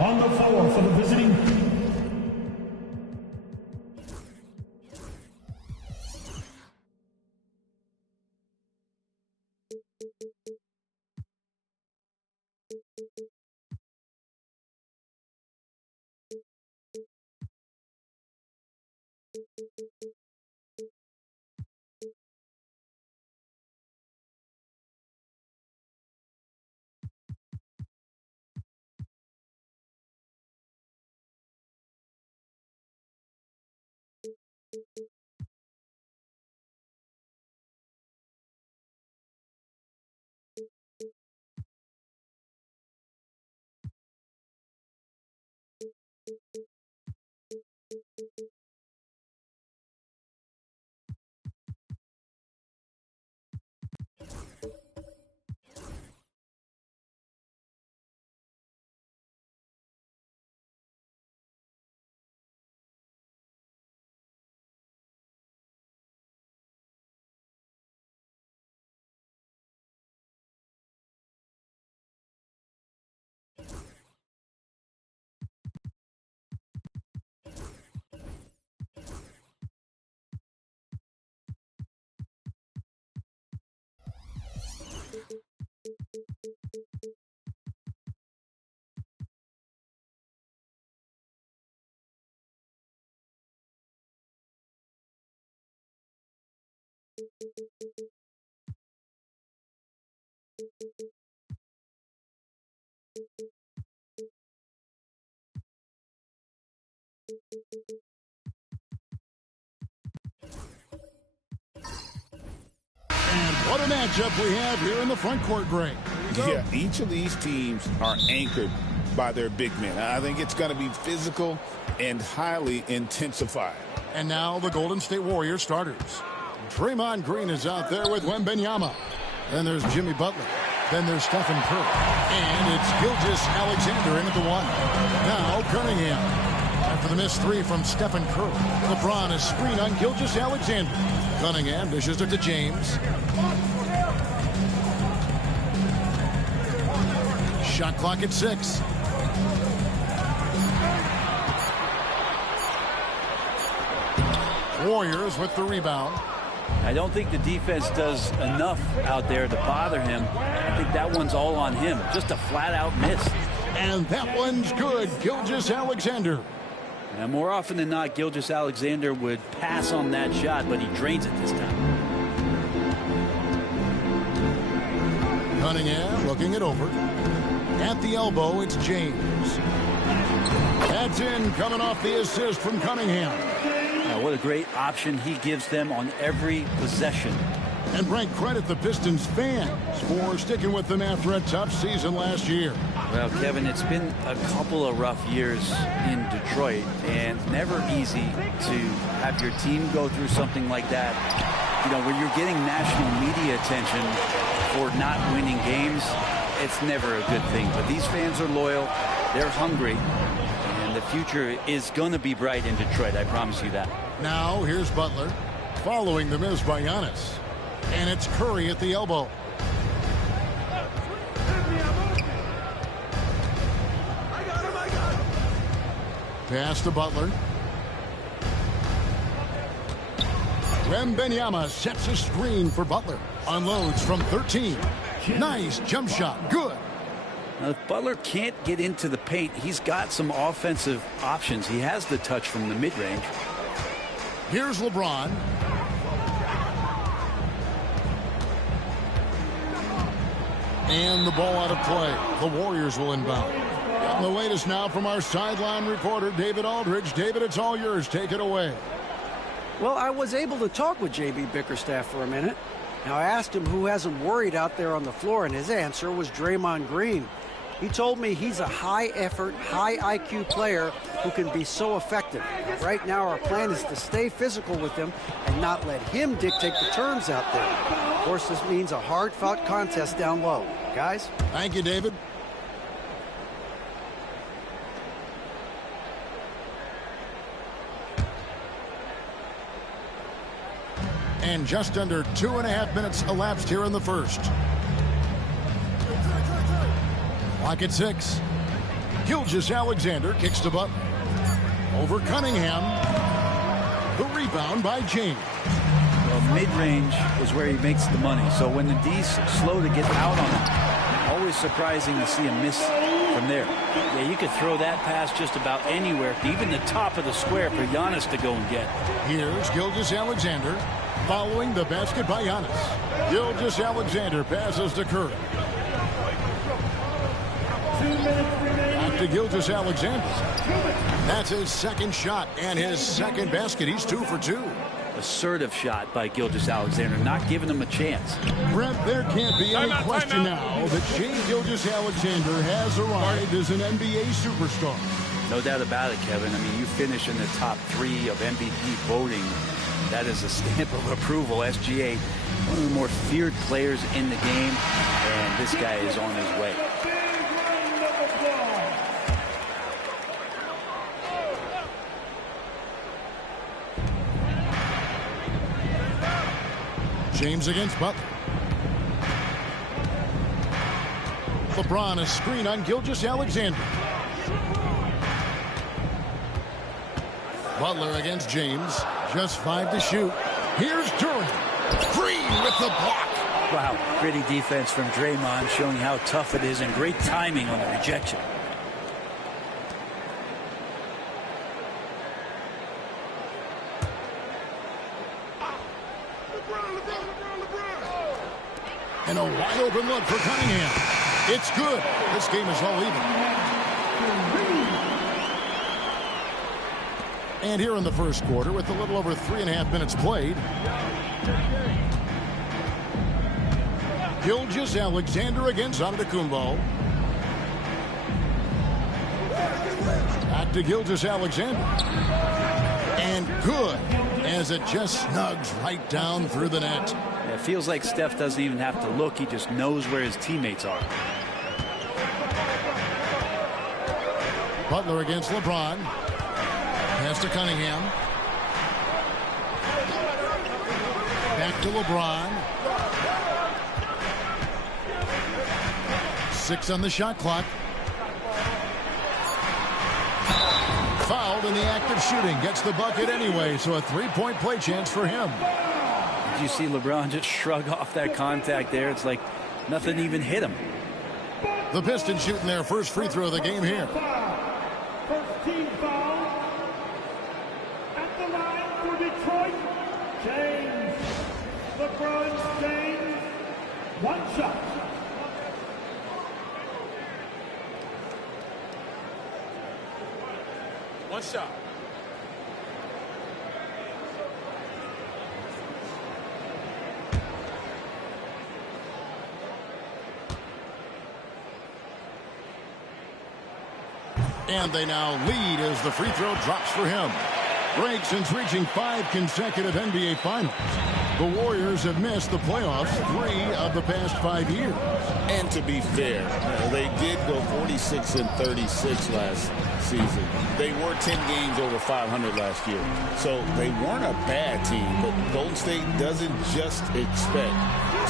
On the floor for the visiting. And what a matchup we have here in the front court, Greg. Yeah, each of these teams are anchored by their big men. I think it's going to be physical and highly intensified. And now the Golden State Warriors starters. Draymond Green is out there with Wembanyama. Then there's Jimmy Butler. Then there's Stephen Curry. And it's Gilgeous-Alexander in at the 1. Now Cunningham. After the missed 3 from Stephen Curry, LeBron is screen on Gilgeous-Alexander. Cunningham dishes it to James. Shot clock at 6. Warriors with the rebound. I don't think the defense does enough out there to bother him. I think that one's all on him. Just a flat-out miss. And that one's good. Gilgeous-Alexander. And more often than not, Gilgeous-Alexander would pass on that shot, but he drains it this time. Cunningham looking it over. At the elbow, it's James. That's in, coming off the assist from Cunningham. What a great option he gives them on every possession. And Frank, credit the Pistons fans for sticking with them after a tough season last year. Well, Kevin, it's been a couple of rough years in Detroit, and never easy to have your team go through something like that. You know, when you're getting national media attention for not winning games, it's never a good thing. But these fans are loyal, they're hungry, and the future is going to be bright in Detroit, I promise you that. Now here's Butler following the miss by Giannis. And it's Curry at the elbow. Pass to Butler. Wembanyama sets a screen for Butler. Unloads from 13. Nice jump shot. Good. Now, if Butler can't get into the paint, he's got some offensive options. He has the touch from the mid-range. Here's LeBron. And the ball out of play. The Warriors will inbound. Getting the latest now from our sideline reporter, David Aldridge. David, it's all yours. Take it away. Well, I was able to talk with J.B. Bickerstaff for a minute. Now, I asked him who hasn't worried out there on the floor, and his answer was Draymond Green. He told me he's a high-effort, high-IQ player who can be so effective. Right now, our plan is to stay physical with him and not let him dictate the terms out there. Of course, this means a hard-fought contest down low. Guys? Thank you, David. And just under 2.5 minutes elapsed here in the first. Clock at 6. Gilgeous-Alexander kicks to Butler. Over Cunningham. The rebound by James. Well, mid-range is where he makes the money. So when the D's slow to get out on him, always surprising to see him miss from there. Yeah, you could throw that pass just about anywhere, even the top of the square for Giannis to go and get. Here's Gilgeous-Alexander following the basket by Giannis. Gilgeous-Alexander passes to Curry. Back to Gilgeous-Alexander. That's his second shot and his second basket. He's 2 for 2. Assertive shot by Gilgeous-Alexander, not giving him a chance. Brett, there can't be any question now that Shai Gilgeous-Alexander has arrived as an NBA superstar. No doubt about it, Kevin. I mean, you finish in the top 3 of MVP voting. That is a stamp of approval. SGA, one of the more feared players in the game, and this guy is on his way. James against Butler. LeBron a screen on Gilgeous-Alexander. Butler against James. Just 5 to shoot. Here's Durant. Green with the block. Wow, gritty defense from Draymond, showing how tough it is, and great timing on the rejection. And a wide open look for Cunningham. It's good. This game is all even. And here in the first quarter, with a little over 3.5 minutes played, Gilgeous-Alexander against Antetokounmpo. Back to Gilgeous-Alexander. And good, as it just snugs right down through the net. Yeah, it feels like Steph doesn't even have to look. He just knows where his teammates are. Butler against LeBron. Pass to Cunningham. Back to LeBron. 6 on the shot clock. Fouled in the act of shooting. Gets the bucket anyway, so a three-point play chance for him. Did you see LeBron just shrug off that contact there? It's like nothing even hit him. The Pistons shooting their first free throw of the game here. First team foul. At the line for Detroit, James. LeBron James. One shot. One shot. And they now lead as the free throw drops for him. Break since reaching 5 consecutive NBA Finals. The Warriors have missed the playoffs 3 of the past 5 years. And to be fair, they did go 46-36 last season. They were 10 games over 500 last year. So they weren't a bad team, but Golden State doesn't just expect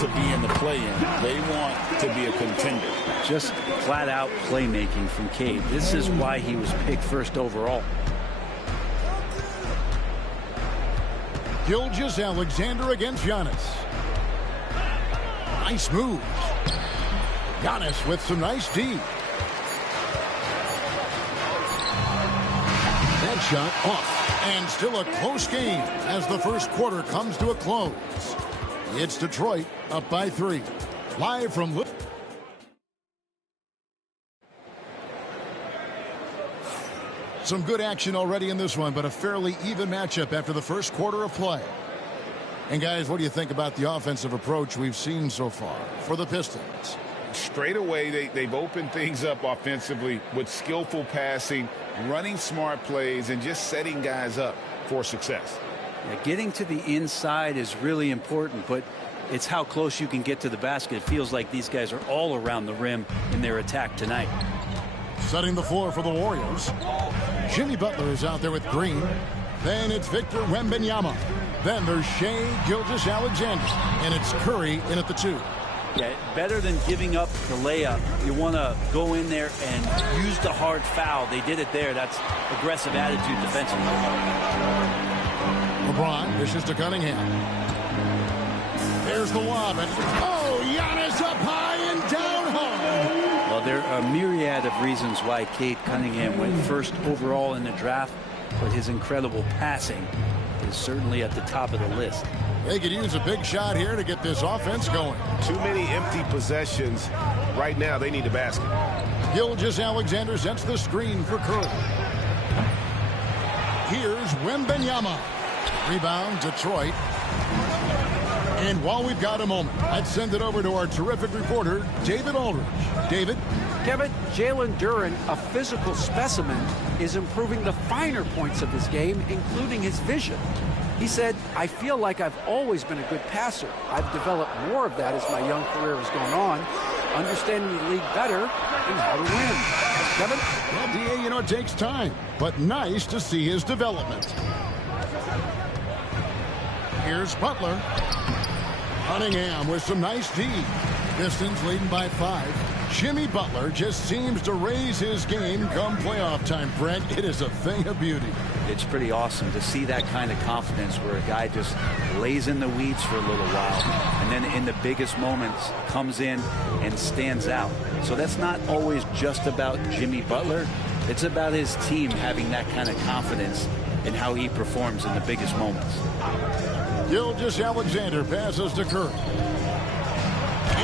to be in the play-in. They want to be a contender. Just flat-out playmaking from Cade. This is why he was picked first overall. Gilgeous-Alexander against Giannis. Nice move. Giannis with some nice D. That shot off. And still a close game as the first quarter comes to a close. It's Detroit up by 3. Live from... Some good action already in this one, but a fairly even matchup after the first quarter of play. And guys, what do you think about the offensive approach we've seen so far for the Pistons? Straight away, they've opened things up offensively with skillful passing, running smart plays, and just setting guys up for success. Yeah, getting to the inside is really important, but it's how close you can get to the basket. It feels like these guys are all around the rim in their attack tonight. Setting the floor for the Warriors. Jimmy Butler is out there with Green. Then it's Victor Wembanyama. Then there's Shai Gilgeous-Alexander. And it's Curry in at the 2. Yeah, better than giving up the layup. You want to go in there and use the hard foul. They did it there. That's aggressive attitude defensively. LeBron dishes to Cunningham. There's the lob. And, oh, Giannis up high and down home. Well, there are a myriad of reasons why Cade Cunningham went first overall in the draft, but his incredible passing is certainly at the top of the list. They could use a big shot here to get this offense going. Too many empty possessions. Right now, they need a basket. Gilgeous-Alexander sets the screen for Curry. Here's Wembanyama. Rebound, Detroit. And while we've got a moment, let's send it over to our terrific reporter, David Aldridge. David? Kevin, Jalen Duren, a physical specimen, is improving the finer points of his game, including his vision. He said, I feel like I've always been a good passer. I've developed more of that as my young career has gone on, understanding the league better and how to win. Kevin? Well, D.A., you know, it takes time, but nice to see his development. Here's Butler. Cunningham with some nice D. Pistons leading by 5. Jimmy Butler just seems to raise his game come playoff time, Brent. It is a thing of beauty. It's pretty awesome to see that kind of confidence where a guy just lays in the weeds for a little while and then in the biggest moments comes in and stands out. So that's not always just about Jimmy Butler. It's about his team having that kind of confidence in how he performs in the biggest moments. Gilgeous-Alexander passes to Curry.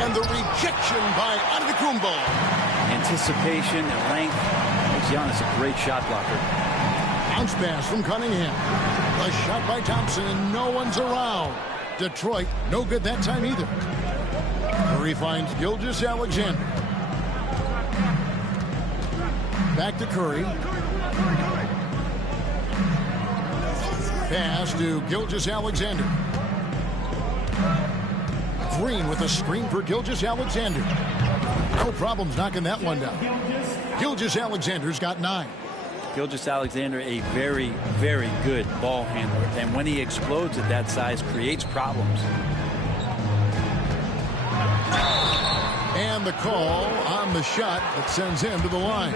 And the rejection by Antetokounmpo. Anticipation and length makes Giannis a great shot blocker. Bounce pass from Cunningham. A shot by Thompson, and no one's around. Detroit, no good that time either. Curry finds Gilgeous-Alexander. Back to Curry. Pass to Gilgeous-Alexander. Green with a screen for Gilgeous-Alexander. No problems knocking that one down. Gilgeous-Alexander's got 9. Gilgeous-Alexander, a very, very good ball handler. And when he explodes at that size, creates problems. And the call on the shot that sends him to the line.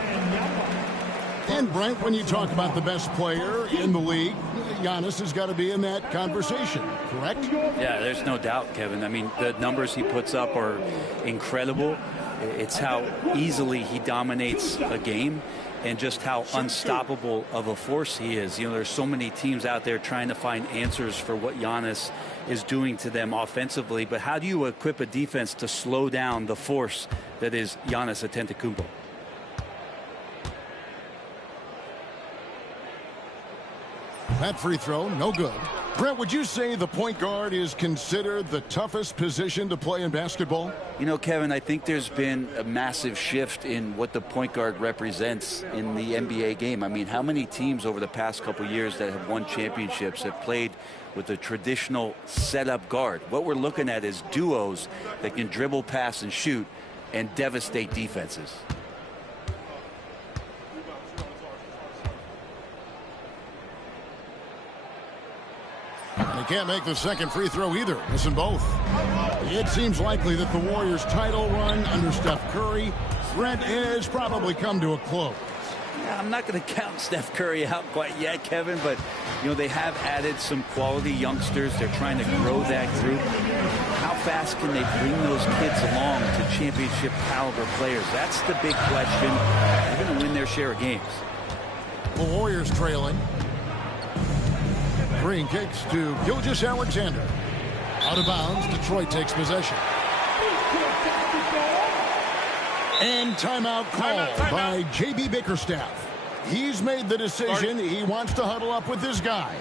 And Brent, when you talk about the best player in the league, Giannis has got to be in that conversation, correct? Yeah, there's no doubt, Kevin. I mean, the numbers he puts up are incredible. It's how easily he dominates a game and just how unstoppable of a force he is. You know, there's so many teams out there trying to find answers for what Giannis is doing to them offensively. But how do you equip a defense to slow down the force that is Giannis Antetokounmpo? That free throw, no good. Brent, would you say the point guard is considered the toughest position to play in basketball? You know, Kevin, I think there's been a massive shift in what the point guard represents in the NBA game. I mean, how many teams over the past couple years that have won championships have played with a traditional setup guard? What we're looking at is duos that can dribble, pass, and shoot and devastate defenses. And he can't make the second free throw either. Missing both. It seems likely that the Warriors' title run under Steph Curry, Brent, has probably come to a close. Yeah, I'm not going to count Steph Curry out quite yet, Kevin, but, you know, they have added some quality youngsters. They're trying to grow that group. How fast can they bring those kids along to championship caliber players? That's the big question. They're going to win their share of games. The Warriors trailing. Green kicks to Gilgeous-Alexander. Out of bounds, Detroit takes possession. And timeout called by J.B. Bickerstaff. He's made the decision. He wants to huddle up with his guys.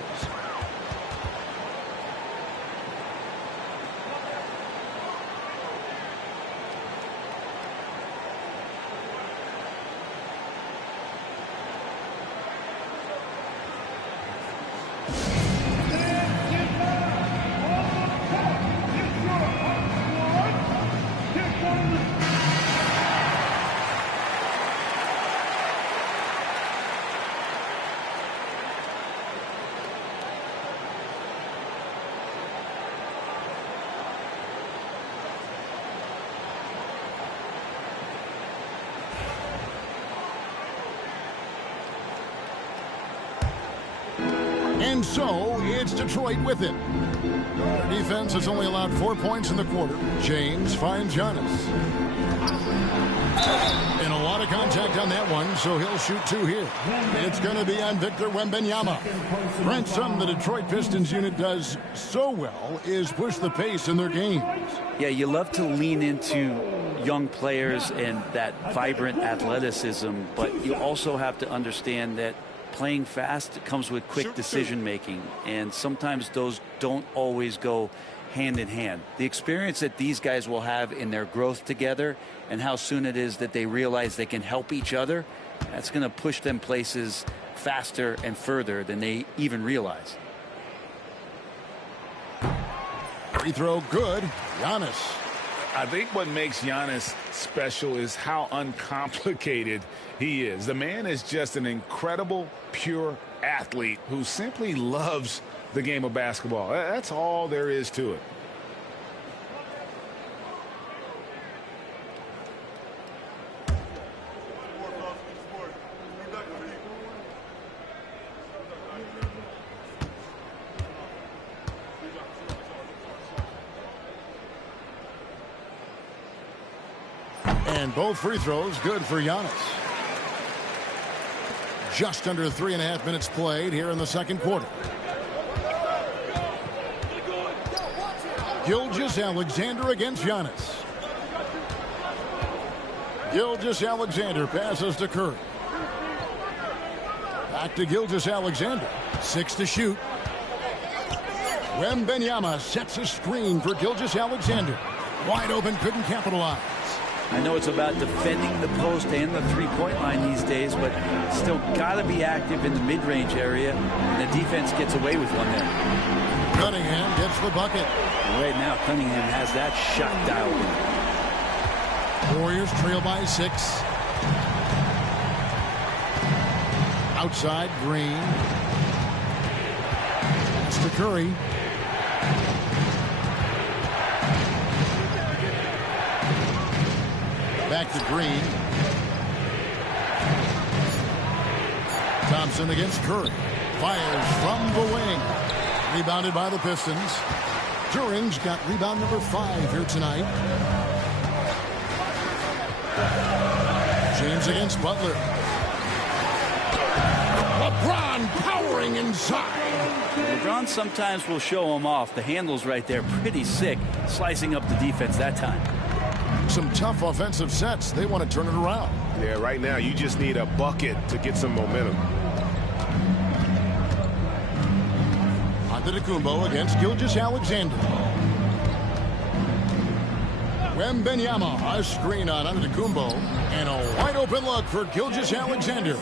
And so, it's Detroit with it. Their defense has only allowed 4 points in the quarter. James finds Giannis. And a lot of contact on that one, so he'll shoot 2 here. It's going to be on Victor Wembanyama. Brent, something the Detroit Pistons unit does so well is push the pace in their games. Yeah, you love to lean into young players and that vibrant athleticism, but you also have to understand that playing fast comes with quick decision making, and sometimes those don't always go hand in hand. The experience that these guys will have in their growth together and how soon it is that they realize they can help each other, that's going to push them places faster and further than they even realize. Free throw good. Giannis. I think what makes Giannis special is how uncomplicated he is. The man is just an incredible, pure athlete who simply loves the game of basketball. That's all there is to it. And both free throws good for Giannis. Just under 3.5 minutes played here in the second quarter. Gilgeous-Alexander against Giannis. Gilgeous-Alexander passes to Curry. Back to Gilgeous-Alexander. 6 to shoot. Wembanyama sets a screen for Gilgeous-Alexander. Wide open, couldn't capitalize. I know it's about defending the post and the three-point line these days, but still got to be active in the mid-range area, and the defense gets away with one there. Cunningham gets the bucket. Right now, Cunningham has that shot dialed in. Warriors trail by 6. Outside, Green. It's to Curry. Back to Green. Thompson against Curry. Fires from the wing. Rebounded by the Pistons. During's got rebound number 5 here tonight. James against Butler. LeBron powering inside. LeBron sometimes will show him off. The handle's right there, pretty sick, slicing up the defense that time. Some tough offensive sets. They want to turn it around. Yeah, right now you just need a bucket to get some momentum. Antetokounmpo against Gilgeous-Alexander. Wembanyama, a screen on Antetokounmpo, and a wide open look for Gilgeous-Alexander.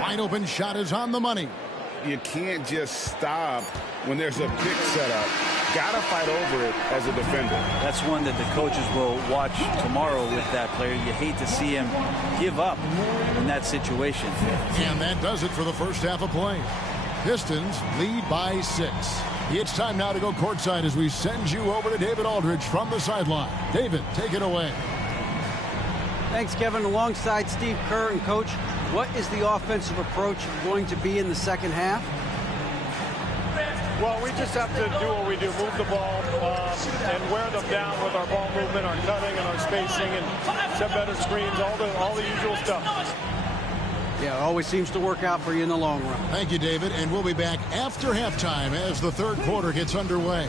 Wide open shot is on the money. You can't just stop when there's a pick set up. Gotta fight over it as a defender. That's one that the coaches will watch tomorrow with that player. You hate to see him give up in that situation. And that does it for the first half of play. Pistons lead by 6. It's time now to go courtside as we send you over to David Aldridge from the sideline. David, take it away. Thanks, Kevin. Alongside Steve Kerr and Coach, what is the offensive approach going to be in the second half? Well, we just have to do what we do, move the ball and wear them down with our ball movement, our cutting, and our spacing, and set better screens, all the usual stuff. Yeah, it always seems to work out for you in the long run. Thank you, David, and we'll be back after halftime as the third quarter gets underway.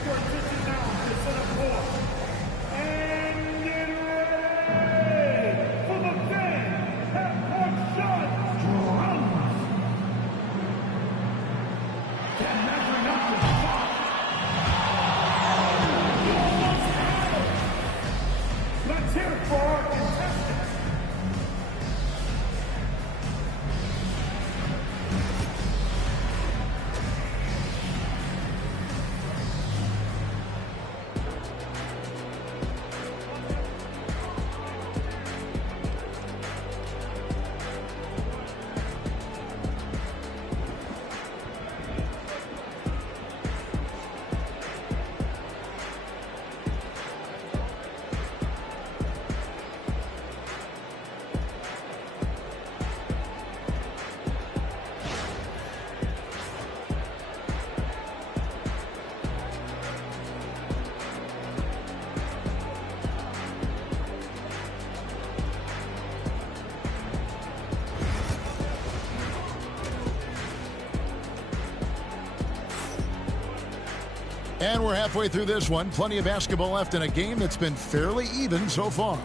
And we're halfway through this one. Plenty of basketball left in a game that's been fairly even so far.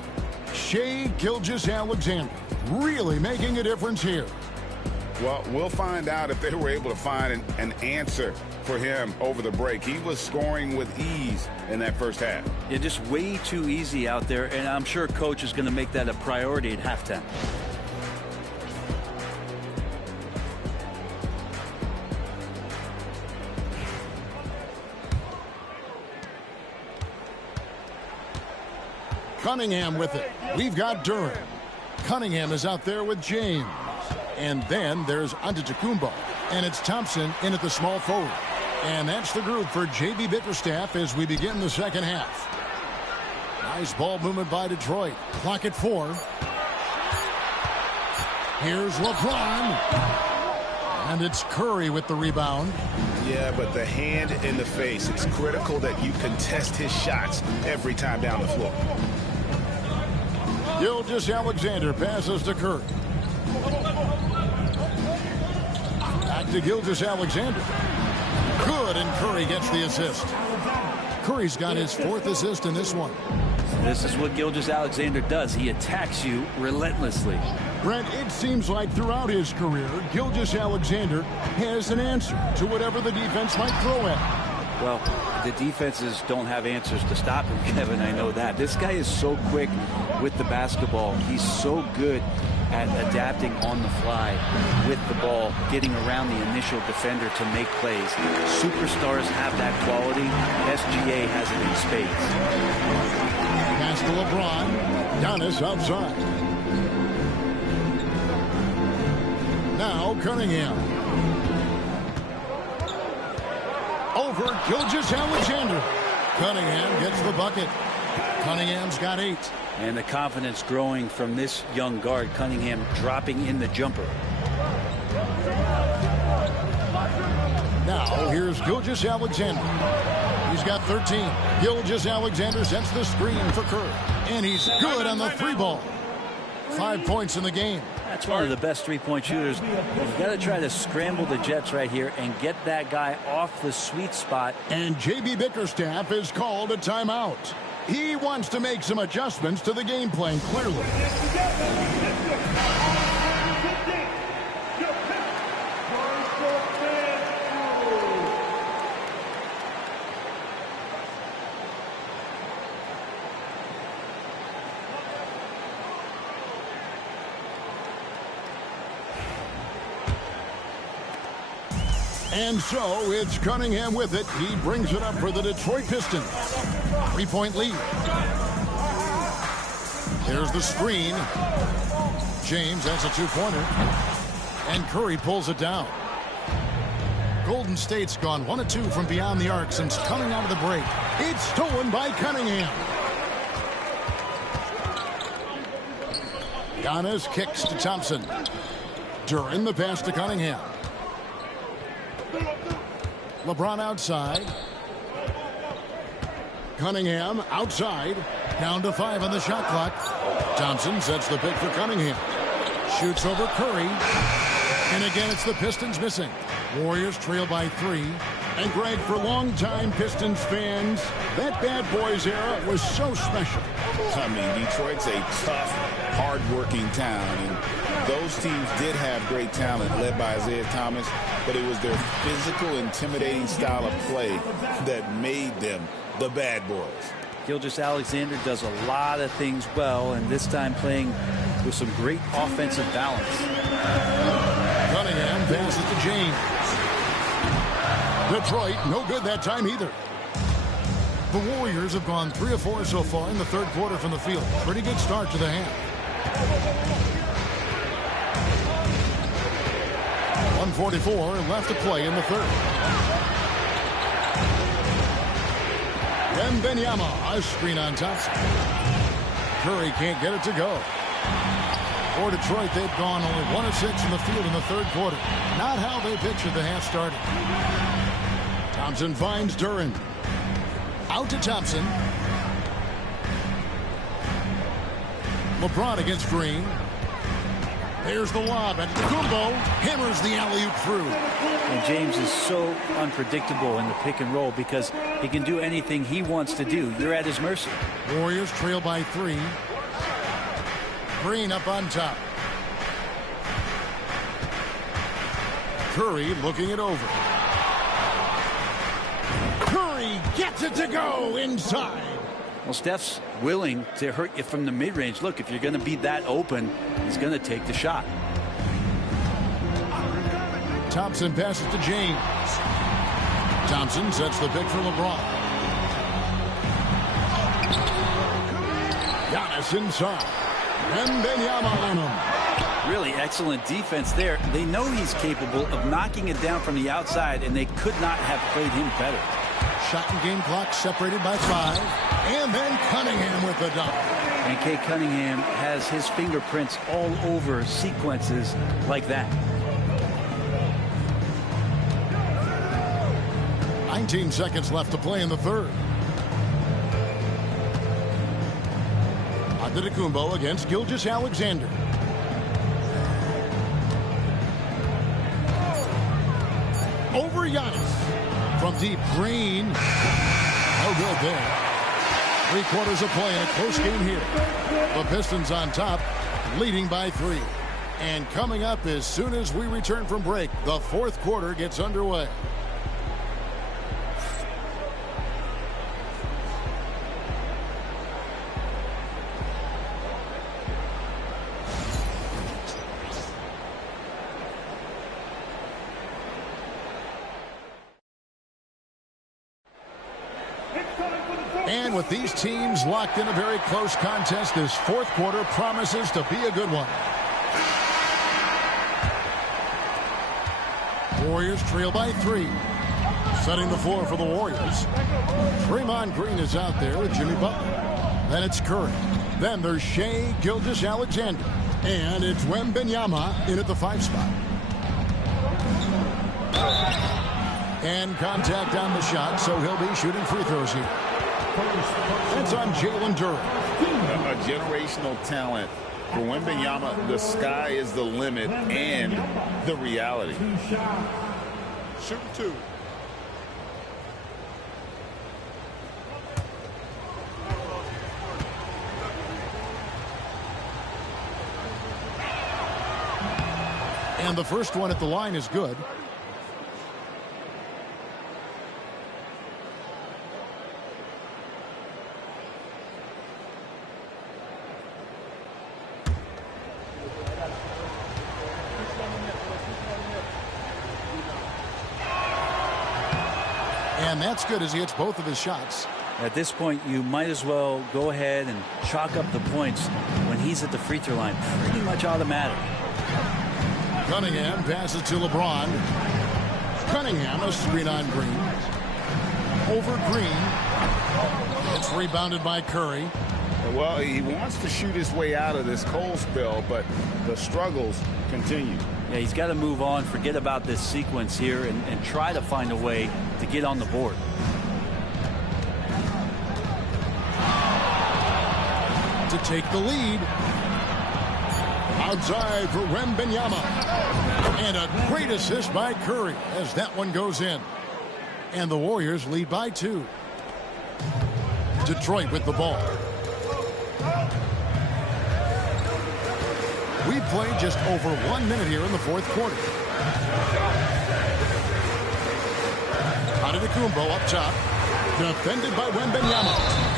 Shai Gilgeous-Alexander really making a difference here. Well, we'll find out if they were able to find an answer for him over the break. He was scoring with ease in that first half. Yeah, just way too easy out there, and I'm sure Coach is going to make that a priority at halftime. Cunningham with it. We've got Durant. Cunningham is out there with James. And then there's Antetokounmpo. And it's Thompson in at the small forward. And that's the group for J.B. Bickerstaff as we begin the second half. Nice ball movement by Detroit. Clock at 4. Here's LeBron. And it's Curry with the rebound. Yeah, but the hand in the face. It's critical that you contest his shots every time down the floor. Gilgeous-Alexander passes to Curry. Back to Gilgeous-Alexander. Good, and Curry gets the assist. Curry's got his 4th assist in this one. This is what Gilgeous-Alexander does. He attacks you relentlessly. Brent, it seems like throughout his career, Gilgeous-Alexander has an answer to whatever the defense might throw at him. Well, the defenses don't have answers to stop him, Kevin. I know that. This guy is so quick with the basketball. He's so good at adapting on the fly with the ball, getting around the initial defender to make plays. Superstars have that quality. SGA has it in spades. Pass to LeBron. Giannis outside. Now Cunningham. Over Gilgeous-Alexander. Cunningham gets the bucket. Cunningham's got 8. And the confidence growing from this young guard. Cunningham dropping in the jumper. Now here's Gilgeous-Alexander. He's got 13. Gilgeous-Alexander sets the screen for Kerr. And he's good on the 3-ball. 5 points in the game. That's one of the best three-point shooters. You've got to try to scramble the Jets right here and get that guy off the sweet spot. And J.B. Bickerstaff is called a timeout. He wants to make some adjustments to the game plan, clearly. And so it's Cunningham with it. He brings it up for the Detroit Pistons. 3-point lead. There's the screen. James, that's a 2-pointer. And Curry pulls it down. Golden State's gone 1 of 2 from beyond the arc since coming out of the break. It's stolen by Cunningham. Giannis kicks to Thompson. Duran the pass to Cunningham. LeBron outside. Cunningham outside. Down to 5 on the shot clock. Thompson sets the pick for Cunningham. Shoots over Curry. And again, it's the Pistons missing. Warriors trail by 3. And Greg, for longtime Pistons fans, that Bad Boys era was so special. I mean, Detroit's a tough, hard-working town. And those teams did have great talent led by Isaiah Thomas, but it was their physical, intimidating style of play that made them the Bad Boys. Gilgeous-Alexander does a lot of things well, and this time playing with some great offensive balance. Cunningham passes to James. Detroit, no good that time either. The Warriors have gone 3 of 4 so far in the third quarter from the field. Pretty good start to the half. 1:44 left to play in the third. Wembanyama, a screen on Thompson. Curry can't get it to go. For Detroit, they've gone only 1 of 6 in the field in the third quarter. Not how they pictured the half started. Thompson finds Duran. Out to Thompson. LeBron against Green. There's the lob at Kumbo. Hammers the alley-oop through. And James is so unpredictable in the pick and roll because he can do anything he wants to do. You're at his mercy. Warriors trail by 3. Green up on top. Curry looking it over. Curry gets it to go inside. Well, Steph's willing to hurt you from the mid-range. Look, if you're going to be that open, he's going to take the shot. Thompson passes to James. Thompson sets the pick for LeBron. Giannis inside. Wembanyama on him. Really excellent defense there. They know he's capable of knocking it down from the outside, and they could not have played him better. Shot and game clock separated by 5. And then Cunningham with the dunk. And Kay Cunningham has his fingerprints all over sequences like that. 19 seconds left to play in the third. Antetokounmpo against Gilgeous-Alexander. Over Giannis. From deep, Green. No good there. 3/4 of play in a close game here. The Pistons on top, leading by 3. And coming up as soon as we return from break, the fourth quarter gets underway. And with these teams locked in a very close contest, this fourth quarter promises to be a good one. Warriors trail by 3. Setting the floor for the Warriors. Draymond Green is out there with Jimmy Butler. Then it's Curry. Then there's Shai Gilgeous-Alexander. And it's Wembanyama in at the 5 spot. And contact on the shot, so he'll be shooting free throws here. That's on Jalen Duren. A generational talent. For Wembanyama, the sky is the limit and the reality. Shoot 2. And the first one at the line is good. And that's good as he hits both of his shots. At this point, you might as well go ahead and chalk up the points when he's at the free throw line. Pretty much automatic. Cunningham passes to LeBron. Cunningham, a screen on Green. Over Green. It's rebounded by Curry. Well, he wants to shoot his way out of this cold spell, but the struggles continue. Yeah, he's got to move on, forget about this sequence here, and try to find a way to get on the board. To take the lead. Outside for Wembanyama. And a great assist by Curry as that one goes in. And the Warriors lead by 2. Detroit with the ball. We've played just over 1 minute here in the fourth quarter. Antetokounmpo up top. Defended by Wembanyama.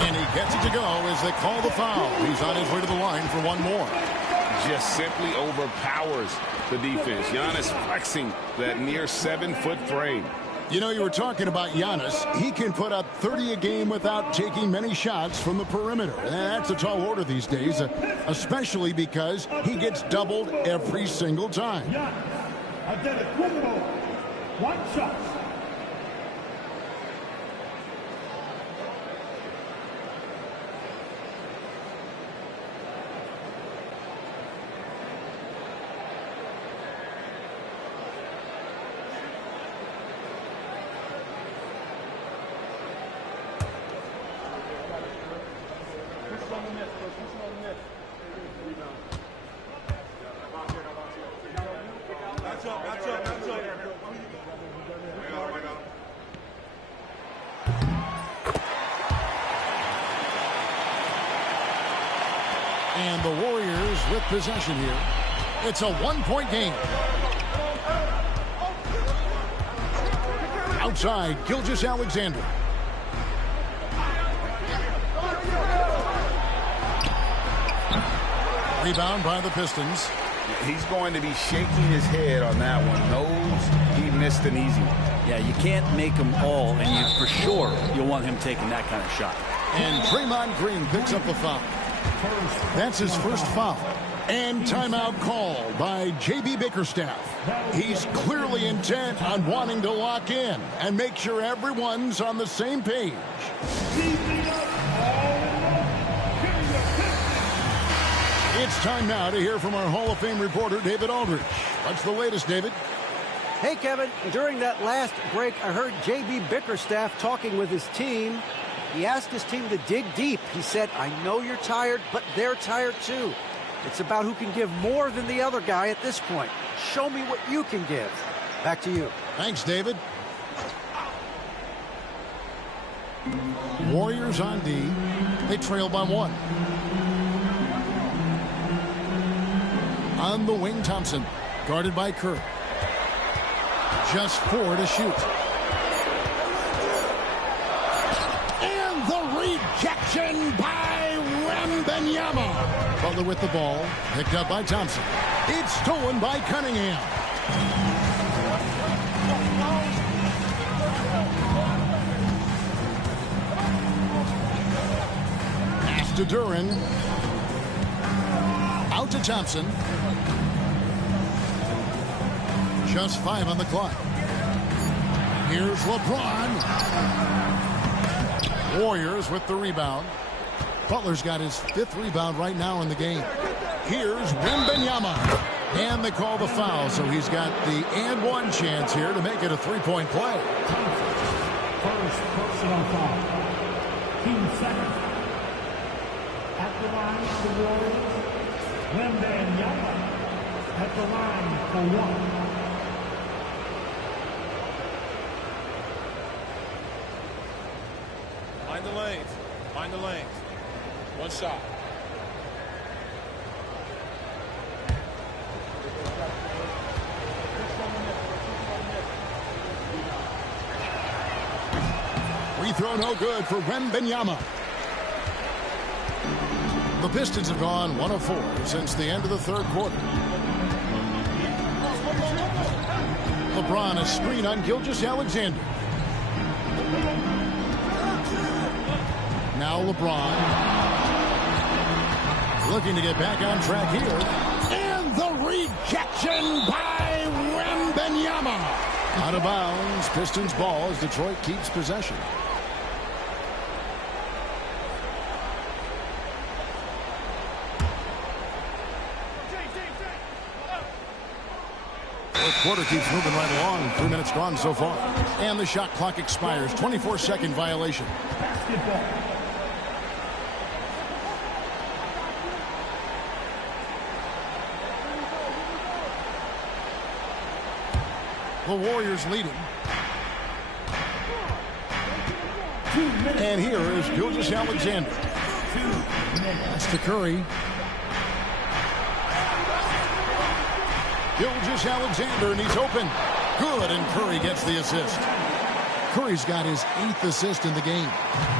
And he gets it to go as they call the foul. He's on his way to the line for one more. Just simply overpowers the defense. Giannis flexing that near 7-foot frame. You know, you were talking about Giannis. He can put up 30 a game without taking many shots from the perimeter. And that's a tall order these days, especially because he gets doubled every single time. Antetokounmpo, 1 shot. And the Warriors with possession here. It's a 1-point game. Outside, Gilgeous-Alexander. Rebound by the Pistons. He's going to be shaking his head on that one. Knows he missed an easy one. Yeah, you can't make them all, and you for sure you'll want him taking that kind of shot. And Draymond Green picks up the foul. That's his first foul. And timeout called by J.B. Bickerstaff. He's clearly intent on wanting to lock in and make sure everyone's on the same page. It's time now to hear from our Hall of Fame reporter, David Aldridge. What's the latest, David? Hey, Kevin, during that last break, I heard J.B. Bickerstaff talking with his team. He asked his team to dig deep. He said, I know you're tired, but they're tired too. It's about who can give more than the other guy at this point. Show me what you can give. Back to you. Thanks, David. Warriors on D. They trail by 1. On the wing, Thompson. Guarded by Kerr. Just 4 to shoot. And the rejection by Wembanyama. Butler with the ball. Picked up by Thompson. It's stolen by Cunningham. to Duran. Out to Thompson. Just 5 on the clock. Here's LeBron. Warriors with the rebound. Butler's got his 5th rebound right now in the game. Here's Wembanyama. And they call the foul, so he's got the and one chance here to make it a 3-point play. First personal foul. Team second. At the line for Warriors, Wembanyama. At the line for 1. Find the lanes. Find the lanes. One shot. Free throw no good for Wembanyama. The Pistons have gone 1 of 4 since the end of the 3rd quarter. LeBron, a screen on Gilgeous-Alexander. Now LeBron looking to get back on track here. And the rejection by Wembanyama. Out of bounds. Pistons ball as Detroit keeps possession. Fourth quarter keeps moving right along. 3 minutes gone so far. And the shot clock expires. 24-second violation. Basketball. The Warriors leading. And here is Gilgeous-Alexander. That's to Curry. Gilgeous-Alexander, and he's open. Good, and Curry gets the assist. Curry's got his 8th assist in the game.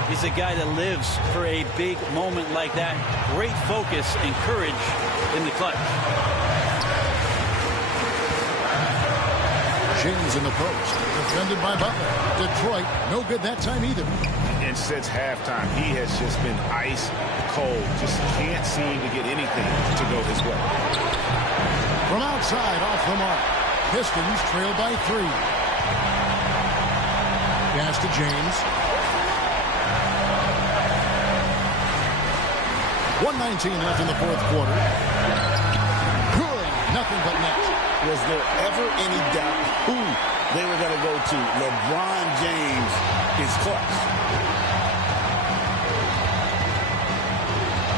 He's a guy that lives for a big moment like that. Great focus and courage in the clutch. James in the post. Defended by Butler. Detroit, no good that time either. And since halftime, he has just been ice cold. Just can't seem to get anything to go his way. From outside, off the mark. Pistons trail by 3. Pass to James. 1:19 left in the 4th quarter. Good. Nothing but net. Was there ever any doubt who they were going to go to? LeBron James is clutch.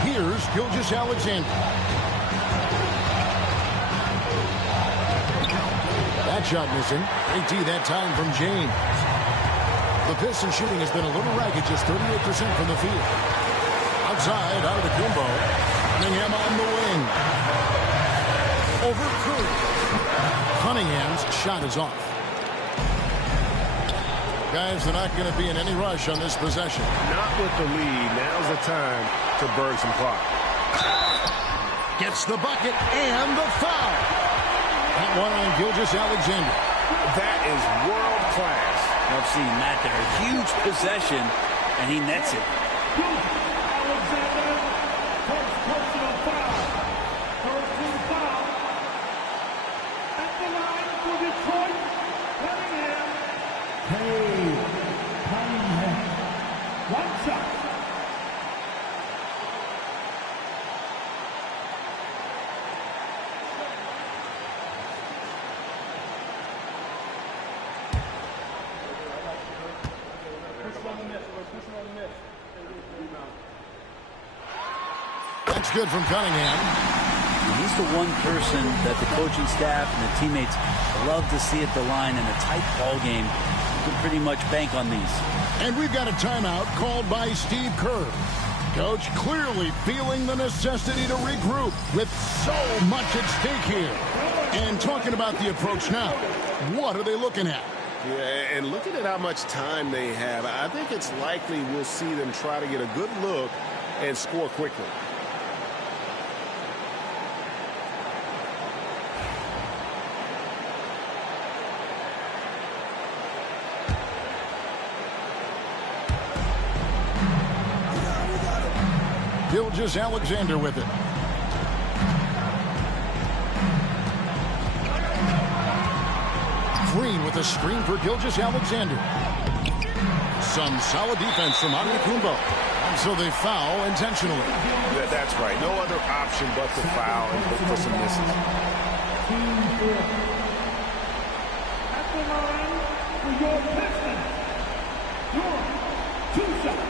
Here's Gilgeous-Alexander. That shot missing. 18 that time from James. The Pistons shooting has been a little ragged, just 38% from the field. Outside, out of the Kumbo. Cunningham on the wing. Over Curry. Cunningham's shot is off. Guys, they're not going to be in any rush on this possession. Not with the lead. Now's the time to burn some clock. Gets the bucket and the foul. That one on Gilgeous-Alexander. That is world class. I've seen that there. Huge possession, and he nets it. Alexander, first personal foul. First team foul. At the line for Detroit, Cunningham. Cunningham. One shot. That's good from Cunningham. He's the one person that the coaching staff and the teammates love to see at the line in a tight ball game. You can pretty much bank on these. And we've got a timeout called by Steve Kerr. Coach clearly feeling the necessity to regroup with so much at stake here. And talking about the approach now, what are they looking at? Yeah, and looking at how much time they have, I think it's likely we'll see them try to get a good look and score quickly. Gilgeous-Alexander with it. Green with a screen for Gilgeous-Alexander. Some solid defense from Antetokounmpo. And so they foul intentionally. That's right. No other option but to foul and look for some misses. At the line for your Pistons, your 2 shots.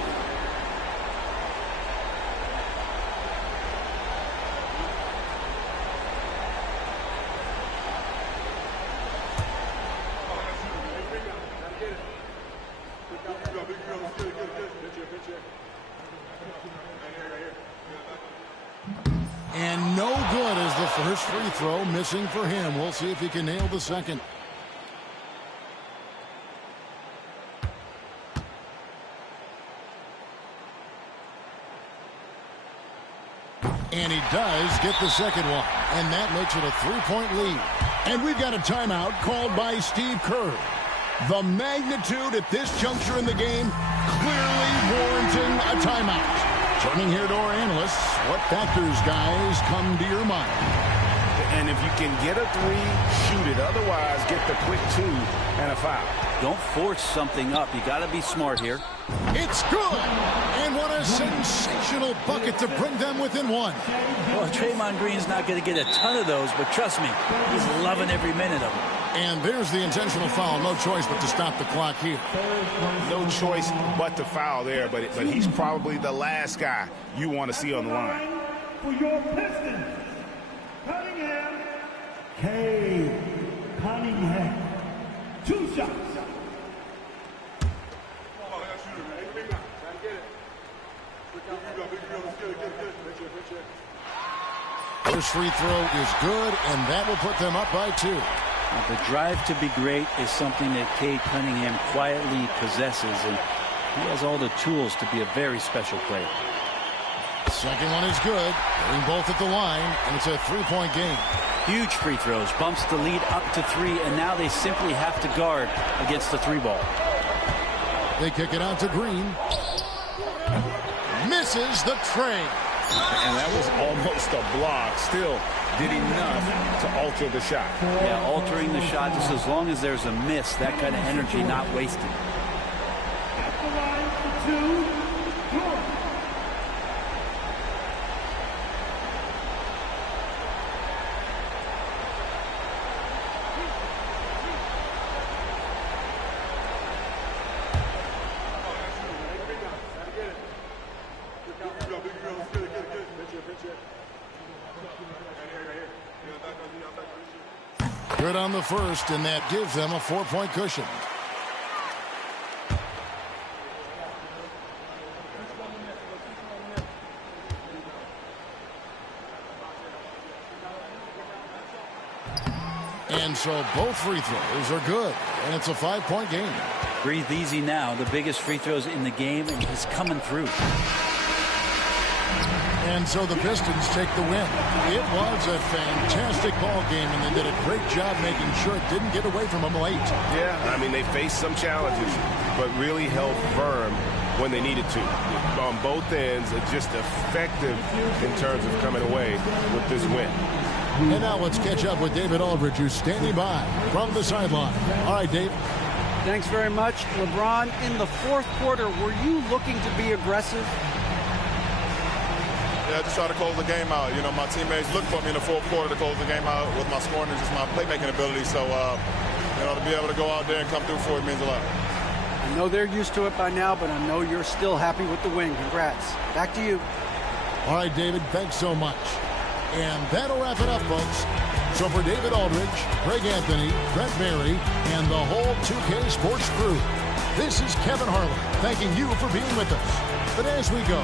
And no good as the first free throw missing for him. We'll see if he can nail the second. And he does get the second one. And that makes it a 3-point lead. And we've got a timeout called by Steve Kerr. The magnitude at this juncture in the game clearly warranting a timeout. Turning here to our analysts, what factors, guys, come to your mind? And if you can get a three, shoot it. Otherwise, get the quick 2 and a foul. Don't force something up. You got to be smart here. It's good. And what a sensational bucket to bring them within one. Well, Draymond Green's not going to get a ton of those, but trust me, he's loving every minute of them. And there's the intentional foul. No choice but to stop the clock here. No choice but to foul there, but he's probably the last guy you want to see on the line. For your Pistons, Cunningham, K. Cunningham, 2 shots. First free throw is good, and that will put them up by 2. Now, the drive to be great is something that Cade Cunningham quietly possesses, and he has all the tools to be a very special player. Second one is good. Getting both at the line, and it's a 3-point game. Huge free throws, bumps the lead up to 3, and now they simply have to guard against the 3 ball. They kick it out to Green. Misses the tray. And that was almost a block. Still did enough to alter the shot. Yeah, altering the shot just as long as there's a miss, that kind of energy not wasted. At the line for 2, Jordan. Good on the first, and that gives them a 4-point cushion. And so both free throws are good, and it's a 5-point game. Breathe easy now. The biggest free throws in the game, and he's coming through. And so the Pistons take the win. It was a fantastic ball game, and they did a great job making sure it didn't get away from them late. Yeah, I mean, they faced some challenges, but really held firm when they needed to. On both ends, just effective in terms of coming away with this win. And now let's catch up with David Aldridge, who's standing by from the sideline. All right, Dave. Thanks very much. LeBron, in the fourth quarter, were you looking to be aggressive? Yeah, I just try to close the game out. You know, my teammates look for me in the fourth quarter to close the game out with my scoring and just my playmaking ability. So, you know, to be able to go out there and come through for it means a lot. I know they're used to it by now, but I know you're still happy with the win. Congrats. Back to you. All right, David, thanks so much. And that'll wrap it up, folks. So for David Aldridge, Greg Anthony, Brett Berry, and the whole 2K Sports crew, this is Kevin Harlan thanking you for being with us. But as we go,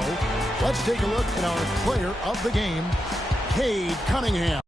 let's take a look at our player of the game, Cade Cunningham.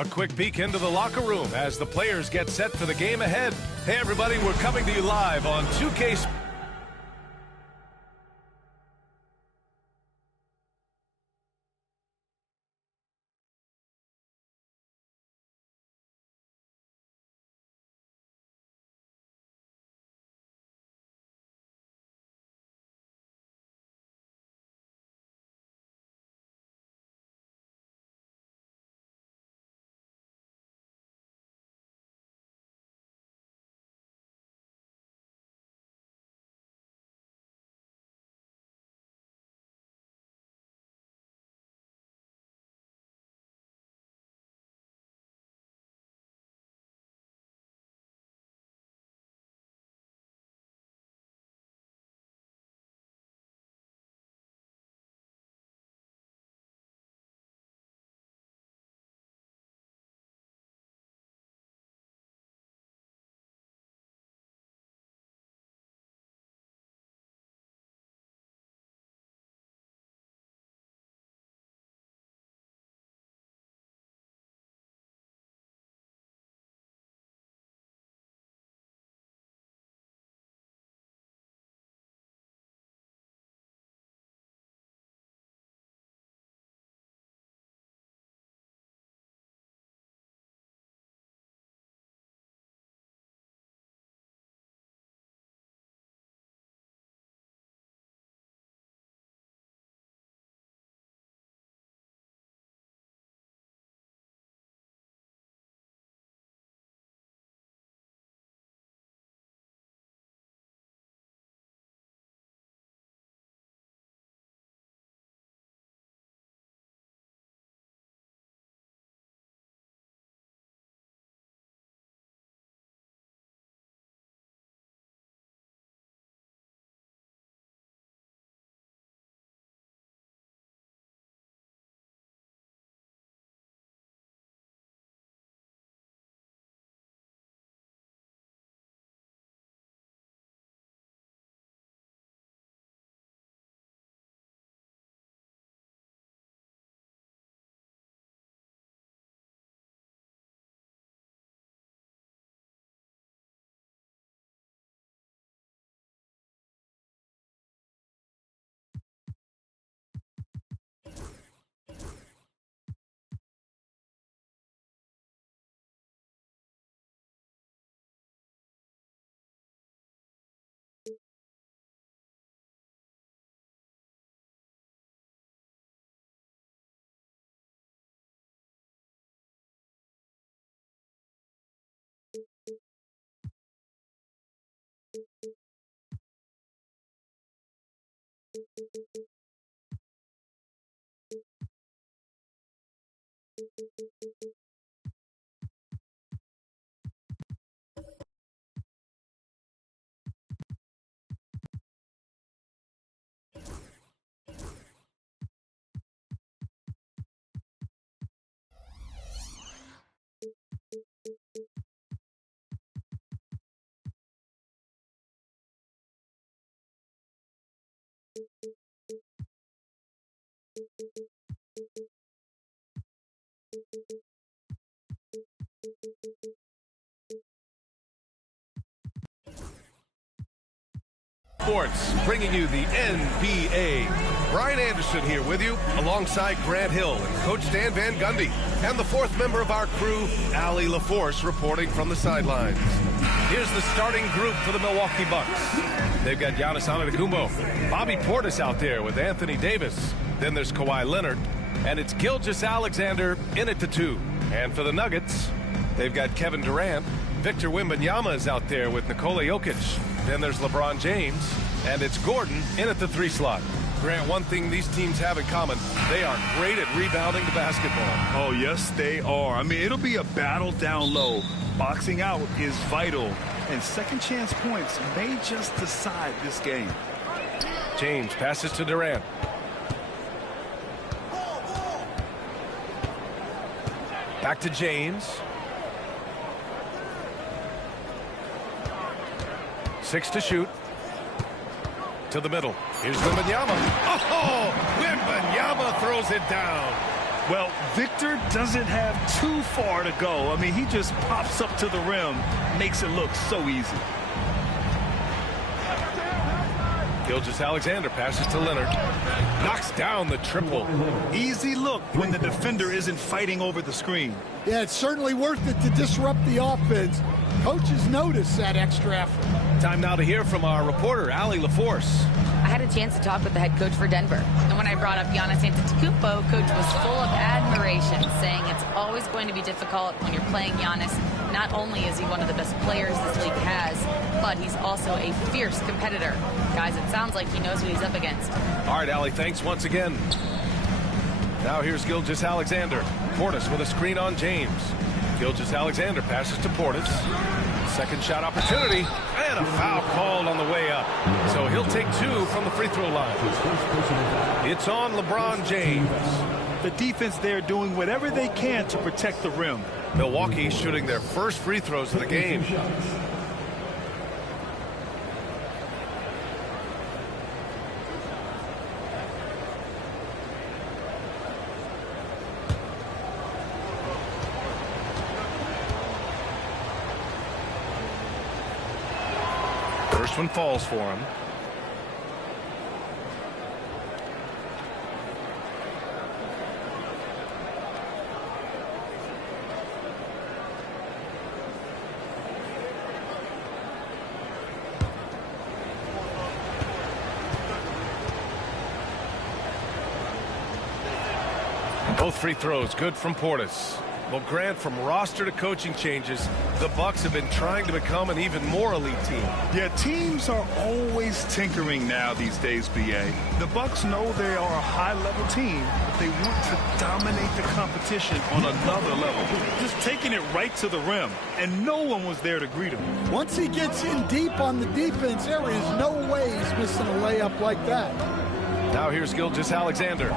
A quick peek into the locker room as the players get set for the game ahead. Hey, everybody, we're coming to you live on 2K. Sports, bringing you the NBA. Brian Anderson here with you, alongside Grant Hill and Coach Dan Van Gundy, and the fourth member of our crew, Allie LaForce, reporting from the sidelines. Here's the starting group for the Milwaukee Bucks. They've got Giannis Antetokounmpo, Bobby Portis out there with Anthony Davis. Then there's Kawhi Leonard, and it's Gilgeous-Alexander in at the 2. And for the Nuggets, they've got Kevin Durant. Victor Wembanyama is out there with Nikola Jokic. Then there's LeBron James, and it's Gordon in at the 3 slot. Grant, one thing these teams have in common, they are great at rebounding the basketball. Oh, yes, they are. I mean, it'll be a battle down low. Boxing out is vital, and second chance points may just decide this game. James passes to Durant. Back to James. 6 to shoot. To the middle. Here's Wembanyama. Oh, Wembanyama throws it down. Well, Victor doesn't have too far to go. I mean, he just pops up to the rim, makes it look so easy. Gilgeous-Alexander passes to Leonard. Knocks down the triple. Easy look when the defender isn't fighting over the screen. Yeah, it's certainly worth it to disrupt the offense. Coaches notice that extra effort. Time now to hear from our reporter, Allie LaForce. I had a chance to talk with the head coach for Denver. And when I brought up Giannis Antetokounmpo, coach was full of admiration, saying it's always going to be difficult when you're playing Giannis. Not only is he one of the best players this league has, but he's also a fierce competitor. Guys, it sounds like he knows what he's up against. All right, Allie, thanks once again. Now here's Gilgeous-Alexander. Portis with a screen on James. Gilgeous-Alexander passes to Portis. Second shot opportunity, and a foul called on the way up. So he'll take 2 from the free throw line. It's on LeBron James. The defense there doing whatever they can to protect the rim. Milwaukee shooting their first free throws of the game. First one falls for him. Both free throws good from Portis. Well, Grant, from roster to coaching changes, the Bucks have been trying to become an even more elite team. Yeah, teams are always tinkering now these days, B.A. The Bucks know they are a high-level team, but they want to dominate the competition on another level. Just taking it right to the rim, and no one was there to greet him. Once he gets in deep on the defense, there is no way he's missing a layup like that. Now here's Gilgeous-Alexander.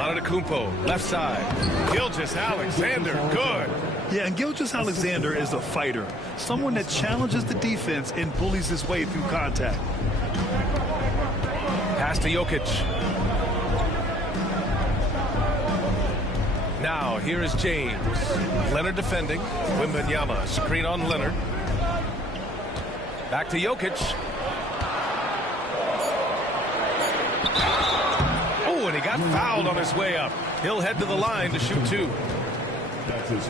Antetokounmpo, left side. Gilgeous-Alexander, good. Yeah, and Gilgeous-Alexander is a fighter. Someone that challenges the defense and bullies his way through contact. Pass to Jokic. Now, here is James. Leonard defending. Wembanyama, screen on Leonard. Back to Jokic. And he got fouled on his way up. He'll head to the line to shoot 2.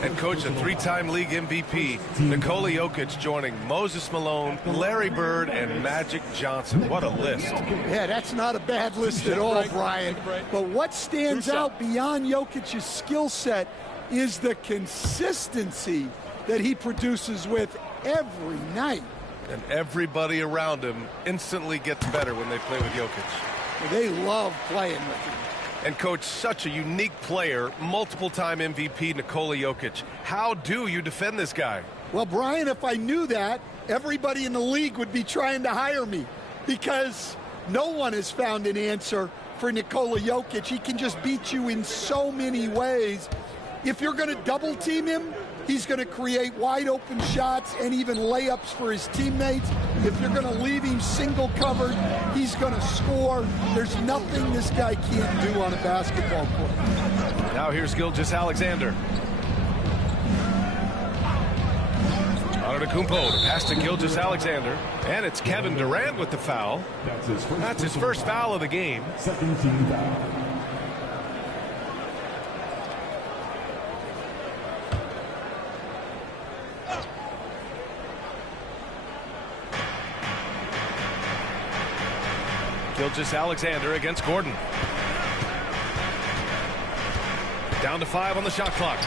Head coach and 3-time league MVP, Nikola Jokic, joining Moses Malone, Larry Bird, and Magic Johnson. What a list. Yeah, that's not a bad list at all, Brian. But what stands out beyond Jokic's skill set is the consistency that he produces with every night. And everybody around him instantly gets better when they play with Jokic. They love playing with him. And, Coach, such a unique player, multiple-time MVP Nikola Jokic. How do you defend this guy? Well, Brian, if I knew that, everybody in the league would be trying to hire me, because no one has found an answer for Nikola Jokic. He can just beat you in so many ways. If you're going to double-team him, he's going to create wide-open shots and even layups for his teammates. If you're going to leave him single-covered, he's going to score. There's nothing this guy can't do on a basketball court. Now here's Gilgeous-Alexander. Antetokounmpo, pass to Gilgeous-Alexander. And it's Kevin Durant with the foul. That's his first foul of the game. Second team foul. Gilgeous-Alexander against Gordon. Down to 5 on the shot clock.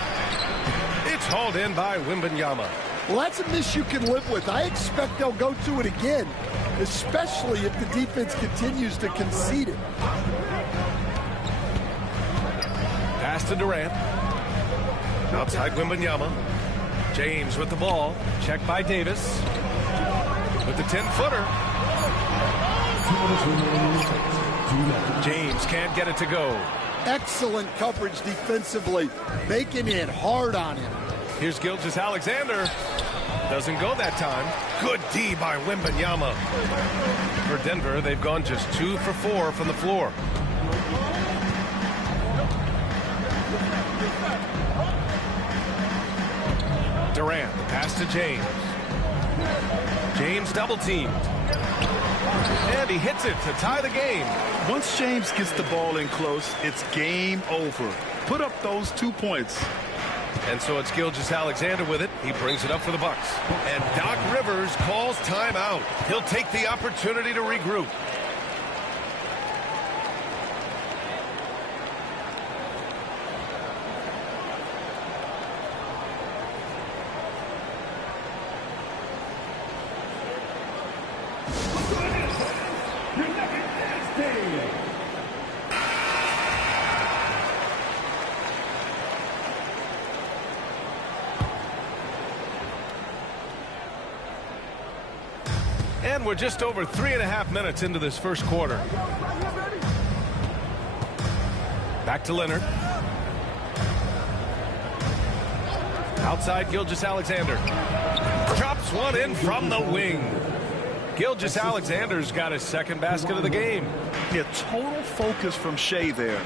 It's hauled in by Wembanyama. Well, that's a miss you can live with. I expect they'll go to it again. especially if the defense continues to concede it. Pass to Durant. Outside Wembanyama. James with the ball. Checked by Davis. With the 10-footer. James can't get it to go. Excellent coverage defensively, making it hard on him. Here's Gilgeous-Alexander. Doesn't go that time. Good D by Wembanyama. For Denver, they've gone just 2 for 4 from the floor. Durant, the pass to James. James double teamed. And he hits it to tie the game. Once James gets the ball in close, it's game over. Put up those 2 points. And so it's Gilgeous-Alexander with it. He brings it up for the Bucks. And Doc Rivers calls timeout. He'll take the opportunity to regroup. And we're just over 3.5 minutes into this first quarter. Back to Leonard. Outside Gilgeous-Alexander. Drops one in from the wing. Gilgeous-Alexander's got his second basket of the game. Yeah, total focus from Shea there.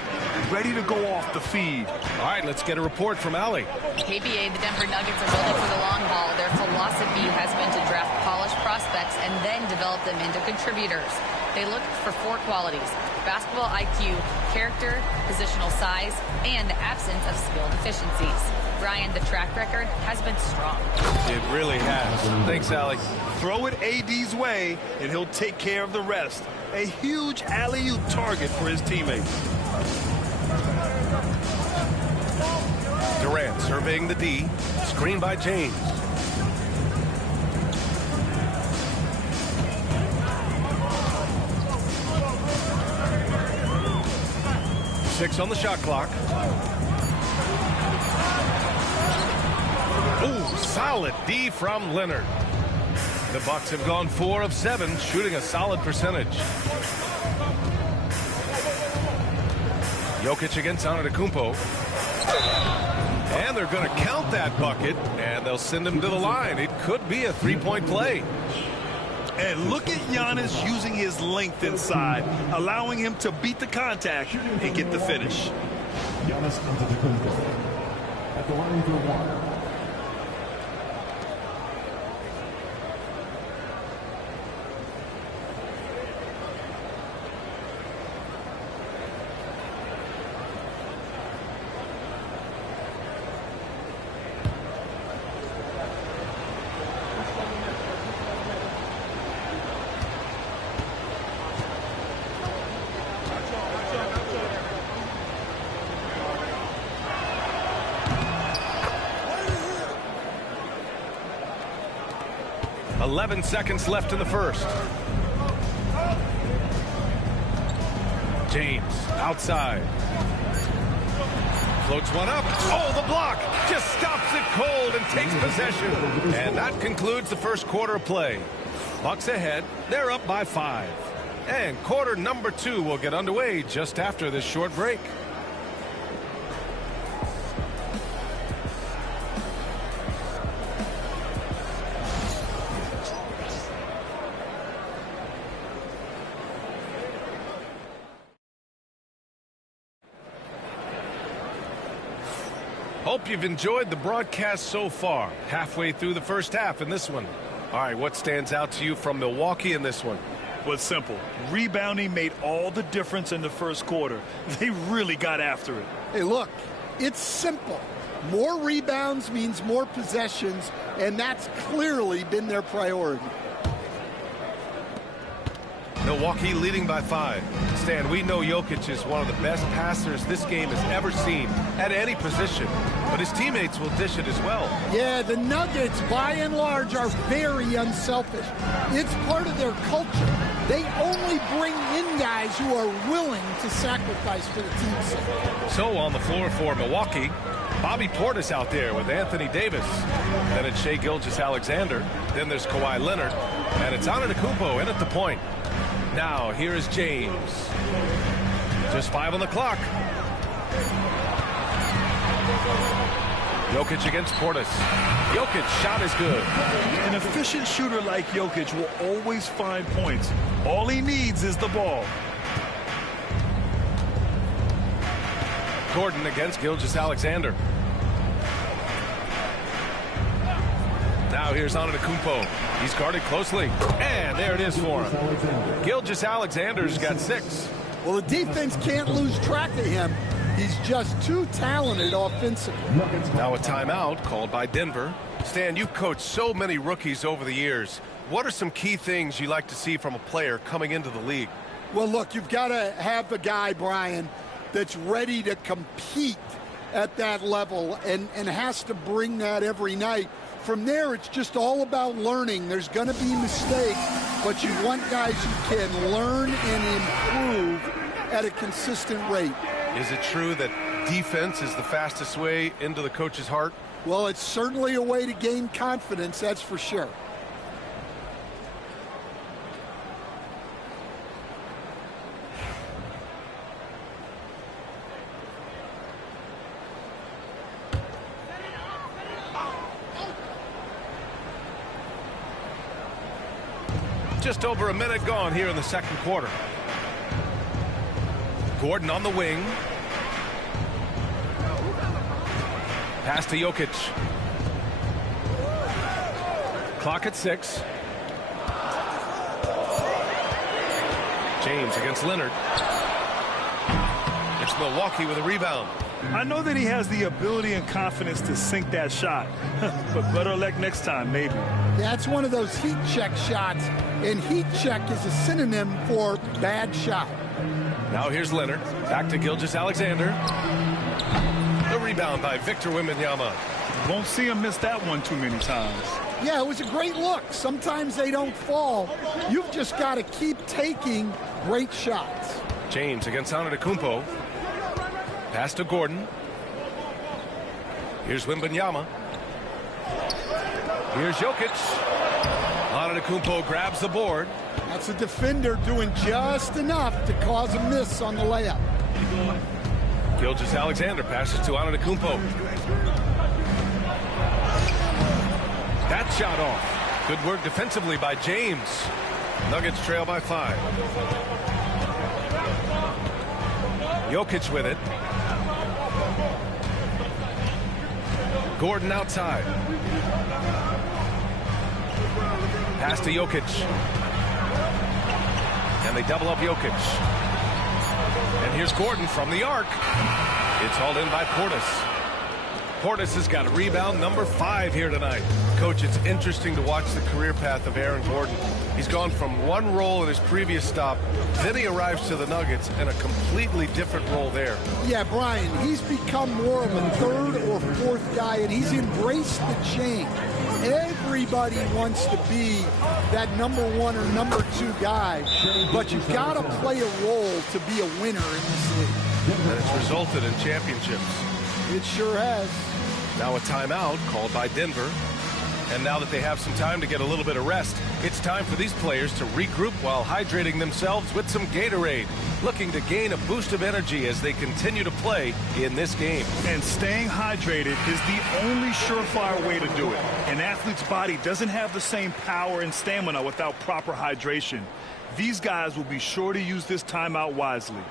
Ready to go off the feed. All right, let's get a report from Allie. KBA, the Denver Nuggets are building for the long haul. Their philosophy has been to draft polished prospects and then develop them into contributors. They look for 4 qualities: basketball IQ, character, positional size, and the absence of skill deficiencies. Brian, the track record has been strong. It really has. Thanks, Allie. Throw it AD's way, and he'll take care of the rest. A huge alley-oop target for his teammates. Durant surveying the D. Screen by James. Six on the shot clock. Ooh, solid D from Leonard. The Bucks have gone 4 of 7, shooting a solid percentage. Jokic against Antetokounmpo. And they're going to count that bucket, and they'll send him to the line. It could be a 3-point play. And look at Giannis using his length inside, allowing him to beat the contact and get the finish. Giannis Antetokounmpo at the line for 1. Eleven seconds left in the first. James outside. Floats one up. Oh, the block just stops it cold and takes possession. And that concludes the first quarter of play. Bucks ahead. They're up by 5. And quarter number 2 will get underway just after this short break. Hope you've enjoyed the broadcast so far. Halfway through the first half in this one. All right, what stands out to you from Milwaukee in this one? Well, it's simple. Rebounding made all the difference in the first quarter. They really got after it. Hey, look, it's simple. More rebounds means more possessions, and that's clearly been their priority. Milwaukee leading by 5. Stan, we know Jokic is one of the best passers this game has ever seen at any position. But but his teammates will dish it as well. Yeah, the Nuggets, by and large, are very unselfish. It's part of their culture. They only bring in guys who are willing to sacrifice for the team's sake. So on the floor for Milwaukee, Bobby Portis out there with Anthony Davis. Then it's Shai Gilgeous-Alexander. Then there's Kawhi Leonard. And it's Antetokounmpo in at the point. Now, here is James. Just 5 on the clock. Jokic against Portis. Jokic shot is good. An efficient shooter like Jokic will always find points. All he needs is the ball. Gordon against Gilgeous-Alexander. Now here's Antetokounmpo. He's guarded closely. And there it is for him. Gilgeous-Alexander's got 6. Well, the defense can't lose track of him. He's just too talented offensively. Now a timeout called by Denver. Stan, you've coached so many rookies over the years. What are some key things you like to see from a player coming into the league? Well, look, you've got to have a guy, Brian, that's ready to compete at that level and has to bring that every night. From there, it's just all about learning. There's going to be mistakes, but you want guys who can learn and improve at a consistent rate. Is it true that defense is the fastest way into the coach's heart? Well, it's certainly a way to gain confidence, that's for sure. Just over a minute gone here in the second quarter. Gordon on the wing. Pass to Jokic. Clock at 6. James against Leonard. It's Milwaukee with a rebound. I know that he has the ability and confidence to sink that shot, but better luck next time, maybe. That's one of those heat check shots, and heat check is a synonym for bad shot. Now here's Leonard. Back to Gilgeous-Alexander. The rebound by Victor Wembanyama. Won't see him miss that one too many times. Yeah, it was a great look. Sometimes they don't fall. You've just got to keep taking great shots. James against Antetokounmpo. Pass to Gordon. Here's Wembanyama. Here's Jokic. Antetokounmpo grabs the board. That's a defender doing just enough to cause a miss on the layup. Gilgeous-Alexander passes to Antetokounmpo. That shot off. Good work defensively by James. Nuggets trail by 5. Jokic with it. Gordon outside. Pass to Jokic. And they double up Jokic. And here's Gordon from the arc. It's hauled in by Portis. Portis has got a rebound number 5 here tonight. Coach, it's interesting to watch the career path of Aaron Gordon. He's gone from one role in his previous stop, then he arrives to the Nuggets in a completely different role there. Yeah, Brian, he's become more of a third or fourth guy, and he's embraced the change. Everybody wants to be that number 1 or number 2 guy, but you've got to play a role to be a winner in this league. And it's resulted in championships. It sure has. Now a timeout called by Denver. And now that they have some time to get a little bit of rest, it's time for these players to regroup while hydrating themselves with some Gatorade, looking to gain a boost of energy as they continue to play in this game. And staying hydrated is the only surefire way to do it. An athlete's body doesn't have the same power and stamina without proper hydration. These guys will be sure to use this timeout wisely.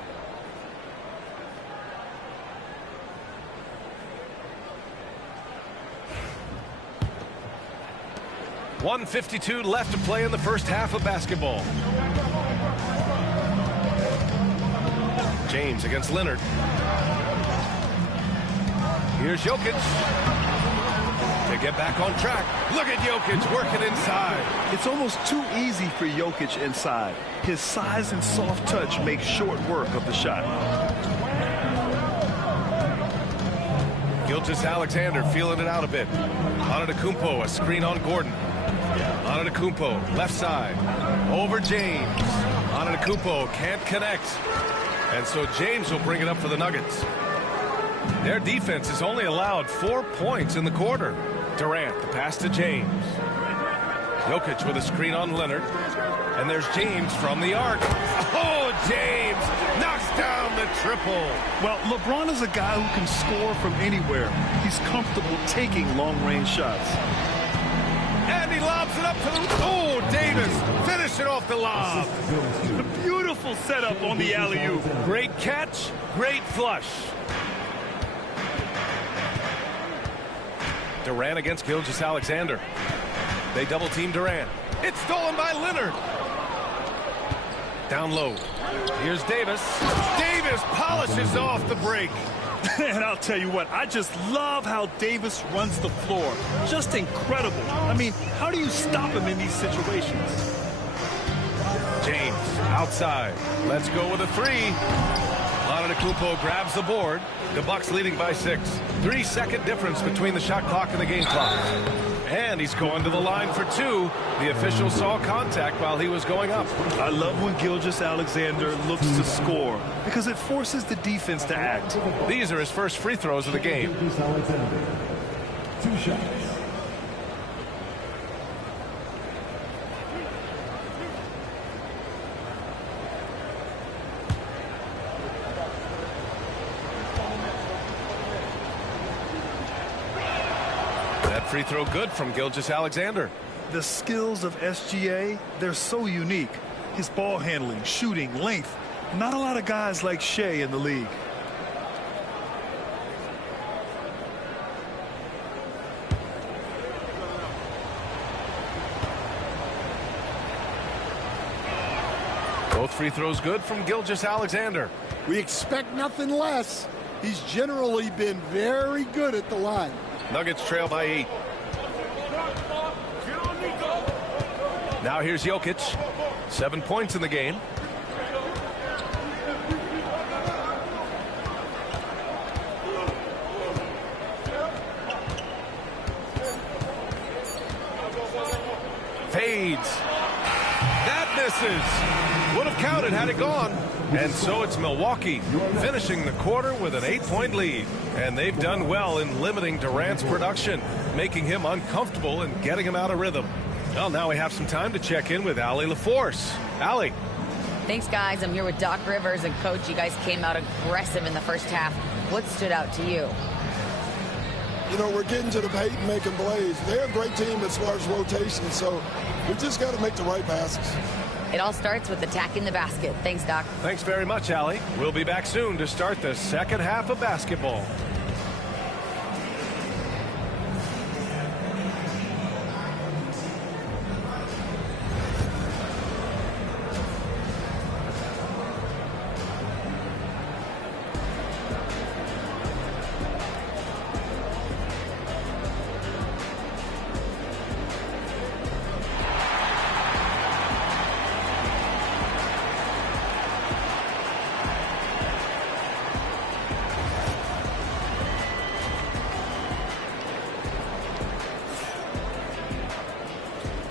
.152 left to play in the first half of basketball. James against Leonard. Here's Jokic to get back on track. Look at Jokic working inside. It's almost too easy for Jokic inside. His size and soft touch make short work of the shot. Gilgeous-Alexander feeling it out a bit. Antetokounmpo, a screen on Gordon. Antetokounmpo, left side. Over James. Antetokounmpo can't connect. And so James will bring it up for the Nuggets. Their defense has only allowed 4 points in the quarter. Durant, the pass to James. Jokic with a screen on Leonard. And there's James from the arc. Oh, James knocks down the triple. Well, LeBron is a guy who can score from anywhere. He's comfortable taking long-range shots. And he lobs it up to the... Oh, Davis finish it off the lob. A beautiful setup on the alley-oop. Great catch, great flush. Durant against Gilgeous-Alexander. They double-team Durant. It's stolen by Leonard. Down low. Here's Davis. Davis polishes off the break. And I'll tell you what, I just love how Davis runs the floor. Just incredible. I mean, how do you stop him in these situations? James outside. Let's go with a three. Antetokounmpo grabs the board. The Bucks leading by 6. 3-second difference between the shot clock and the game clock. And he's going to the line for 2. The official saw contact while he was going up. I love when Gilgeous-Alexander looks to score because it forces the defense to act. These are his first free throws of the game. 2 shots. Free throw good from Gilgeous-Alexander. The skills of SGA, they're so unique. His ball handling, shooting, length. Not a lot of guys like Shea in the league. Both free throws good from Gilgeous-Alexander. We expect nothing less. He's generally been very good at the line. Nuggets trail by 8. Now here's Jokic. 7 points in the game. Fades. That misses. Would have counted had it gone. And so it's Milwaukee finishing the quarter with an 8-point lead. And they've done well in limiting Durant's production, making him uncomfortable and getting him out of rhythm. Well, now we have some time to check in with Allie LaForce. Allie. Thanks, guys. I'm here with Doc Rivers and Coach. You guys came out aggressive in the first half. What stood out to you? You know, we're getting to the paint and making plays. They're a great team as far as rotation, so we just got to make the right passes. It all starts with attacking the basket. Thanks, Doc. Thanks very much, Allie. We'll be back soon to start the second half of basketball.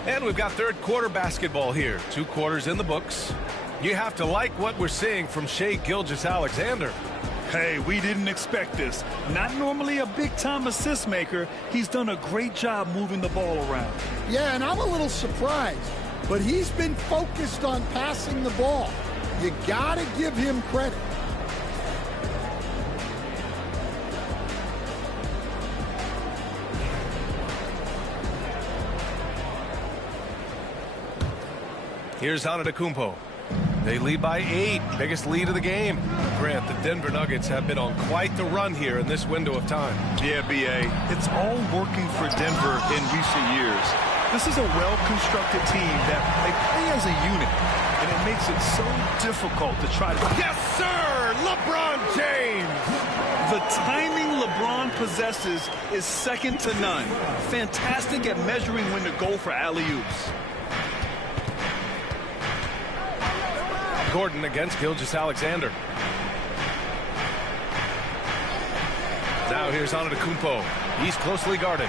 And we've got third quarter basketball here. 2 quarters in the books. You have to like what we're seeing from Shai Gilgeous-Alexander. Hey, we didn't expect this. Not normally a big-time assist maker. He's done a great job moving the ball around. Yeah, and I'm a little surprised, but he's been focused on passing the ball. You got to give him credit. Here's Antetokounmpo. They lead by 8. Biggest lead of the game. Grant, the Denver Nuggets have been on quite the run here in this window of time. Yeah, B.A. It's all working for Denver in recent years. This is a well-constructed team that they play as a unit, and it makes it so difficult to try to... Yes, sir! LeBron James! The timing LeBron possesses is second to none. Fantastic at measuring when to go for alley-oops. Gordon against Gilgeous-Alexander. Now here's Antetokounmpo. He's closely guarded.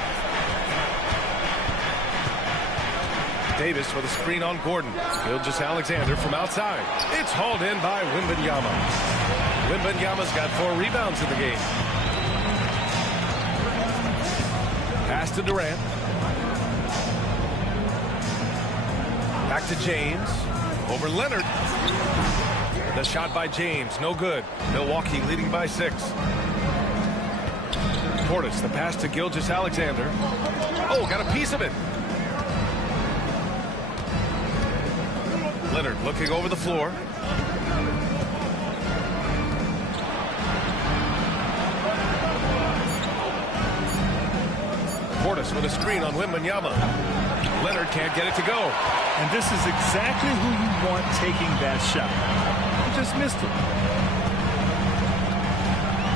Davis with a screen on Gordon. Gilgeous-Alexander from outside. It's hauled in by Wembanyama. Wembanyama's got 4 rebounds in the game. Pass to Durant. Back to James. Over Leonard. The shot by James. No good. Milwaukee leading by 6. Portis, the pass to Gilgeous-Alexander. Oh, got a piece of it. Leonard looking over the floor. Portis with a screen on Wembanyama. Leonard can't get it to go. And this is exactly who you want taking that shot. He just missed it.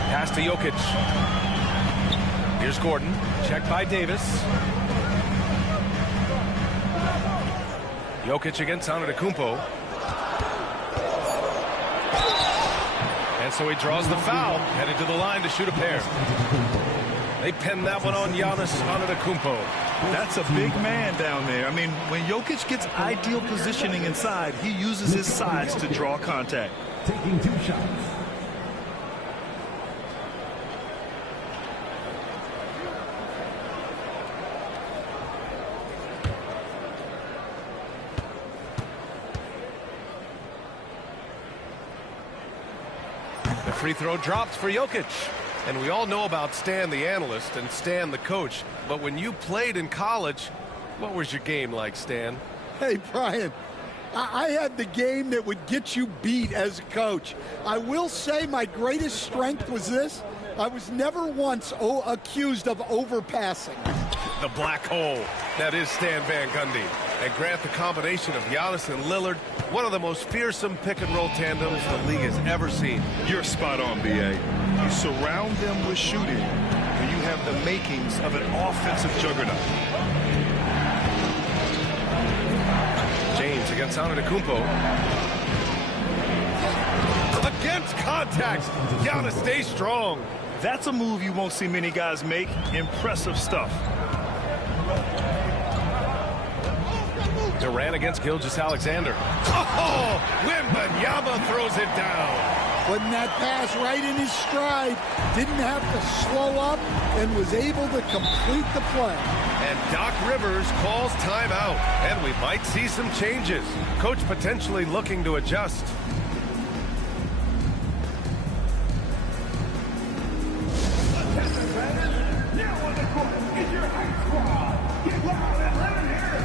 Pass to Jokic. Here's Gordon. Checked by Davis. Jokic against Antetokounmpo. And so he draws the foul. Headed to the line to shoot a pair. They pin that one on Giannis Antetokounmpo. That's a big man down there. I mean, when Jokic gets ideal positioning inside, he uses his size to draw contact. Taking 2 shots. The free throw drops for Jokic. And we all know about Stan the analyst and Stan the coach. But when you played in college, what was your game like, Stan? Hey, Brian, I had the game that would get you beat as a coach. I will say my greatest strength was this. I was never once accused of overpassing. The black hole. That is Stan Van Gundy. And Grant, the combination of Giannis and Lillard, one of the most fearsome pick-and-roll tandems the league has ever seen. You're spot on, B.A. You surround them with shooting, and you have the makings of an offensive juggernaut. James against Antetokounmpo. Against contact. Giannis stays strong. That's a move you won't see many guys make. Impressive stuff. Durant against Gilgeous-Alexander. Oh, Wembanyama throws it down. Putting that pass right in his stride. Didn't have to slow up and was able to complete the play. And Doc Rivers calls timeout. And we might see some changes. Coach potentially looking to adjust. Now on the court is your high squad. Get loud and loud here.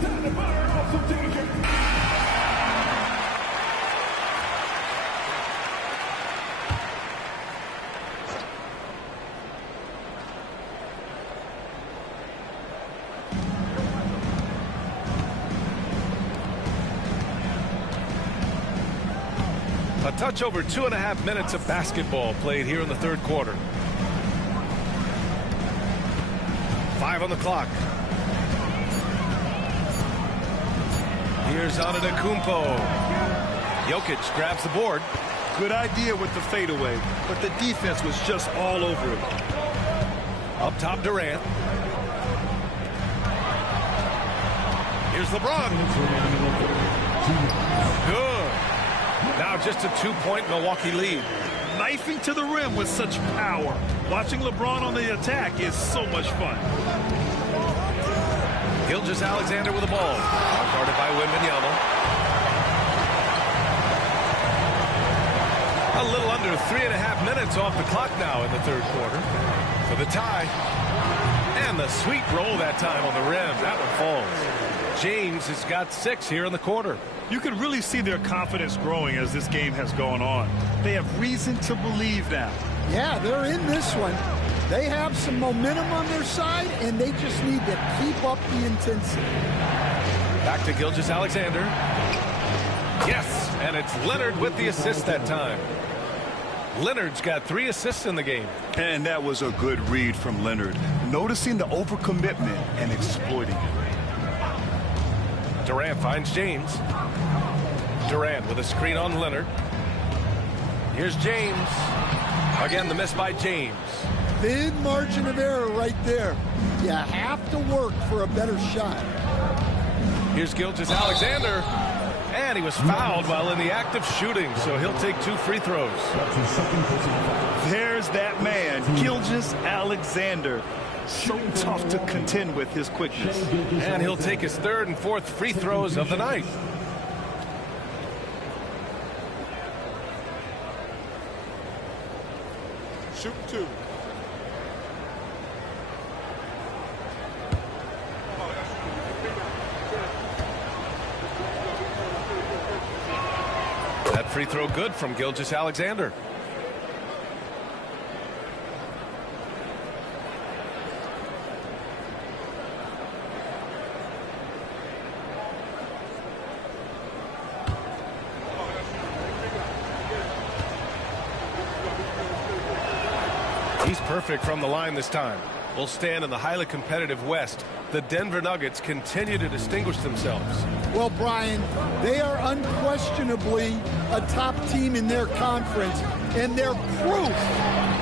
Time to fire off some danger. A touch over 2.5 minutes of basketball played here in the third quarter. 5 on the clock. Here's Antetokounmpo. Jokic grabs the board. Good idea with the fadeaway, but the defense was just all over it. Up top, Durant. Here's LeBron. Good. Now just a 2-point Milwaukee lead. Knifing to the rim with such power. Watching LeBron on the attack is so much fun. Gilgeous-Alexander with the ball. Guarded by Wembanyama. A little under 3.5 minutes off the clock now in the third quarter. For the tie. And the sweet roll that time on the rim. That one falls. James has got 6 here in the quarter. You can really see their confidence growing as this game has gone on. They have reason to believe now. Yeah, they're in this one. They have some momentum on their side, and they just need to keep up the intensity. Back to Gilgeous-Alexander. Yes, and it's Leonard with the assist that time. Leonard's got 3 assists in the game. And that was a good read from Leonard. Noticing the overcommitment and exploiting it. Durant finds James. Durant with a screen on Leonard. Here's James. Again, the miss by James. Thin margin of error right there. You have to work for a better shot. Here's Gilgeous-Alexander. And he was fouled while in the act of shooting, so he'll take 2 free throws. There's that man, Gilgeous-Alexander. So tough to contend with his quickness. And he'll take his 3rd and 4th free throws of the night. Shoot 2. That free throw good from Gilgeous-Alexander. He's perfect from the line this time. Will stand in the highly competitive West. The Denver Nuggets continue to distinguish themselves. Well, Brian, they are unquestionably a top team in their conference, and they're proof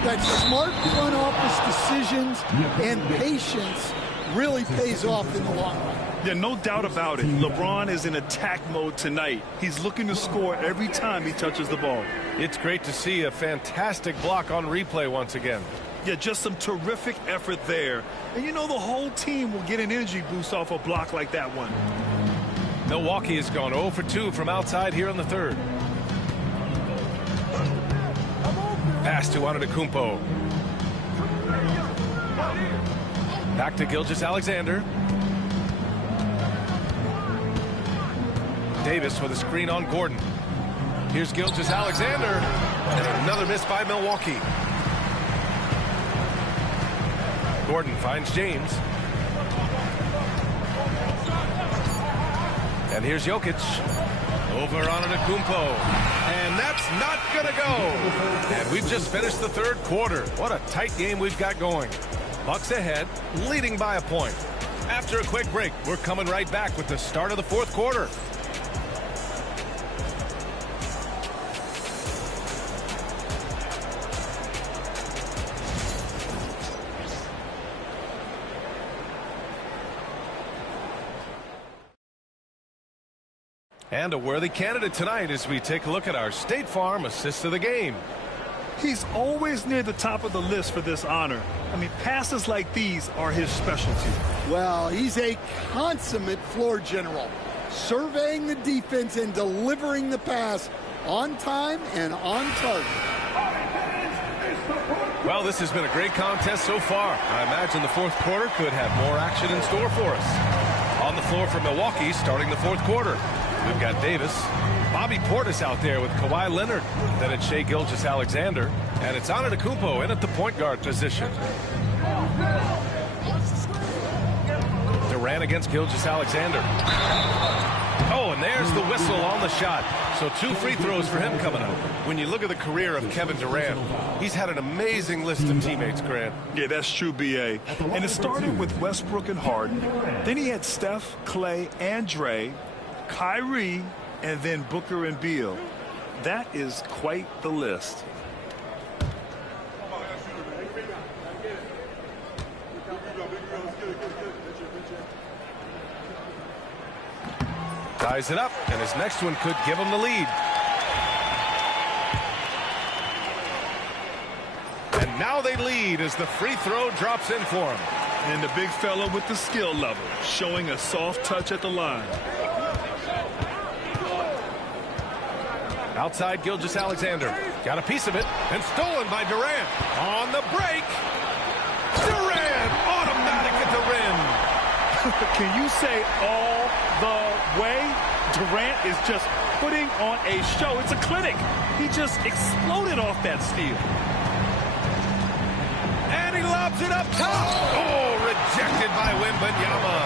that smart front office decisions and patience really pays off in the long run. Yeah, no doubt about it. LeBron is in attack mode tonight. He's looking to score every time he touches the ball. It's great to see a fantastic block on replay once again. Yeah, just some terrific effort there. And you know the whole team will get an energy boost off a block like that one. Milwaukee has gone 0 for 2 from outside here in the 3rd. Pass to Antetokounmpo. Back to Gilgeous-Alexander. Davis with a screen on Gordon. Here's Gilgeous-Alexander. And another miss by Milwaukee. Gordon finds James. And here's Jokic. Over on Antetokounmpo. And that's not going to go. And we've just finished the 3rd quarter. What a tight game we've got going. Bucks ahead, leading by a point. After a quick break, we're coming right back with the start of the 4th quarter. And a worthy candidate tonight as we take a look at our State Farm assist of the game. He's always near the top of the list for this honor. I mean, passes like these are his specialty. Well, he's a consummate floor general, surveying the defense and delivering the pass on time and on target. Well, this has been a great contest so far. I imagine the 4th quarter could have more action in store for us. On the floor for Milwaukee starting the 4th quarter. We've got Davis, Bobby Portis out there with Kawhi Leonard. Then it's Shai Gilgeous-Alexander. And it's Antetokounmpo in at the point guard position. Durant against Gilgeous-Alexander. Oh, and there's the whistle on the shot. So 2 free throws for him coming up. When you look at the career of Kevin Durant, he's had an amazing list of teammates, Grant. Yeah, that's true, B.A. And it started with Westbrook and Harden. Then he had Steph, Clay, and Dre, Kyrie, and then Booker and Beal. That is quite the list. Ties it up, and his next one could give him the lead. And now they lead as the free throw drops in for him. And the big fella with the skill level, showing a soft touch at the line. Outside Gilgeous-Alexander. Got a piece of it, and stolen by Durant. On the break. Durant, automatic at the rim. Can you say all the way? Durant is just putting on a show. It's a clinic. He just exploded off that steal. And he lobs it up top. Oh, rejected by Wembanyama.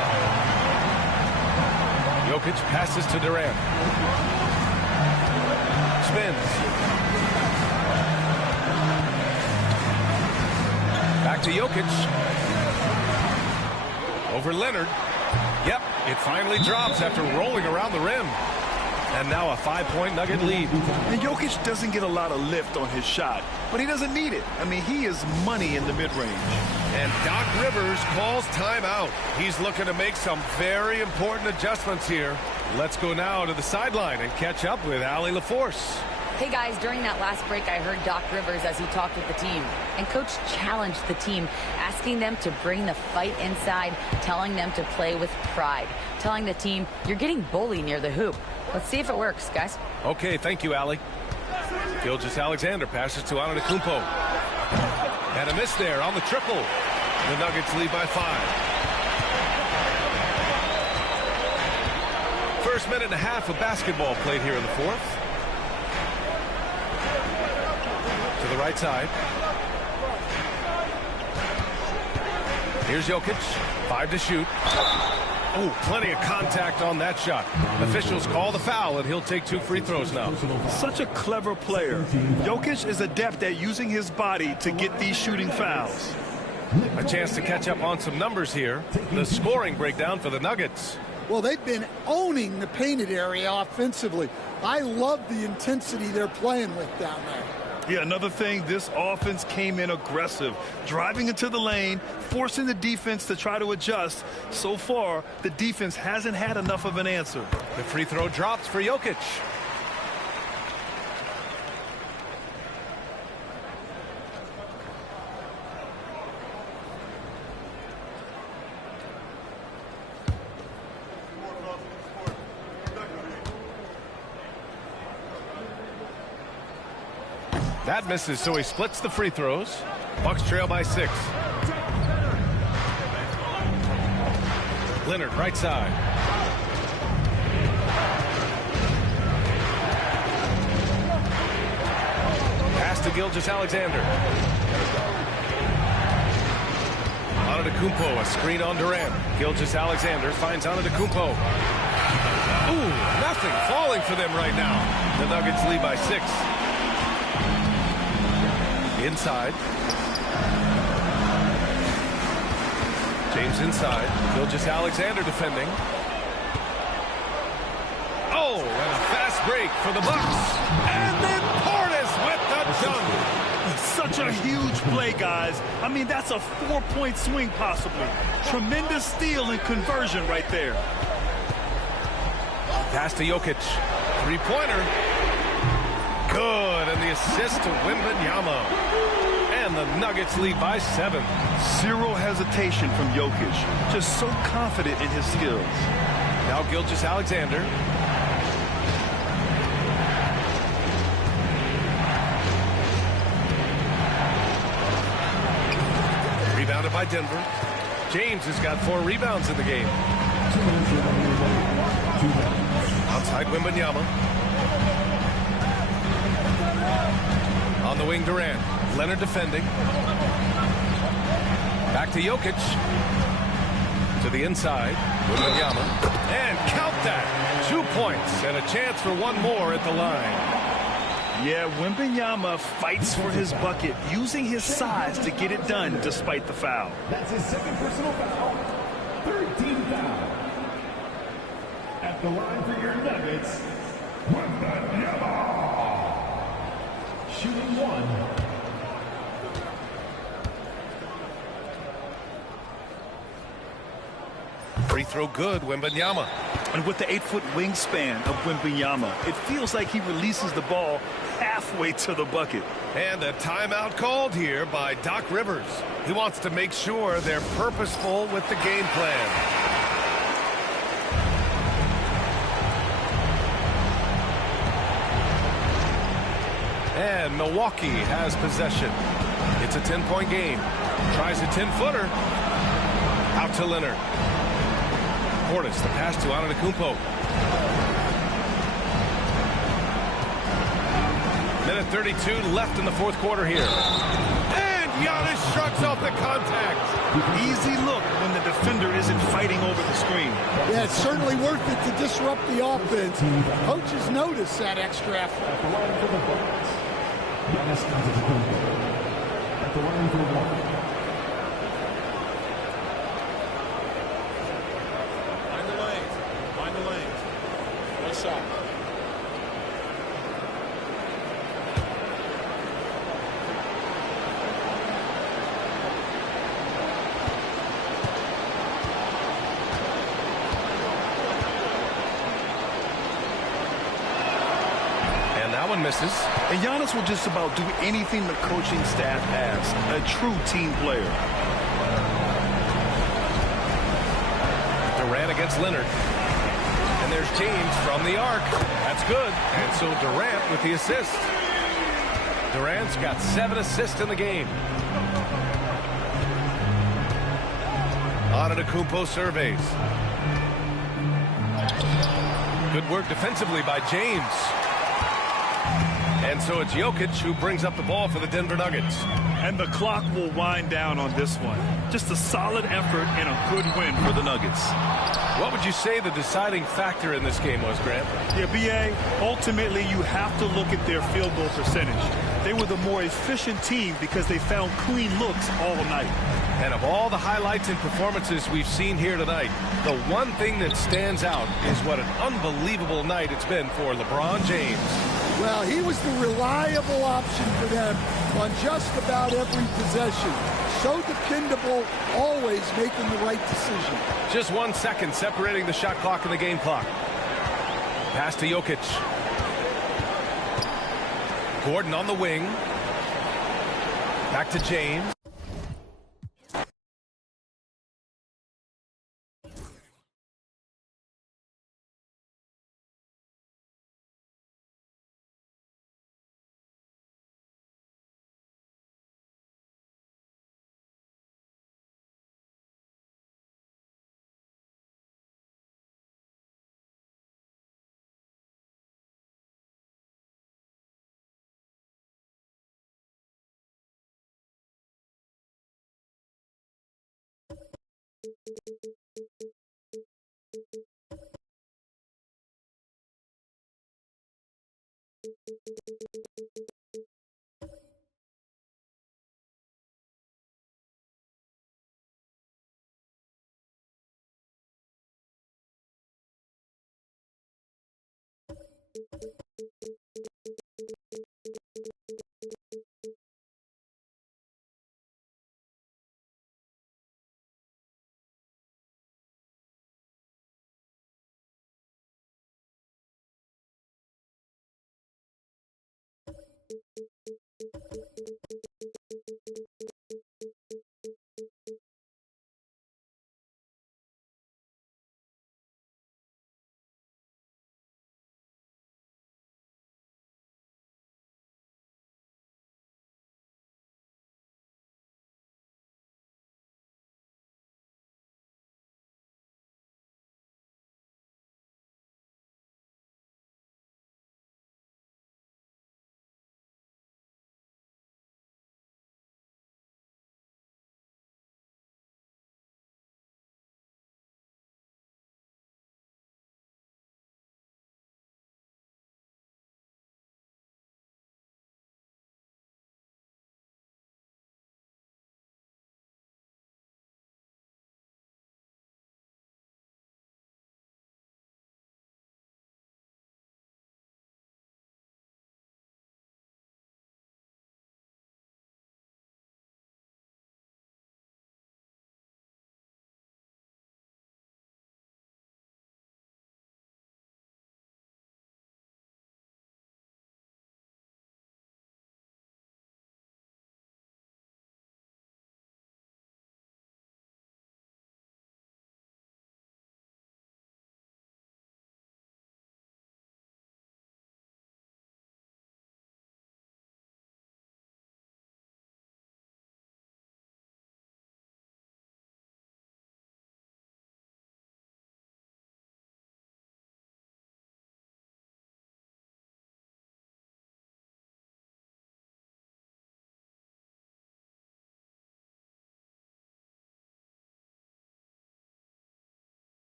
Jokic passes to Durant. Spins. Back to Jokic. Over Leonard. Yep, it finally drops after rolling around the rim. And now a 5-point Nugget lead. And Jokic doesn't get a lot of lift on his shot, but he doesn't need it. I mean, he is money in the mid-range. And Doc Rivers calls timeout. He's looking to make some very important adjustments here. Let's go now to the sideline and catch up with Allie LaForce. Hey guys, during that last break, I heard Doc Rivers as he talked with the team. And Coach challenged the team, asking them to bring the fight inside, telling them to play with pride, telling the team, you're getting bullied near the hoop. Let's see if it works, guys. Okay, thank you, Allie. Gilgeous-Alexander passes to Antetokounmpo. And a miss there on the triple. The Nuggets lead by 5. First minute and a half of basketball played here in the fourth. To the right side. Here's Jokic. 5 to shoot. Oh, plenty of contact on that shot. Officials call the foul, and he'll take 2 free throws now. Such a clever player. Jokic is adept at using his body to get these shooting fouls. A chance to catch up on some numbers here. The scoring breakdown for the Nuggets. Well, they've been owning the painted area offensively. I love the intensity they're playing with down there. Yeah, another thing, this offense came in aggressive, driving into the lane, forcing the defense to try to adjust. So far, the defense hasn't had enough of an answer. The free throw drops for Jokic. That misses, so he splits the free throws. Bucks trail by 6. Leonard, right side. Pass to Gilgeous-Alexander. Antetokounmpo, a screen on Durant. Gilgeous-Alexander finds Antetokounmpo. Ooh, nothing falling for them right now. The Nuggets lead by 6. Inside. James inside. Gilgeous-Alexander defending. Oh, and a fast break for the Bucks. And then Portis with the dunk. Such a huge play, guys. I mean, that's a 4-point swing possibly. Tremendous steal and conversion right there. Pass to Jokic. 3-pointer. Good, and the assist to Wembanyama. And the Nuggets lead by 7. Zero hesitation from Jokic. Just so confident in his skills. Now Gilgeous-Alexander. Rebounded by Denver. James has got 4 rebounds in the game. Outside Wembanyama. On the wing, Durant. Leonard defending. Back to Jokic. To the inside. Wembanyama. And count that. 2 points and a chance for one more at the line. Yeah, Wembanyama fights for his bucket, using his size to get it done despite the foul. That's his second personal foul. 13th foul. At the line for your Nuggets, Wembanyama. Shooting 1. Free throw good, Wembanyama. And with the 8-foot wingspan of Wembanyama, it feels like he releases the ball halfway to the bucket. And a timeout called here by Doc Rivers. He wants to make sure they're purposeful with the game plan. And Milwaukee has possession. It's a 10-point game. Tries a 10-footer. Out to Leonard. Portis, the pass to Antetokounmpo. Minute 32 left in the fourth quarter here. And Giannis shrugs off the contact. Easy look when the defender isn't fighting over the screen. Yeah, it's certainly worth it to disrupt the offense. Coaches notice that extra effort. At the line for the Bucks, Giannis Antetokounmpo. At the line for 1. one misses. And Giannis will just about do anything the coaching staff asks. A true team player. Durant against Leonard. And there's James from the arc. That's good. And so Durant with the assist. Durant's got 7 assists in the game. Antetokounmpo surveys. Good work defensively by James. And so it's Jokic who brings up the ball for the Denver Nuggets. And the clock will wind down on this one. Just a solid effort and a good win for the Nuggets. What would you say the deciding factor in this game was, Grant? Yeah, B.A., ultimately you have to look at their field goal percentage. They were the more efficient team because they found clean looks all night. And of all the highlights and performances we've seen here tonight, the one thing that stands out is what an unbelievable night it's been for LeBron James. Well, he was the reliable option for them on just about every possession. So dependable, always making the right decision. Just 1 second separating the shot clock and the game clock. Pass to Jokic. Gordon on the wing. Back to James.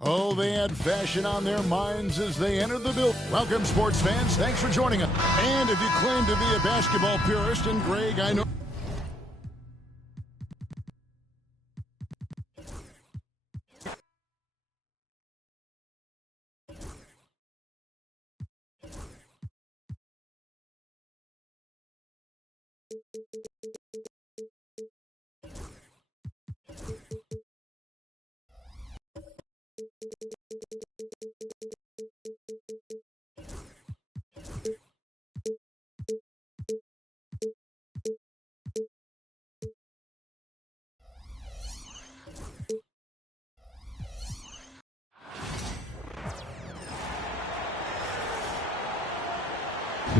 Oh, they had fashion on their minds as they entered the building. Welcome, sports fans. Thanks for joining us. And if you claim to be a basketball purist, and Greg, I know...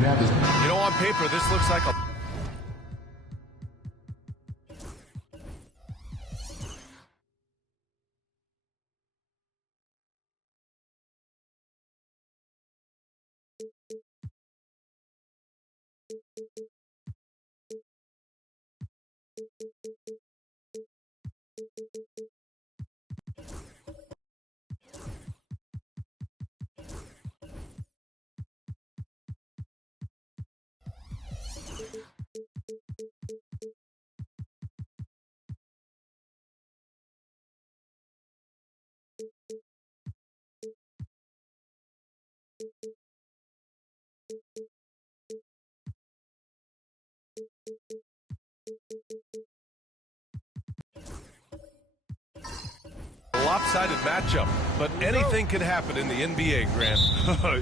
You know, on paper, this looks like a... lopsided matchup, but anything can happen in the NBA, Grant.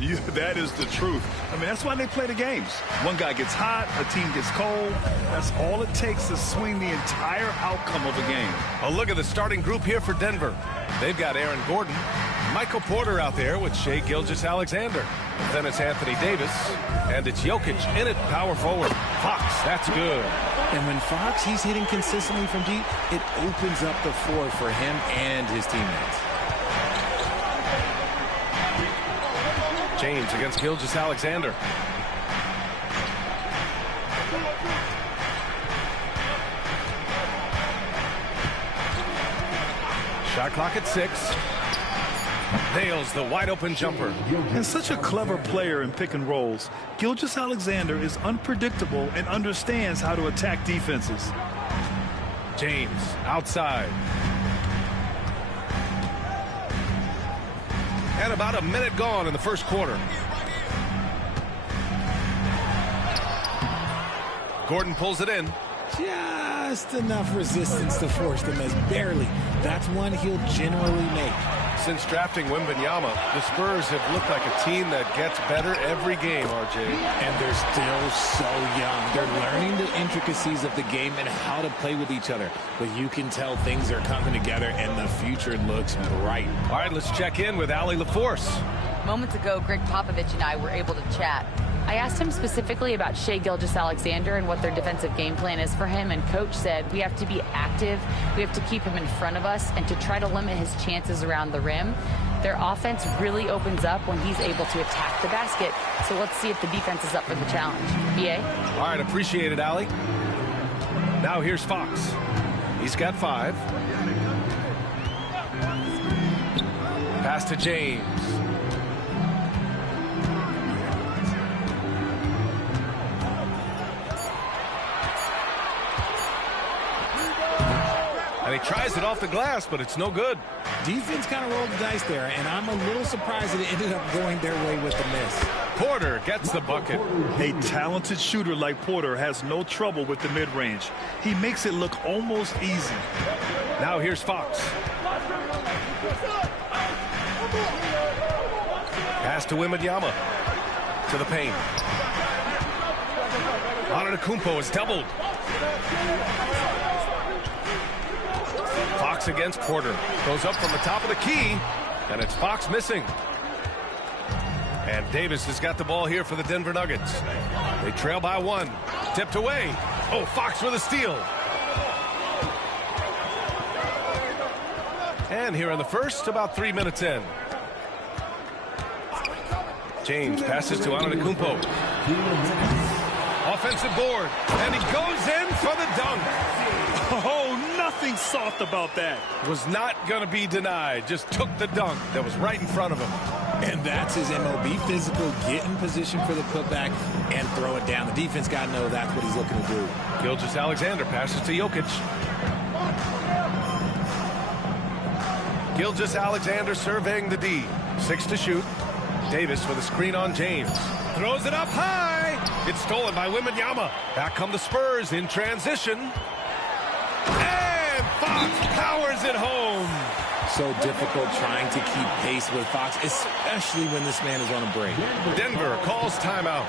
Yeah, that is the truth. I mean, that's why they play the games. One guy gets hot, a team gets cold. That's all it takes to swing the entire outcome of a game. Oh, look at the starting group here for Denver. They've got Aaron Gordon, Michael Porter out there with Shai Gilgeous-Alexander. Then it's Anthony Davis, and it's Jokic in it, power forward. Fox, that's good. And when Fox, he's hitting consistently from deep, it opens up the floor for him and his teammates. James against Gilgeous-Alexander. Shot clock at 6. Nails the wide-open jumper. And such a clever player in pick and rolls, Gilgeous-Alexander is unpredictable and understands how to attack defenses. James outside. And about a minute gone in the first quarter. Gordon pulls it in. Just enough resistance to force the miss. Barely. That's one he'll generally make. Since drafting Wembanyama, the Spurs have looked like a team that gets better every game, RJ. And they're still so young. They're learning the intricacies of the game and how to play with each other. But you can tell things are coming together and the future looks bright. All right, let's check in with Allie LaForce. Moments ago, Greg Popovich and I were able to chat. I asked him specifically about Shai Gilgeous-Alexander and what their defensive game plan is for him, and Coach said we have to be active, we have to keep him in front of us, and to try to limit his chances around the rim. Their offense really opens up when he's able to attack the basket, so let's see if the defense is up for the challenge. BA? All right, appreciate it, Allie. Now here's Fox. He's got 5. Pass to James. And he tries it off the glass, but it's no good. Defense kind of rolled the dice there, and I'm a little surprised that it ended up going their way with the miss. Porter gets the bucket. A talented shooter like Porter has no trouble with the mid-range. He makes it look almost easy. Now here's Fox. Pass to Wembanyama. To the paint. Antetokounmpo is doubled. Fox against Porter. Goes up from the top of the key, and it's Fox missing. And Davis has got the ball here for the Denver Nuggets. They trail by 1. Tipped away. Oh, Fox with a steal. And here in the first, about 3 minutes in. James passes to Antetokounmpo. Offensive board, and he goes in for the dunk. Oh, nothing soft about that. Was not going to be denied. Just took the dunk that was right in front of him. And that's his MO. Be physical, get in position for the putback, and throw it down. The defense got to know that's what he's looking to do. Gilgeous-Alexander passes to Jokic. Gilgeous-Alexander surveying the D. 6 to shoot. Davis with a screen on James. Throws it up high. It's stolen by Wembanyama. Back come the Spurs in transition. And Fox powers it home. So difficult trying to keep pace with Fox, especially when this man is on a break. Denver calls timeout.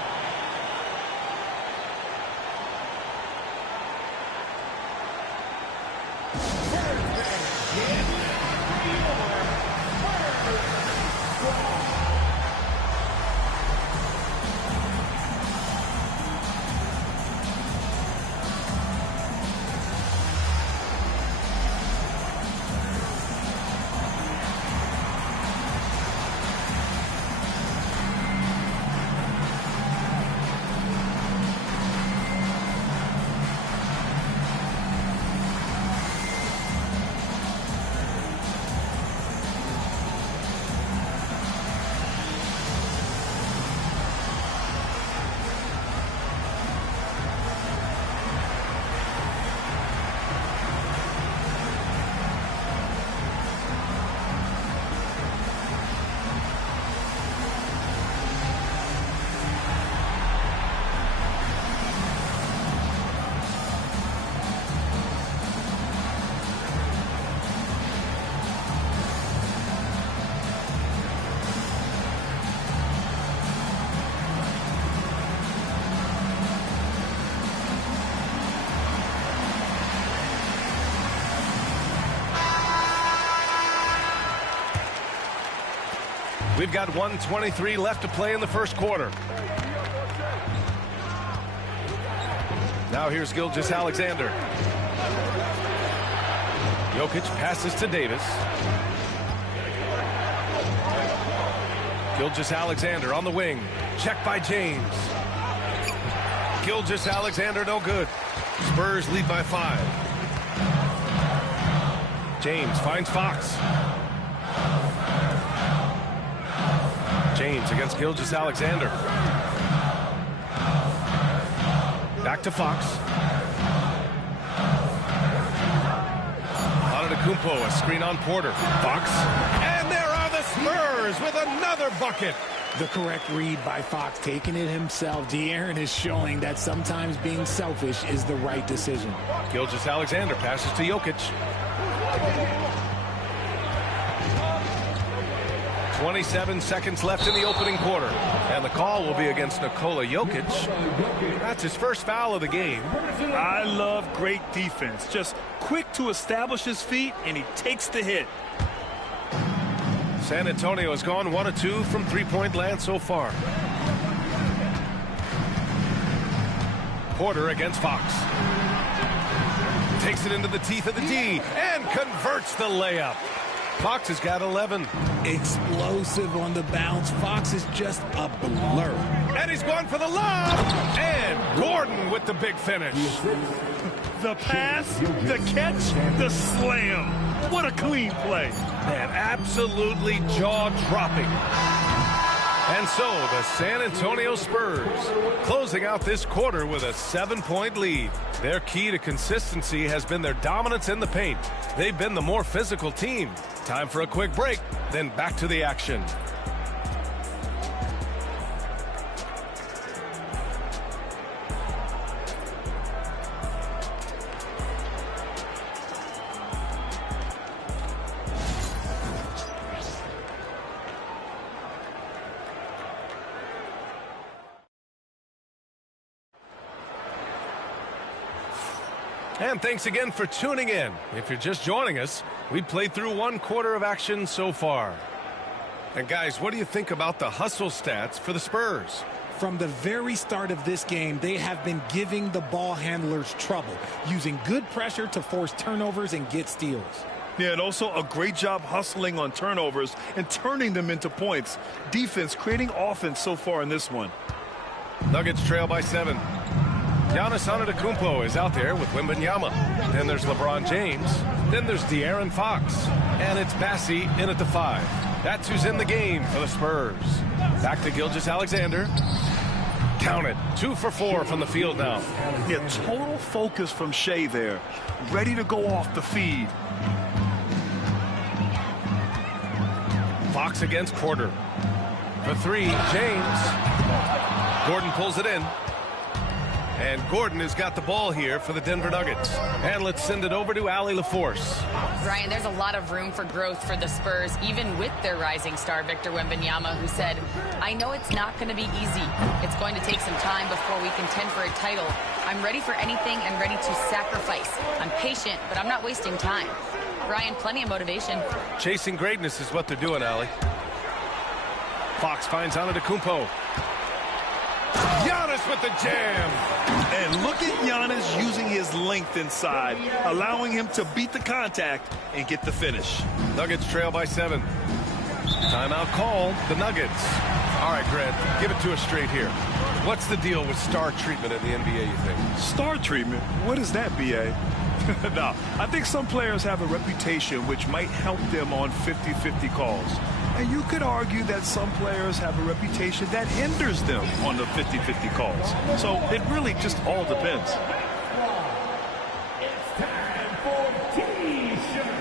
We've got 1:23 left to play in the first quarter. Now here's Gilgeous-Alexander. Jokic passes to Davis. Gilgeous-Alexander on the wing. Check by James. Gilgeous-Alexander no good. Spurs lead by 5. James finds Fox. James against Gilgeous-Alexander. Back to Fox. Antetokounmpo, a screen on Porter. Fox. And there are the Spurs with another bucket. The correct read by Fox, taking it himself. De'Aaron is showing that sometimes being selfish is the right decision. Gilgeous-Alexander passes to Jokic. 27 seconds left in the opening quarter. And the call will be against Nikola Jokic. That's his first foul of the game. I love great defense. Just quick to establish his feet, and he takes the hit. San Antonio has gone 1 of 2 from three-point land so far. Porter against Fox. Takes it into the teeth of the D and converts the layup. Fox has got 11. Explosive on the bounce. Fox is just a blur. And he's going for the lob. And Gordon with the big finish. The pass, the catch, the slam. What a clean play. Man, absolutely jaw-dropping. And so the San Antonio Spurs closing out this quarter with a 7-point lead. Their key to consistency has been their dominance in the paint. They've been the more physical team. Time for a quick break, then back to the action. And thanks again for tuning in. If you're just joining us, we played through 1 quarter of action so far. And guys, what do you think about the hustle stats for the Spurs? From the very start of this game, they have been giving the ball handlers trouble, using good pressure to force turnovers and get steals. Yeah, and also a great job hustling on turnovers and turning them into points. Defense creating offense so far in this one. Nuggets trail by 7. Giannis Antetokounmpo is out there with Wembanyama. Then there's LeBron James. Then there's De'Aaron Fox. And it's Bassey in at the 5. That's who's in the game for the Spurs. Back to Gilgeous-Alexander. Count it. 2 for 4 from the field now. Yeah, total focus from Shea there. Ready to go off the feed. Fox against Porter. For 3, James. Gordon pulls it in. And Gordon has got the ball here for the Denver Nuggets. And let's send it over to Allie LaForce. Brian, there's a lot of room for growth for the Spurs, even with their rising star, Victor Wembanyama, who said, I know it's not going to be easy. It's going to take some time before we contend for a title. I'm ready for anything and ready to sacrifice. I'm patient, but I'm not wasting time. Brian, plenty of motivation. Chasing greatness is what they're doing, Allie. Fox finds Antetokounmpo. Giannis with the jam. And look at Giannis using his length inside, allowing him to beat the contact and get the finish. Nuggets trail by 7. Timeout called. The Nuggets. All right, Grant, give it to us straight here. What's the deal with star treatment in the NBA, you think? Star treatment? What is that, B.A.? No, I think some players have a reputation which might help them on 50-50 calls. And you could argue that some players have a reputation that hinders them on the 50-50 calls. So it really just all depends. It's time for T-shirts.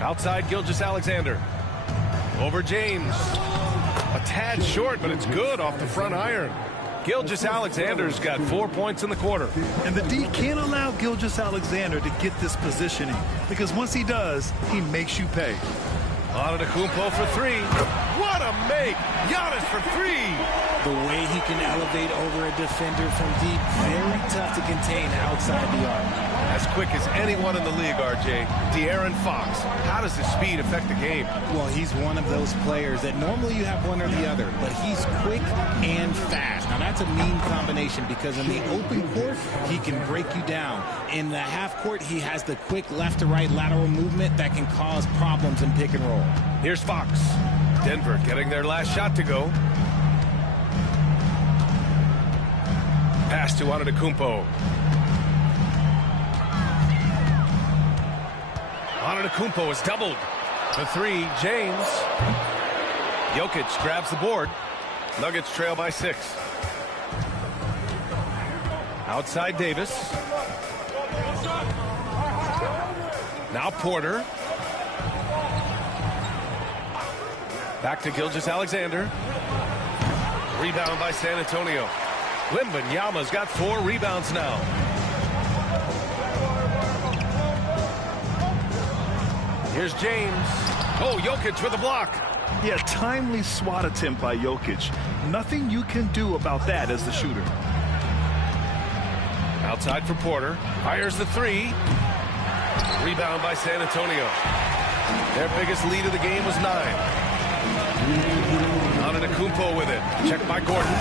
Outside Gilgeous-Alexander. Over James. A tad short, but it's good off the front iron. Gilgeous-Alexander's got 4 points in the quarter. And the D can't allow Gilgeous-Alexander to get this positioning, because once he does, he makes you pay. Antetokounmpo for 3. What a make! Giannis for 3. The way he can elevate over a defender from deep, very tough to contain outside the arc. As quick as anyone in the league, RJ. De'Aaron Fox. How does his speed affect the game? Well, he's one of those players that normally you have one or the other, but he's quick and fast. Now, that's a mean combination because in the open court, he can break you down. In the half court, he has the quick left to right lateral movement that can cause problems in pick and roll. Here's Fox. Denver getting their last shot to go. Pass to Antetokounmpo. Antetokounmpo is doubled. For 3, James. Jokic grabs the board. Nuggets trail by 6. Outside Davis. Now Porter. Back to Gilgeous-Alexander. Rebound by San Antonio. Wembanyama's got 4 rebounds now. Here's James. Oh, Jokic with a block. Yeah, timely swat attempt by Jokic. Nothing you can do about that as the shooter. Outside for Porter. Fires the three. Rebound by San Antonio. Their biggest lead of the game was 9. Antetokounmpo with it. Checked by Gordon.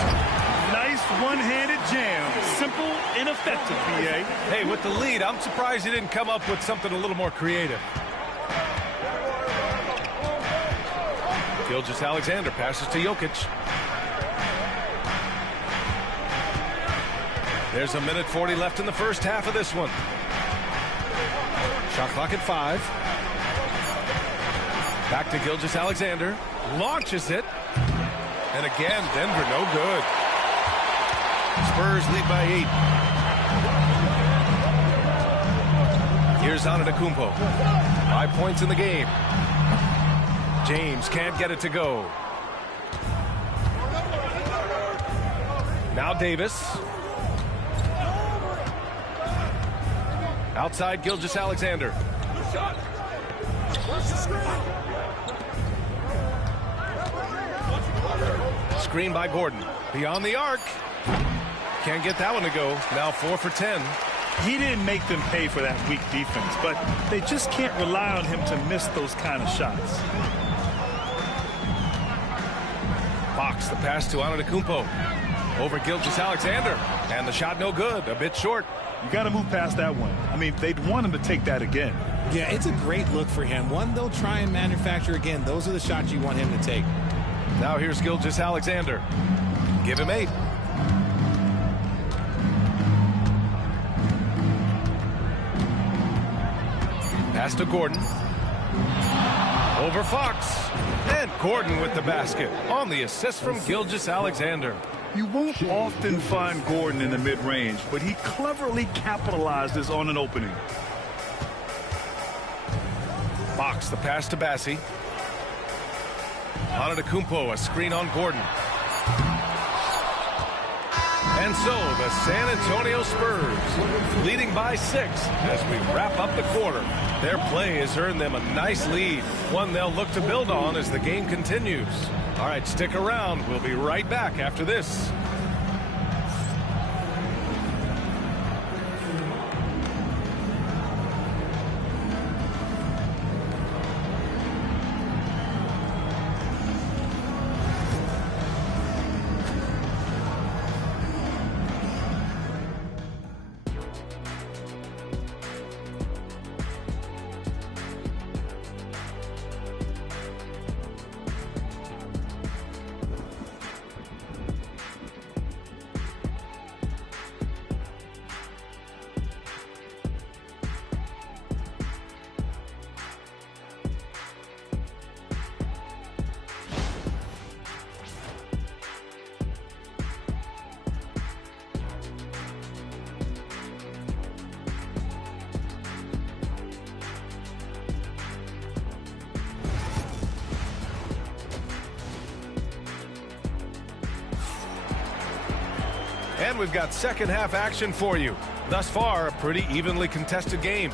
Nice one-handed jam. Simple and effective, BA. Hey, with the lead, I'm surprised he didn't come up with something a little more creative. Gilgeous-Alexander passes to Jokic. There's a minute 40 left in the first half of this one. Shot clock at 5. Back to Gilgeous-Alexander. Launches it. And again, Denver no good. Spurs lead by 8. Here's Antetokounmpo. 5 points in the game. James can't get it to go. Now Davis. Outside Gilgeous-Alexander. Screen by Gordon. Beyond the arc. Can't get that one to go. Now 4 for 10. He didn't make them pay for that weak defense, but they just can't rely on him to miss those kind of shots. Fox, the pass to Antetokounmpo. Over Gilgeous-Alexander. And the shot no good. A bit short. You got to move past that one. I mean, they'd want him to take that again. Yeah, it's a great look for him. One they'll try and manufacture again. Those are the shots you want him to take. Now here's Gilgeous-Alexander. Give him 8. Pass to Gordon. Over Fox. And Gordon with the basket on the assist from Gilgeous-Alexander. You won't often find Gordon in the mid-range, but he cleverly capitalizes on an opening. Fox, the pass to Bassi. Antetokounmpo, a screen on Gordon. And so the San Antonio Spurs leading by 6 as we wrap up the quarter. Their play has earned them a nice lead, one they'll look to build on as the game continues. All right, stick around. We'll be right back after this. And we've got second half action for you. Thus far, a pretty evenly contested game.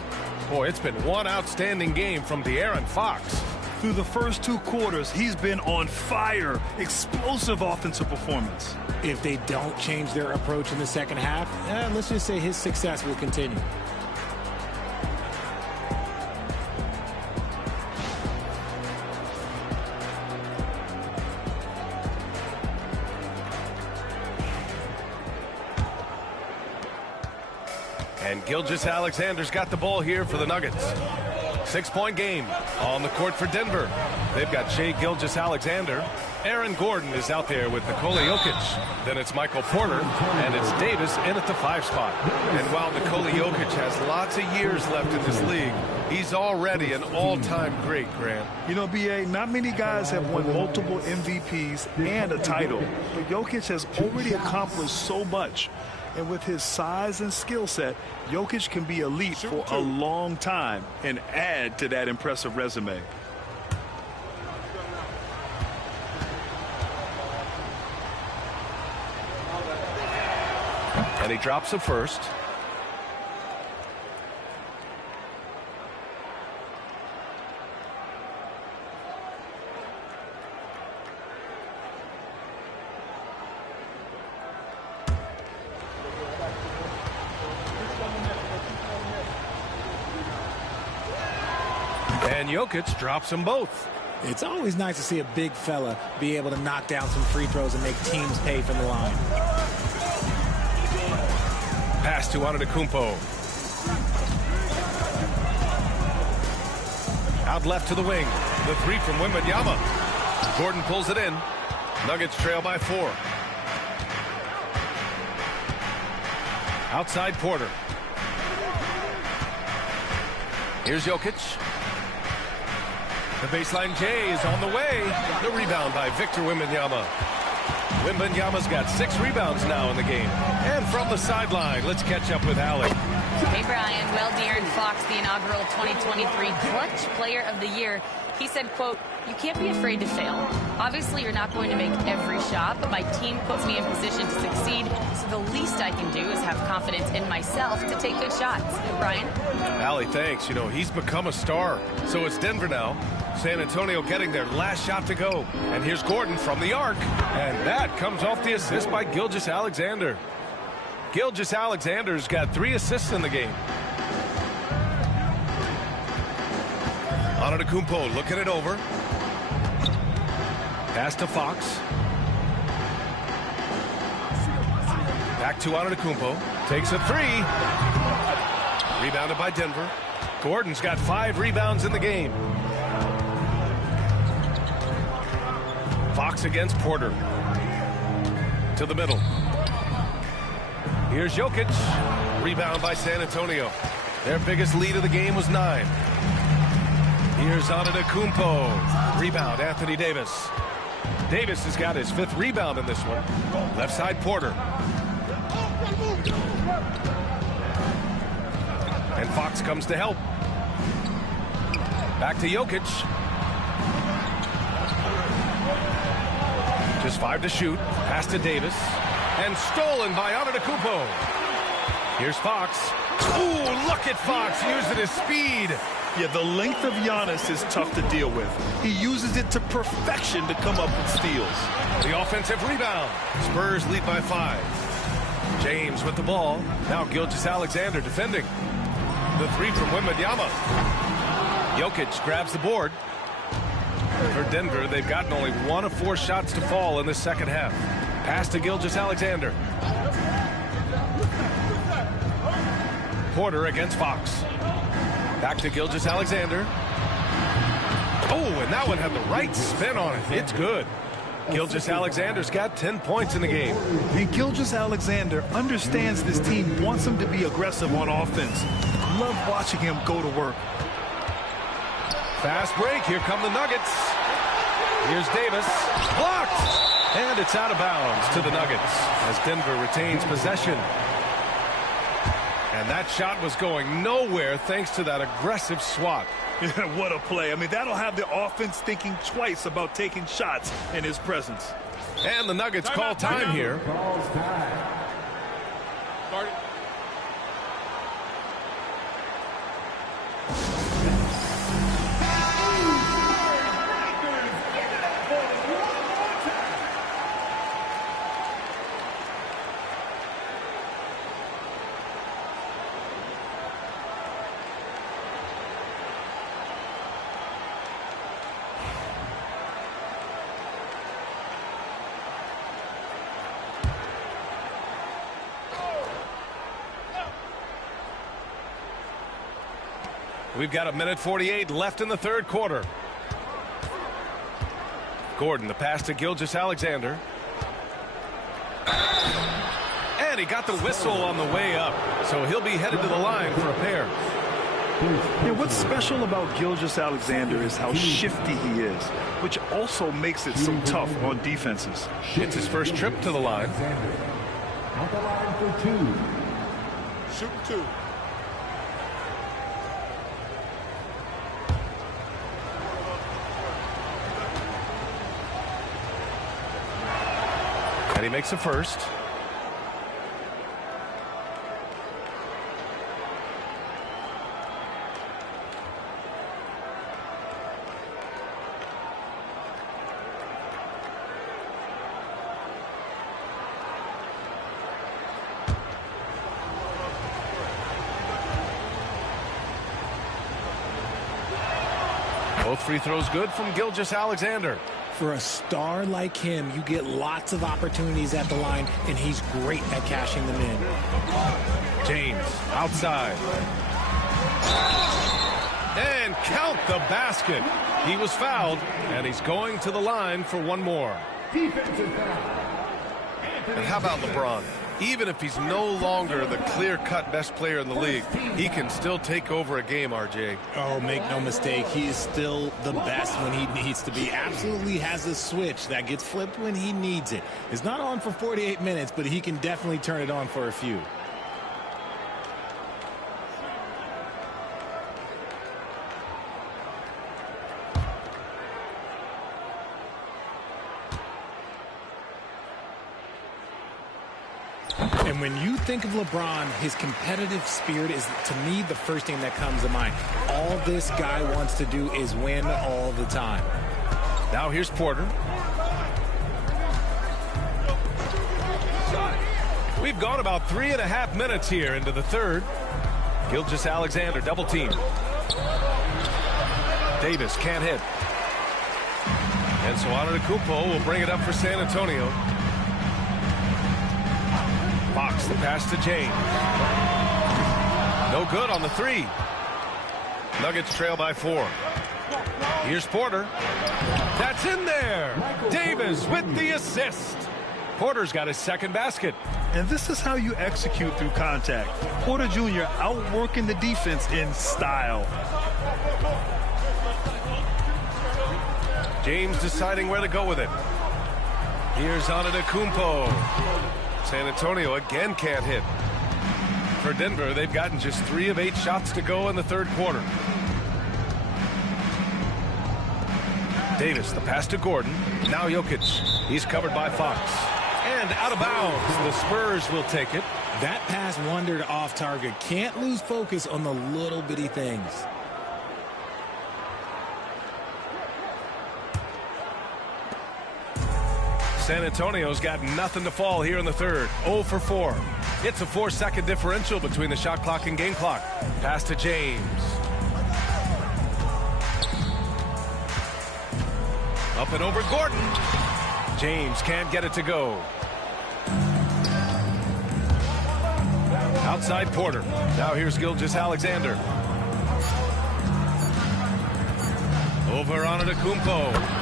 Boy, it's been one outstanding game from De'Aaron Fox. Through the first 2 quarters, he's been on fire. Explosive offensive performance. If they don't change their approach in the second half, let's just say his success will continue. And Gilgeous-Alexander's got the ball here for the Nuggets. 6-point game on the court for Denver. They've got Shai Gilgeous-Alexander. Aaron Gordon is out there with Nikola Jokic. Then it's Michael Porter, and it's Davis in at the 5 spot. And while Nikola Jokic has lots of years left in this league, he's already an all-time great, Grant. You know, B.A., not many guys have won multiple MVPs and a title. But Jokic has already accomplished so much. And with his size and skill set, Jokic can be elite for a long time and add to that impressive resume. And he drops the first. And Jokic drops them both. It's always nice to see a big fella be able to knock down some free throws and make teams pay from the line. Pass to Antetokounmpo. Out left to the wing. The three from Wembanyama. Gordon pulls it in. Nuggets trail by 4. Outside Porter. Here's Jokic. The baseline J is on the way. The rebound by Victor Wembanyama. Wembanyama's got 6 rebounds now in the game. And from the sideline, let's catch up with Allie. Hey, Brian. Well, De'Aaron Fox, the inaugural 2023 Clutch Player of the Year, he said, quote, "You can't be afraid to fail. Obviously, you're not going to make every shot, but my team puts me in position to succeed, so the least I can do is have confidence in myself to take good shots." Brian? Allie, thanks. You know, he's become a star. So it's Denver now. San Antonio getting their last shot to go. And here's Gordon from the arc. And that comes off the assist by Gilgeous-Alexander. Gilgeous-Alexander's got 3 assists in the game. Antetokounmpo looking it over. Pass to Fox. Back to Antetokounmpo. Takes a 3. Rebounded by Denver. Gordon's got 5 rebounds in the game. Fox against Porter. To the middle. Here's Jokic. Rebound by San Antonio. Their biggest lead of the game was 9. Here's Antetokounmpo. Rebound, Anthony Davis. Davis has got his 5th rebound in this one. Left side, Porter. And Fox comes to help. Back to Jokic. Just 5 to shoot. Pass to Davis. And stolen by Antetokounmpo. Here's Fox. Ooh, look at Fox using his speed. Yeah, the length of Giannis is tough to deal with. He uses it to perfection to come up with steals. The offensive rebound. Spurs lead by 5. James with the ball. Now Gilgeous-Alexander defending. The 3 from Wembanyama. Jokic grabs the board. For Denver, they've gotten only 1 of 4 shots to fall in the second half. Pass to Gilgeous-Alexander. Porter against Fox. Back to Gilgeous-Alexander. Oh, and that one had the right spin on it. It's good. Gilgeous-Alexander's got 10 points in the game. And Gilgeous-Alexander understands this team wants him to be aggressive on offense. Love watching him go to work. Fast break. Here come the Nuggets. Here's Davis. Blocked. And it's out of bounds to the Nuggets as Denver retains possession. And that shot was going nowhere thanks to that aggressive swat. What a play. I mean, that'll have the offense thinking twice about taking shots in his presence. And the Nuggets call time here. We've got 1:48 left in the third quarter. Gordon, the pass to Gilgeous-Alexander. And he got the whistle on the way up, so he'll be headed to the line for a pair. Yeah, what's special about Gilgeous-Alexander is how shifty he is, which also makes it so tough on defenses. It's his first trip to the line. At the line for 2. Shoot 2. And he makes a first. Both free throws good from Gilgeous-Alexander. For a star like him, you get lots of opportunities at the line, and he's great at cashing them in. James outside. And count the basket. He was fouled, and he's going to the line for one more. And how about LeBron? Even if he's no longer the clear-cut best player in the league, he can still take over a game, RJ. Oh, make no mistake, he is still the best when he needs to be. Absolutely has a switch that gets flipped when he needs it. It's not on for 48 minutes, but he can definitely turn it on for a few. And when you think of LeBron, his competitive spirit is, to me, the first thing that comes to mind. All this guy wants to do is win all the time. Now here's Porter. We've gone about 3.5 minutes here into the third. Gilgeous-Alexander double team. Davis can't hit. And so Antetokounmpo will bring it up for San Antonio. Fox, the pass to James. No good on the three. Nuggets trail by 4. Here's Porter. That's in there. Davis with the assist. Porter's got his second basket. And this is how you execute through contact. Porter Jr. outworking the defense in style. James deciding where to go with it. Here's Antetokounmpo. San Antonio again can't hit. For Denver, they've gotten just 3 of 8 shots to go in the third quarter. Davis, the pass to Gordon. Now Jokic. He's covered by Fox. And out of bounds. The Spurs will take it. That pass wandered off target. Can't lose focus on the little bitty things. San Antonio's got nothing to fall here in the third. 0 for 4. It's a 4-second differential between the shot clock and game clock. Pass to James. Up and over Gordon. James can't get it to go. Outside Porter. Now here's Gilgeous-Alexander. Over Antetokounmpo.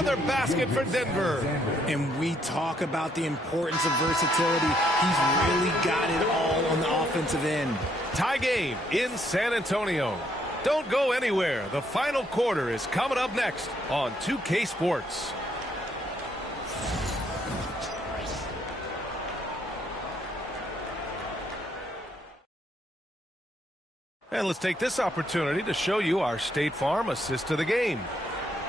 Another basket for Denver. And we talk about the importance of versatility. He's really got it all on the offensive end. Tie game in San Antonio. Don't go anywhere. The final quarter is coming up next on 2K Sports. And let's take this opportunity to show you our State Farm assist to the game.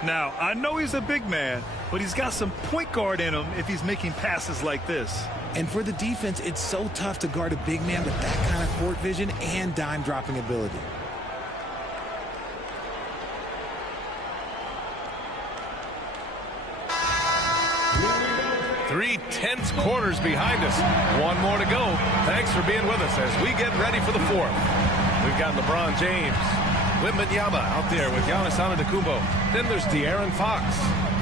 Now, I know he's a big man, but he's got some point guard in him if he's making passes like this. And for the defense, it's so tough to guard a big man with that kind of court vision and dime-dropping ability. Three tense quarters behind us. One more to go. Thanks for being with us as we get ready for the fourth. We've got LeBron James. Wembanyama out there with Giannis Antetokounmpo. Then there's De'Aaron Fox.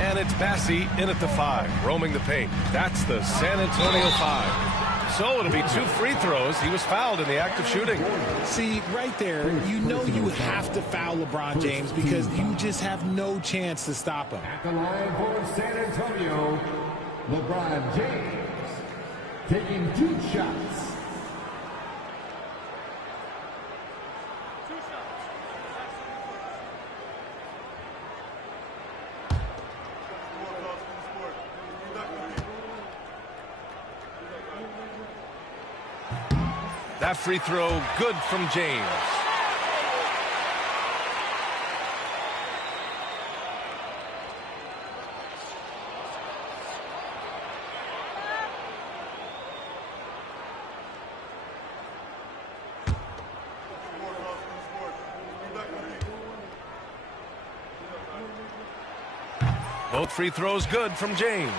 And it's Bassi in at the 5, roaming the paint. That's the San Antonio 5. So it'll be 2 free throws. He was fouled in the act of shooting. See, right there, you know you have to foul LeBron James because you just have no chance to stop him. At the line for San Antonio, LeBron James taking 2 shots. That free throw good from James. Both free throws good from James.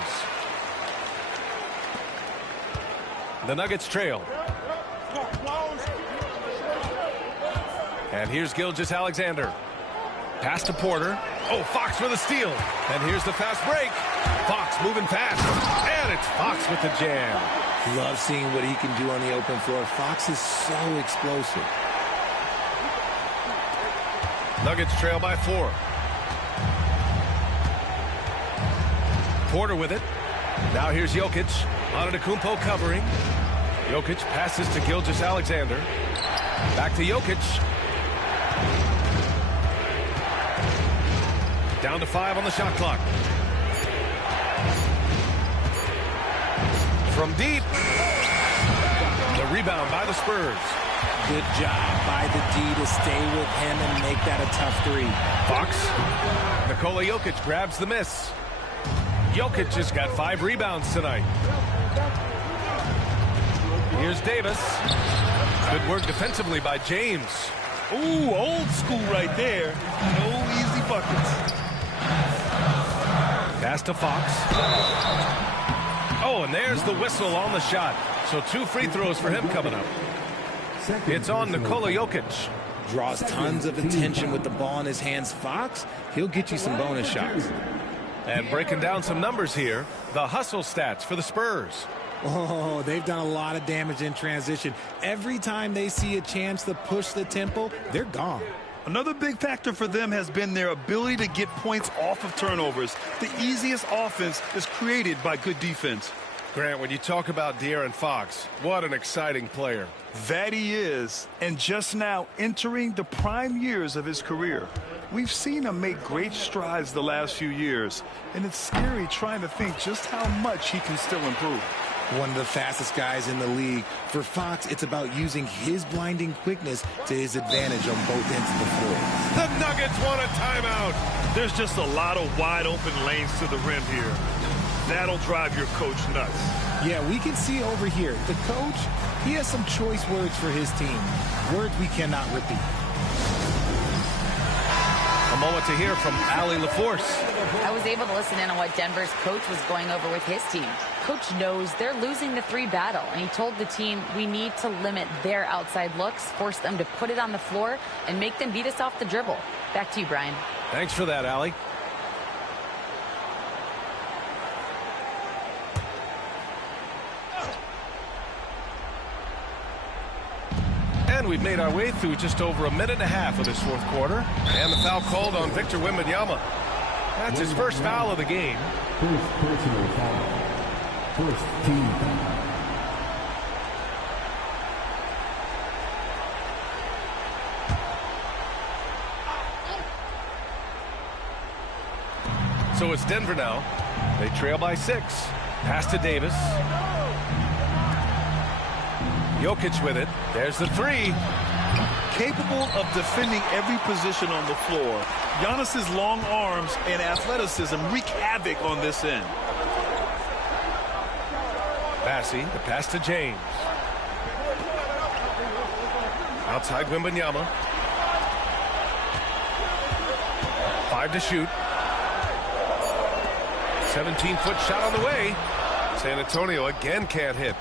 The Nuggets trail. And here's Gilgeous-Alexander. Pass to Porter. Oh, Fox with a steal. And here's the fast break. Fox moving fast. And it's Fox with the jam. Love seeing what he can do on the open floor. Fox is so explosive. Nuggets trail by 4. Porter with it. Now here's Jokic. Antetokounmpo covering. Jokic passes to Gilgeous-Alexander. Back to Jokic. Down to 5 on the shot clock. From deep. The rebound by the Spurs. Good job by the D to stay with him and make that a tough 3. Fox. Nikola Jokic grabs the miss. Jokic has got 5 rebounds tonight. Here's Davis. Good work defensively by James. Ooh, old school right there. No easy buckets. Pass to Fox. Oh, and there's the whistle on the shot. So 2 free throws for him coming up. It's on Nikola Jokic. Draws tons of attention with the ball in his hands. Fox, he'll get you some bonus shots. And breaking down some numbers here, the hustle stats for the Spurs. Oh, they've done a lot of damage in transition. Every time they see a chance to push the tempo, they're gone. Another big factor for them has been their ability to get points off of turnovers. The easiest offense is created by good defense. Grant, when you talk about De'Aaron Fox, what an exciting player. That he is, and just now entering the prime years of his career. We've seen him make great strides the last few years, and it's scary trying to think just how much he can still improve. One of the fastest guys in the league. For Fox, it's about using his blinding quickness to his advantage on both ends of the floor. The Nuggets want a timeout. There's just a lot of wide open lanes to the rim here. That'll drive your coach nuts. Yeah, we can see over here. The coach, he has some choice words for his team. Words we cannot repeat. A moment to hear from Allie LaForce. I was able to listen in on what Denver's coach was going over with his team. Coach knows they're losing the 3 battle, and he told the team we need to limit their outside looks, force them to put it on the floor, and make them beat us off the dribble. Back to you, Brian. Thanks for that, Allie. And we've made our way through just over a minute and a half of this 4th quarter. And the foul called on Victor Wembanyama. That's his first foul of the game. First personal foul. First team foul. So it's Denver now. They trail by 6. Pass to Davis. Jokic with it. There's the 3. Capable of defending every position on the floor. Giannis's long arms and athleticism wreak havoc on this end. Bassey, the pass to James. Outside Wembanyama. 5 to shoot. 17-foot shot on the way. San Antonio again can't hit.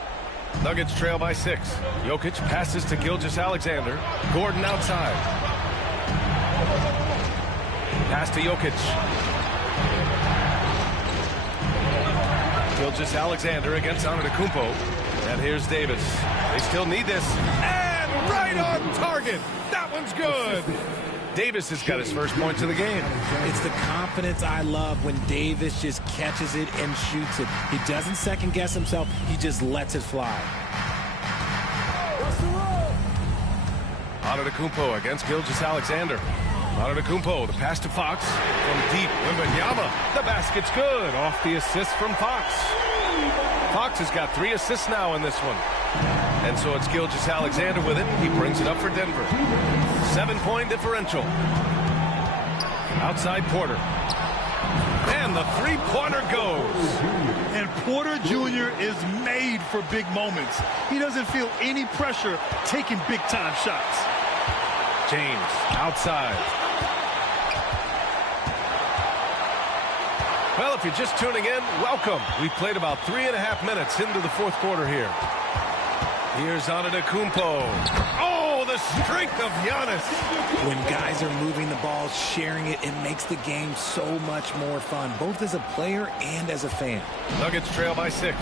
Nuggets trail by 6. Jokic passes to Gilgeous-Alexander. Gordon outside. Pass to Jokic. Gilgeous-Alexander against Antetokounmpo. And here's Davis. They still need this. And right on target. That one's good. Davis has got his first points of the game. It's the confidence I love when Davis just catches it and shoots it. He doesn't second guess himself. He just lets it fly. Antetokounmpo against Gilgeous-Alexander. Antetokounmpo, the pass to Fox. From deep, Wembanyama. The basket's good. Off the assist from Fox. Fox has got 3 assists now in this one. And so it's Gilgeous-Alexander with it. He brings it up for Denver. 7-point differential. Outside Porter. And the 3-pointer goes. And Porter Jr. is made for big moments. He doesn't feel any pressure taking big-time shots. James outside. Well, if you're just tuning in, welcome. We've played about 3.5 minutes into the 4th quarter here. Here's Antetokounmpo. Oh, the strength of Giannis. When guys are moving the ball, sharing it, it makes the game so much more fun, both as a player and as a fan. Nuggets trail by 6.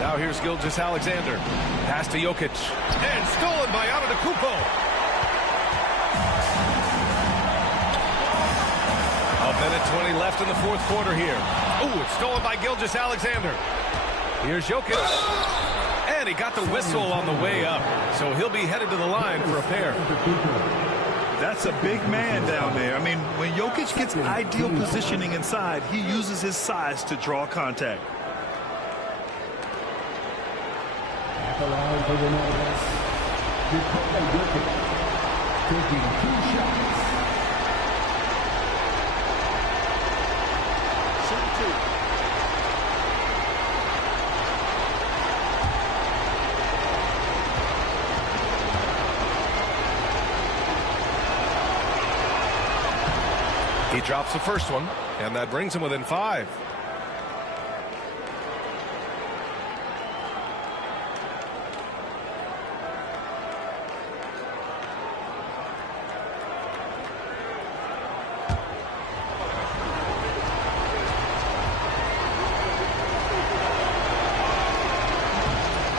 Now here's Gilgeous-Alexander. Pass to Jokic. And stolen by Antetokounmpo. A minute 20 left in the fourth quarter here. Ooh, it's stolen by Gilgeous-Alexander. Here's Jokic. And he got the whistle on the way up. So he'll be headed to the line for a pair. That's a big man down there. I mean, when Jokic gets ideal positioning inside, he uses his size to draw contact. At the line for the Nuggets, taking 2 shots. Shoot 2. He drops the first one, and that brings him within 5.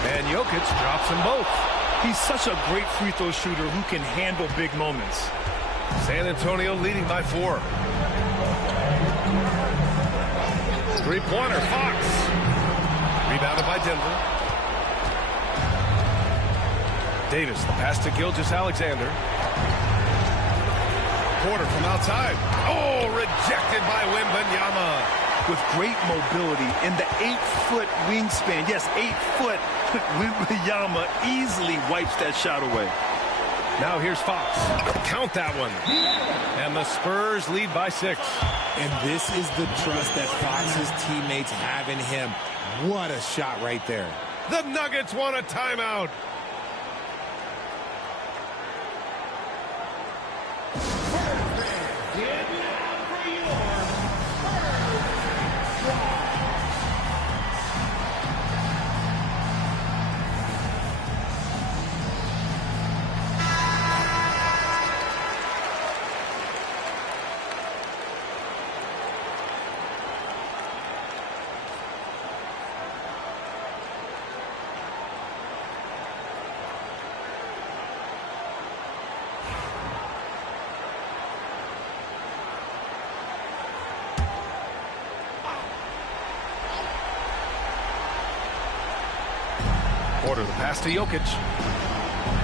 And Jokic drops them both. He's such a great free throw shooter who can handle big moments. San Antonio leading by 4. Three-pointer, Fox. Rebounded by Denver. Davis, the pass to Gilgeous-Alexander. Porter from outside. Oh, rejected by Wembanyama. With great mobility in the 8-foot wingspan. Yes, 8 foot. Wembanyama easily wipes that shot away. Now here's Fox. Count that one. And the Spurs lead by 6. And this is the trust that Fox's teammates have in him. What a shot right there. The Nuggets want a timeout. Porter, the pass to Jokic.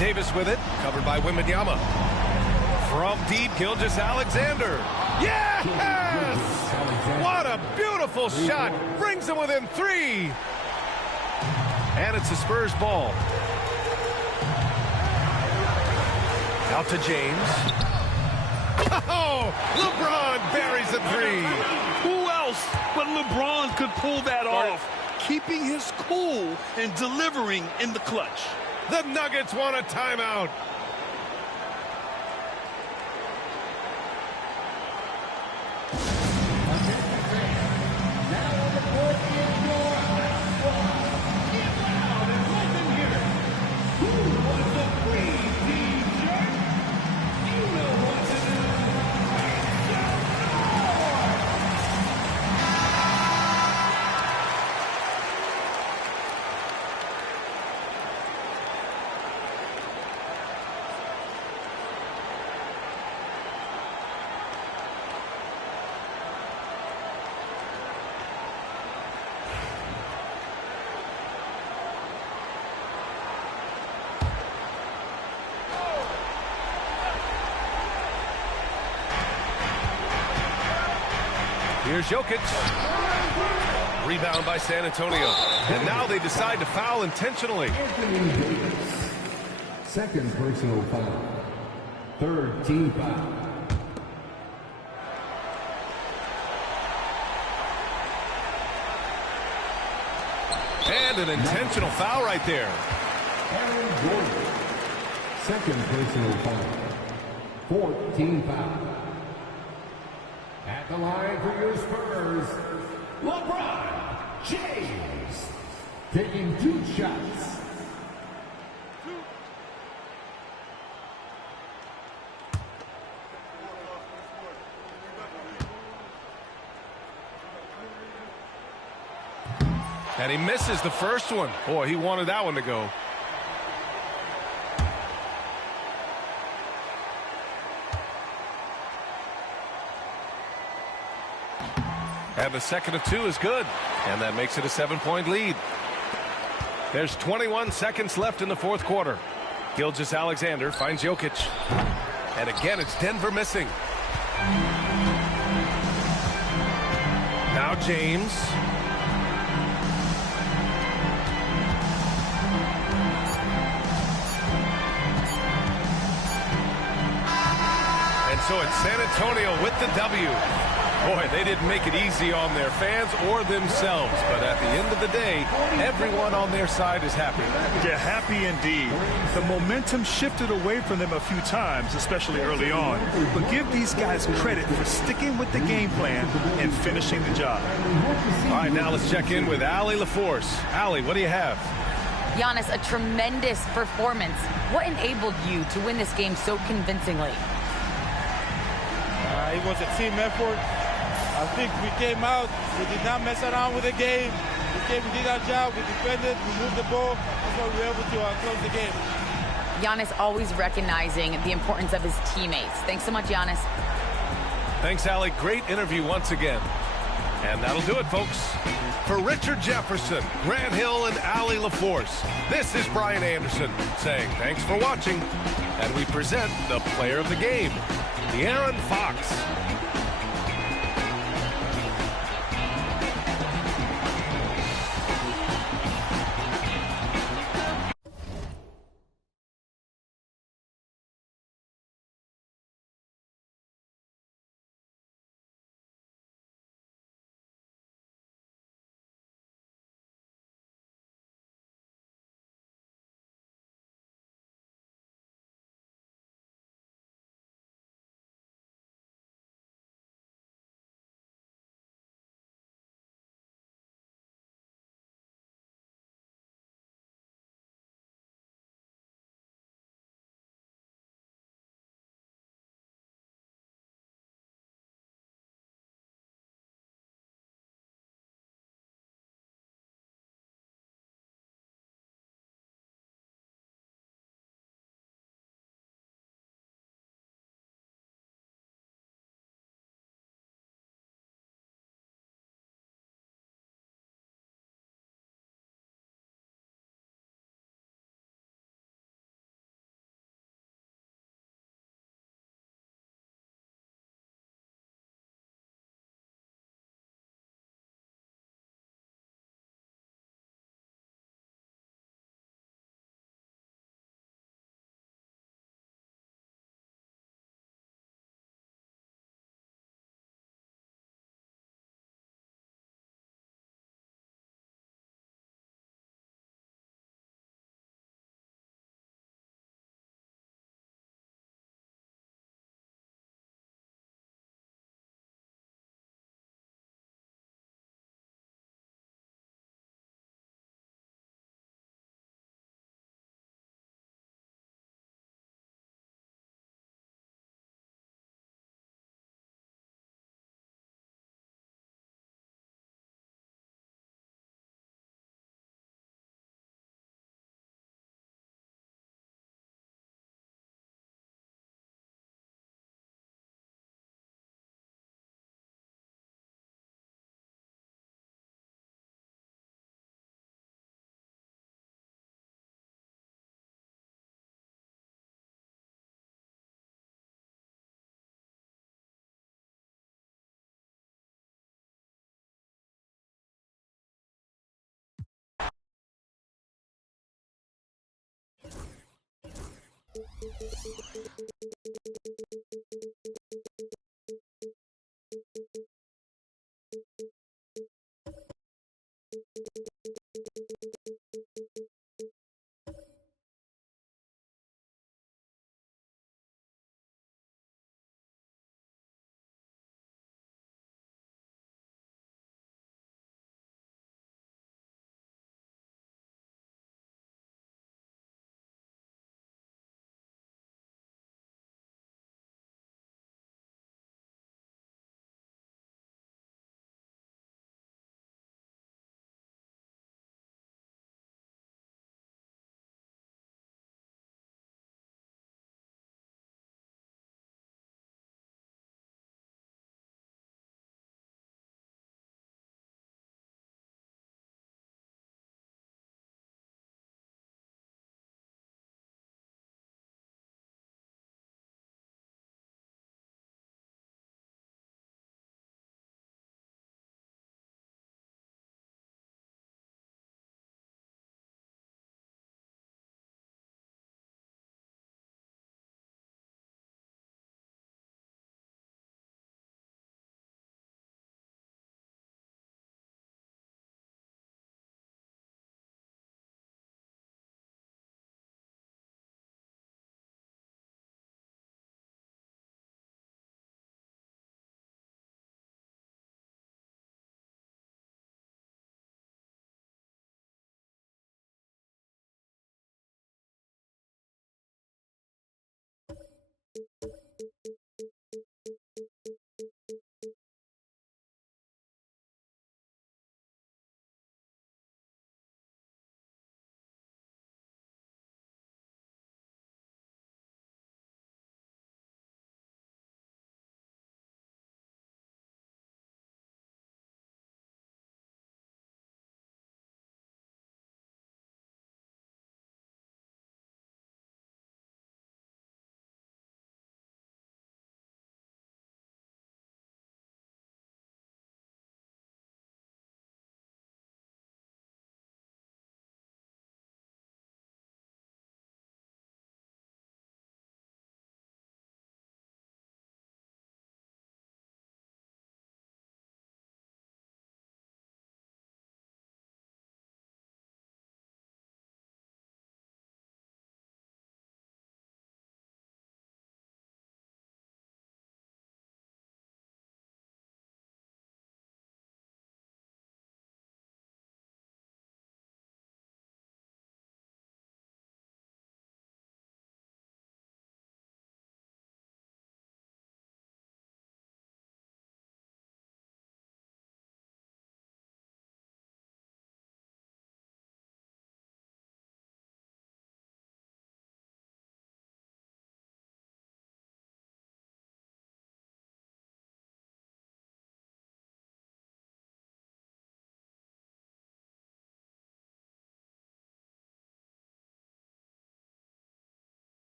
Davis with it, covered by Wembanyama. From deep, Gilgeous-Alexander. Yes! What a beautiful shot. Brings them within 3. And it's the Spurs ball. Out to James. Oh, LeBron buries a 3. Who else but LeBron could pull that off? Keeping his cool and delivering in the clutch. The Nuggets want a timeout. Here's Jokic. Rebound by San Antonio. And now they decide to foul intentionally. Second personal foul. Third team foul. And an intentional foul right there. Aaron Gordon. Second personal foul. Fourth team foul. At the line for your Spurs, LeBron James. Taking 2 shots. And he misses the first one. Boy, he wanted that one to go. And the second of two is good. And that makes it a 7-point lead. There's 21 seconds left in the fourth quarter. Gilgeous-Alexander finds Jokic. And again, it's Denver missing. Now James. And so it's San Antonio with the W. Boy, they didn't make it easy on their fans or themselves. But at the end of the day, everyone on their side is happy. They're happy indeed. The momentum shifted away from them a few times, especially early on. But give these guys credit for sticking with the game plan and finishing the job. All right, now let's check in with Allie LaForce. Allie, what do you have? Giannis, a tremendous performance. What enabled you to win this game so convincingly? It was a team effort. I think we came out, we did not mess around with the game. We did our job, we defended, we moved the ball. That's why we were able to close the game. Giannis always recognizing the importance of his teammates. Thanks so much, Giannis. Thanks, Allie. Great interview once again. And that'll do it, folks. For Richard Jefferson, Grant Hill, and Allie LaForce, this is Brian Anderson saying thanks for watching. And we present the player of the game, De'Aaron Fox.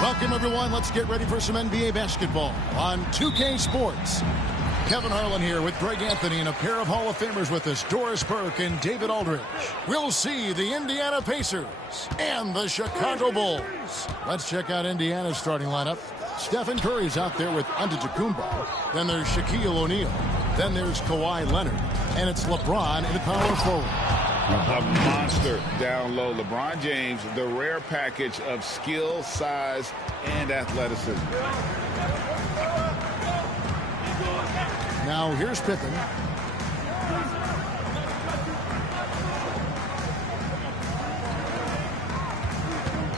Welcome, everyone. Let's get ready for some NBA basketball on 2K Sports. Kevin Harlan here with Greg Anthony and a pair of Hall of Famers with us, Doris Burke and David Aldridge. We'll see the Indiana Pacers and the Chicago Bulls. Let's check out Indiana's starting lineup. Stephen Curry's out there with Antetokounmpo. Then there's Shaquille O'Neal. Then there's Kawhi Leonard. And it's LeBron in the power forward. A monster down low. LeBron James, the rare package of skill, size, and athleticism. Now here's Pippen.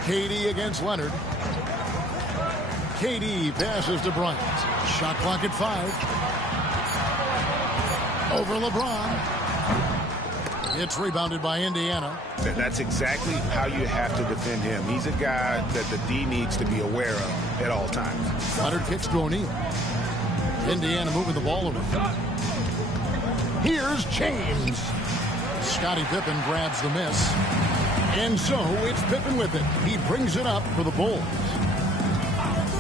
KD against Leonard. KD passes to Bryant. Shot clock at 5. Over LeBron. It's rebounded by Indiana. That's exactly how you have to defend him. He's a guy that the D needs to be aware of at all times. Leonard kicks to O'Neal. Indiana moving the ball around. Here's James. Scottie Pippen grabs the miss. And so it's Pippen with it. He brings it up for the Bulls.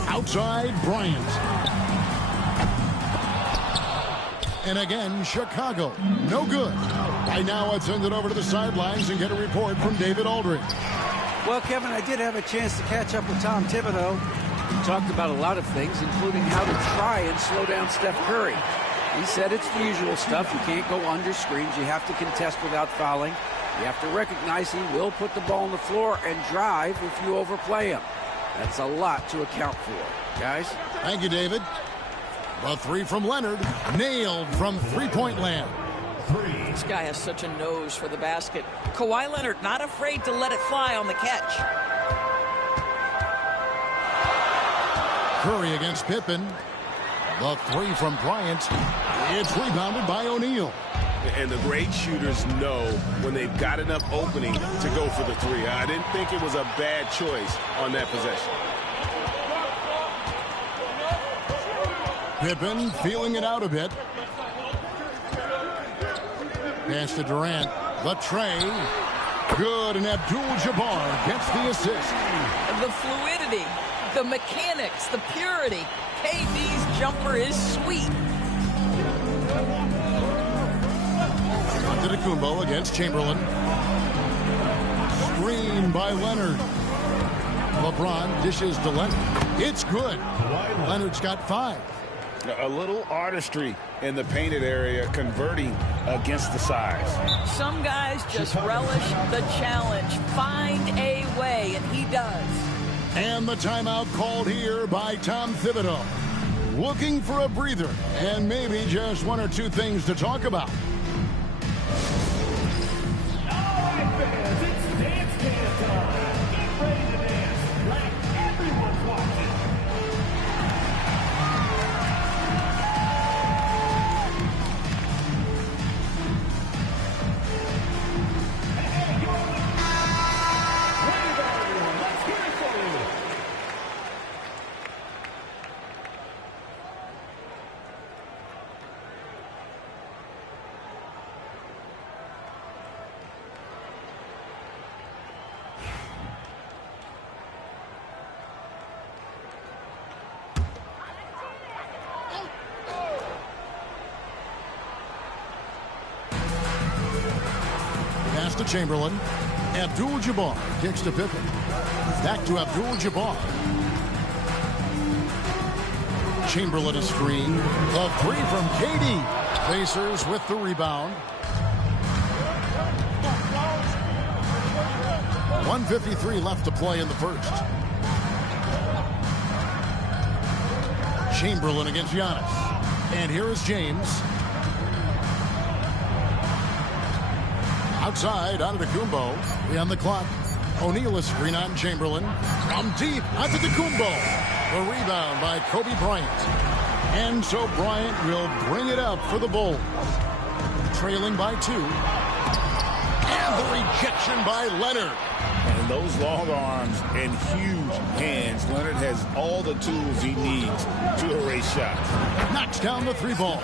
Outside, Bryant. And again, Chicago. No good. Right now, let's send it over to the sidelines and get a report from David Aldridge. Well, Kevin, I did have a chance to catch up with Tom Thibodeau. He talked about a lot of things, including how to try and slow down Steph Curry. He said it's the usual stuff. You can't go under screens. You have to contest without fouling. You have to recognize he will put the ball on the floor and drive if you overplay him. That's a lot to account for, guys. Thank you, David. The three from Leonard, nailed from three-point land. This guy has such a nose for the basket. Kawhi Leonard not afraid to let it fly on the catch. Curry against Pippen. The three from Bryant. It's rebounded by O'Neal. And the great shooters know when they've got enough opening to go for the three. I didn't think it was a bad choice on that possession. Pippen feeling it out a bit. Pass to Durant. The tray. Good, and Abdul-Jabbar gets the assist. The fluidity, the mechanics, the purity. KD's jumper is sweet. Antetokounmpo against Chamberlain. Screen by Leonard. LeBron dishes to Leonard. It's good. Leonard's got 5. A little artistry in the painted area, converting against the size. Some guys just relish the challenge. Find a way, and he does. And the timeout called here by Tom Thibodeau. Looking for a breather and maybe just one or two things to talk about. To Chamberlain. Abdul-Jabbar kicks to Pippen. Back to Abdul-Jabbar. Chamberlain a screen. The three from KD. Pacers with the rebound. 1:53 left to play in the first. Chamberlain against Giannis. And here is James. Outside, Antetokounmpo. On the clock. O'Neal a screen on Chamberlain. From deep, Antetokounmpo. The rebound by Kobe Bryant. And so Bryant will bring it up for the Bulls. Trailing by 2. And the rejection by Leonard. And those long arms and huge hands. Leonard has all the tools he needs to erase shots. knocks down the 3 ball.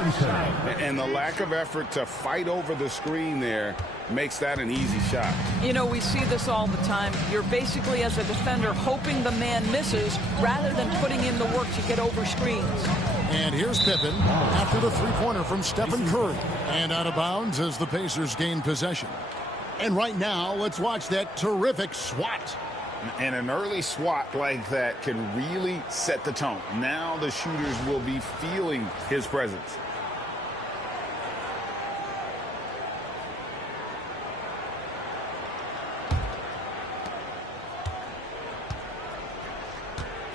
And the lack of effort to fight over the screen there makes that an easy shot. You know, we see this all the time. You're basically, as a defender, hoping the man misses rather than putting in the work to get over screens. And here's Pippen after the 3-pointer from Stephen Curry. And out of bounds as the Pacers gain possession. And right now, let's watch that terrific swat. And an early swat like that can really set the tone. Now the shooters will be feeling his presence.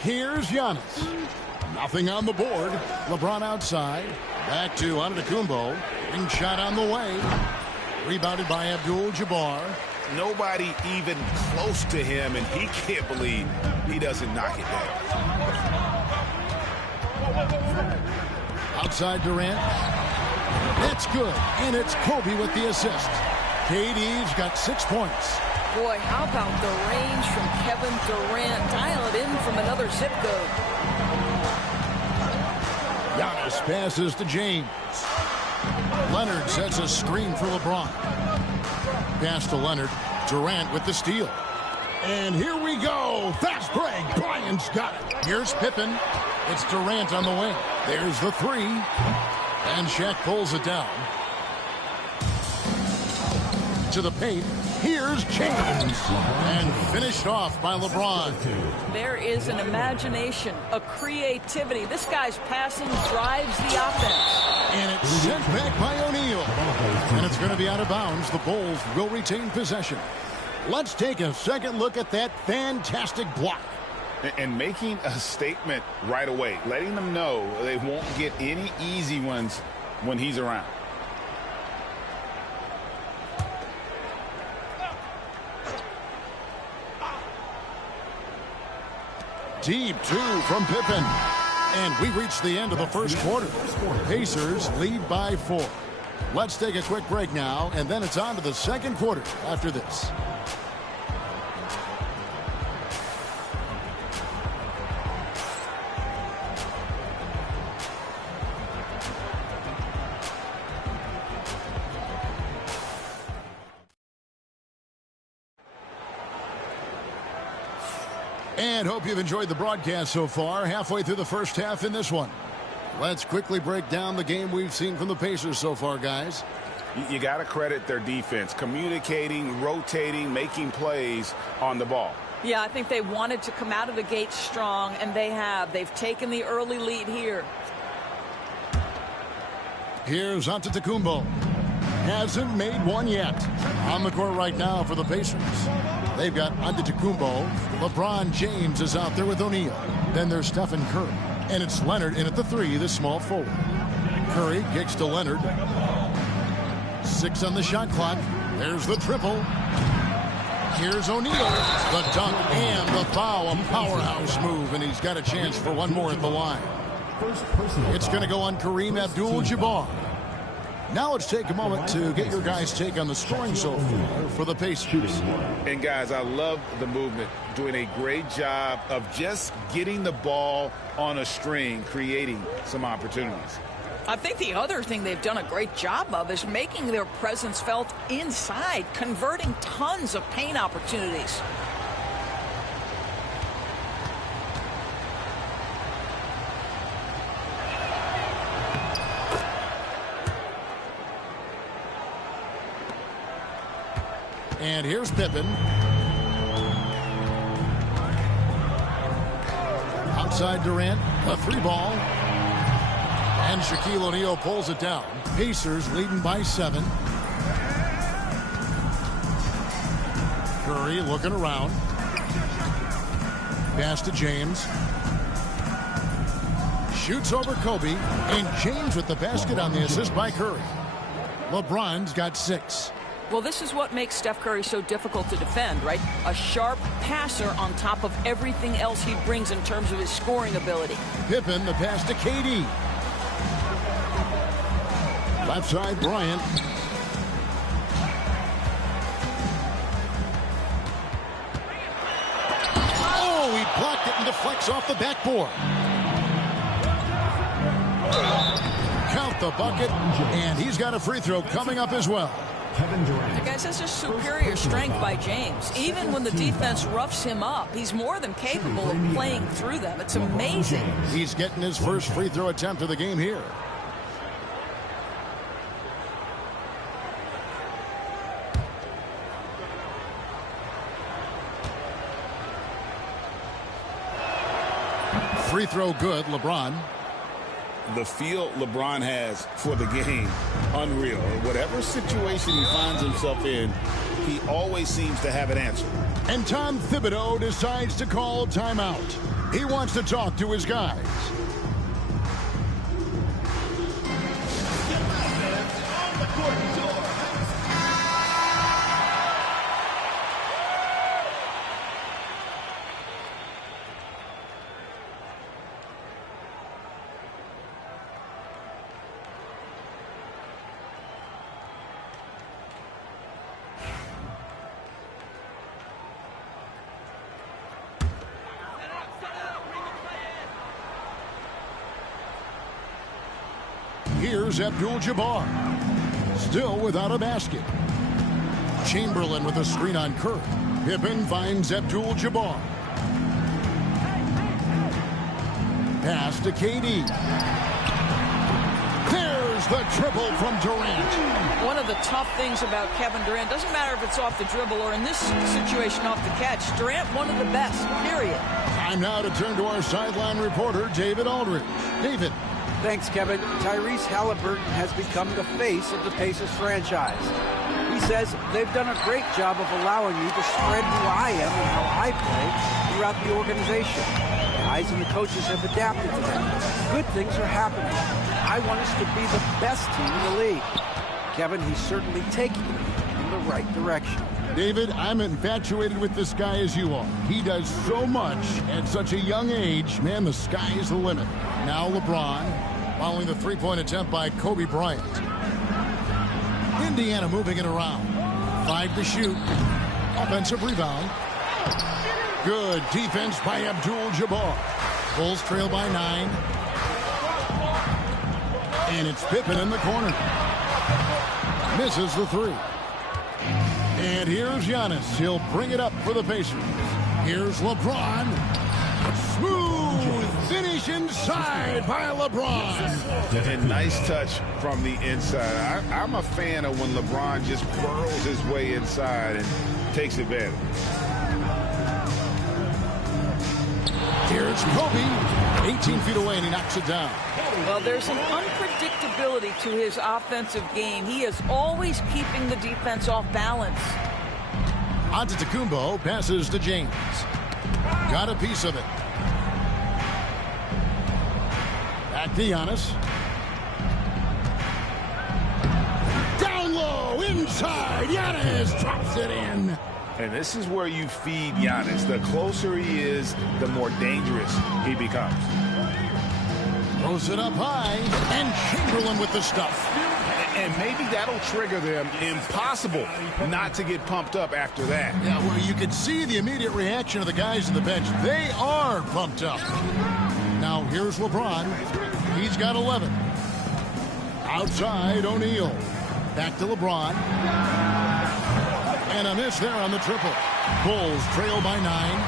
Here's Giannis. Nothing on the board. LeBron outside. Back to Antetokounmpo. Ring shot on the way. Rebounded by Abdul-Jabbar. Nobody even close to him, and he can't believe he doesn't knock it down. Outside Durant. That's good. And it's Kobe with the assist. KD's got 6 points. Boy, how about the range from Kevin Durant? Dial it in from another zip code. Giannis passes to James. Leonard sets a screen for LeBron. Pass to Leonard. Durant with the steal. And here we go. Fast break. Bryant's got it. Here's Pippen. It's Durant on the wing. There's the 3. And Shaq pulls it down. To the paint. Here's James. And finished off by LeBron. There is an imagination, a creativity. This guy's passing drives the offense. And it's sent back by O'Neal. And it's going to be out of bounds. The Bulls will retain possession. Let's take a second look at that fantastic block. And making a statement right away, letting them know they won't get any easy ones when he's around. Deep 2 from Pippen. And we reach the end of the first quarter. Pacers lead by 4. Let's take a quick break now, and then it's on to the second quarter after this. And hope you've enjoyed the broadcast so far. Halfway through the first half in this one. Let's quickly break down the game we've seen from the Pacers so far, guys. You got to credit their defense, communicating, rotating, making plays on the ball. Yeah, I think they wanted to come out of the gate strong, and they have. They've taken the early lead here. Here's Antetokounmpo. Hasn't made one yet. On the court right now for the Pacers. They've got Antetokounmpo. LeBron James is out there with O'Neal. Then there's Stephen Curry. And it's Leonard in at the 3, the small forward. Curry kicks to Leonard. 6 on the shot clock. There's the triple. Here's O'Neal. The dunk and the foul. A powerhouse move, and he's got a chance for one more at the line. It's going to go on Kareem Abdul-Jabbar. Now let's take a moment to get your guys' take on the scoring so far for the Pacers. And guys, I love the movement. Doing a great job of just getting the ball on a string, creating some opportunities. I think the other thing they've done a great job of is making their presence felt inside, converting tons of paint opportunities. And here's Pippen. Outside Durant, a 3 ball. And Shaquille O'Neal pulls it down. Pacers leading by 7. Curry looking around. Pass to James. Shoots over Kobe. And James with the basket on the assist by Curry. LeBron's got 6. Well, this is what makes Steph Curry so difficult to defend, right? A sharp passer on top of everything else he brings in terms of his scoring ability. Pippen, the pass to KD. Left side, Bryant. Oh, he blocked it and deflects off the backboard. the bucket, and he's got a free throw coming up as well. Guys, that's just superior strength by James. Even when the defense roughs him up, he's more than capable of playing through them. It's amazing. He's getting his first free throw attempt of the game here. Free throw good, LeBron. The feel LeBron has for the game, unreal. Whatever situation he finds himself in, he always seems to have an answer. And Tom Thibodeau decides to call timeout. He wants to talk to his guys. Here's Abdul-Jabbar. Still without a basket. Chamberlain with a screen on Curry. Pippen finds Abdul-Jabbar. Pass to KD. There's the triple from Durant. One of the tough things about Kevin Durant, doesn't matter if it's off the dribble or in this situation off the catch, Durant one of the best, period. Time now to turn to our sideline reporter, David Aldridge. David. Thanks, Kevin. Tyrese Halliburton has become the face of the Pacers franchise. He says they've done a great job of allowing me to spread who I am and how I play throughout the organization. Guys and the coaches have adapted to them. Good things are happening. I want us to be the best team in the league. Kevin, he's certainly taking me in the right direction. David, I'm infatuated with this guy as you are. He does so much at such a young age. Man, the sky is the limit. Now LeBron, following the three-point attempt by Kobe Bryant. Indiana moving it around. 5 to shoot. Offensive rebound. Good defense by Abdul-Jabbar. Bulls trail by 9. And it's Pippen in the corner. Misses the three. And here's Giannis. He'll bring it up for the Pacers. Here's LeBron. Smooth finish inside by LeBron. And nice touch from the inside. I'm a fan of when LeBron just burrows his way inside and takes advantage. Here's Kobe. 18 feet away, and he knocks it down. Well, there's an unpredictability to his offensive game. He is always keeping the defense off balance. Antetokounmpo passes to James. Got a piece of it. Back to Giannis. Down low, inside. Giannis drops it in. And this is where you feed Giannis. The closer he is, the more dangerous he becomes. Throws it up high, and Chamberlain with the stuff. And maybe that'll trigger them. Impossible not to get pumped up after that. Yeah, well, you can see the immediate reaction of the guys on the bench. They are pumped up. Now, here's LeBron. He's got 11. Outside, O'Neal. Back to LeBron. And a miss there on the triple. Bulls trail by 9.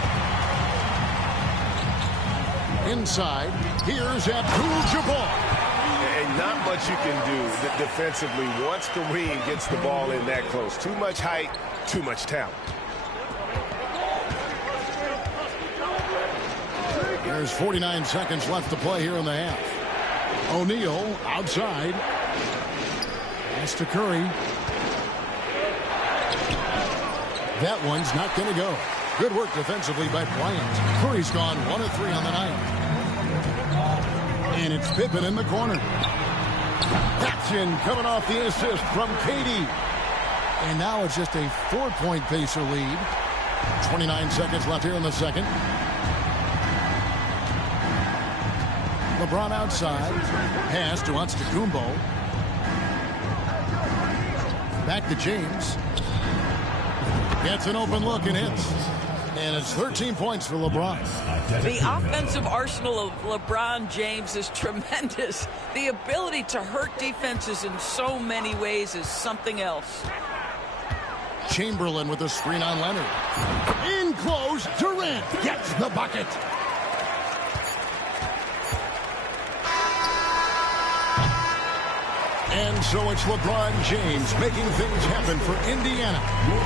Inside, here's Abdul-Jabbar. And not much you can do defensively once Kareem gets the ball in that close. Too much height, too much talent. There's 49 seconds left to play here in the half. O'Neal outside. Pass to Curry. That one's not going to go. Good work defensively by Bryant. Curry's gone 1 of 3 on the night. And it's Pippen in the corner. Action coming off the assist from KD. And now it's just a 4-point Pacer lead. 29 seconds left here in the second. LeBron outside. Pass to Antetokounmpo. Back to James. Gets an open look and hits. And it's 13 points for LeBron. The offensive arsenal of LeBron James is tremendous. The ability to hurt defenses in so many ways is something else. Chamberlain with a screen on Leonard. In close, Durant gets the bucket. And so it's LeBron James making things happen for Indiana.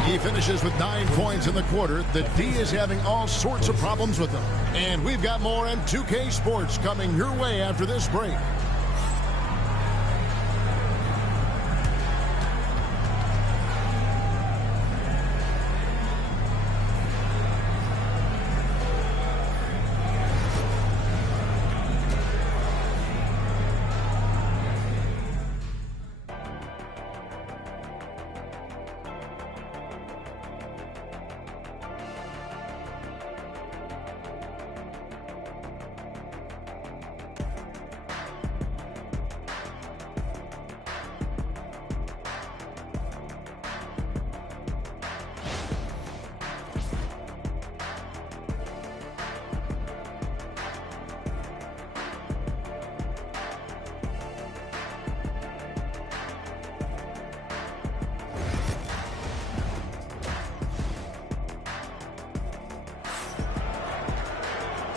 He finishes with 9 points in the quarter. The D is having all sorts of problems with them. And we've got more M2K Sports coming your way after this break.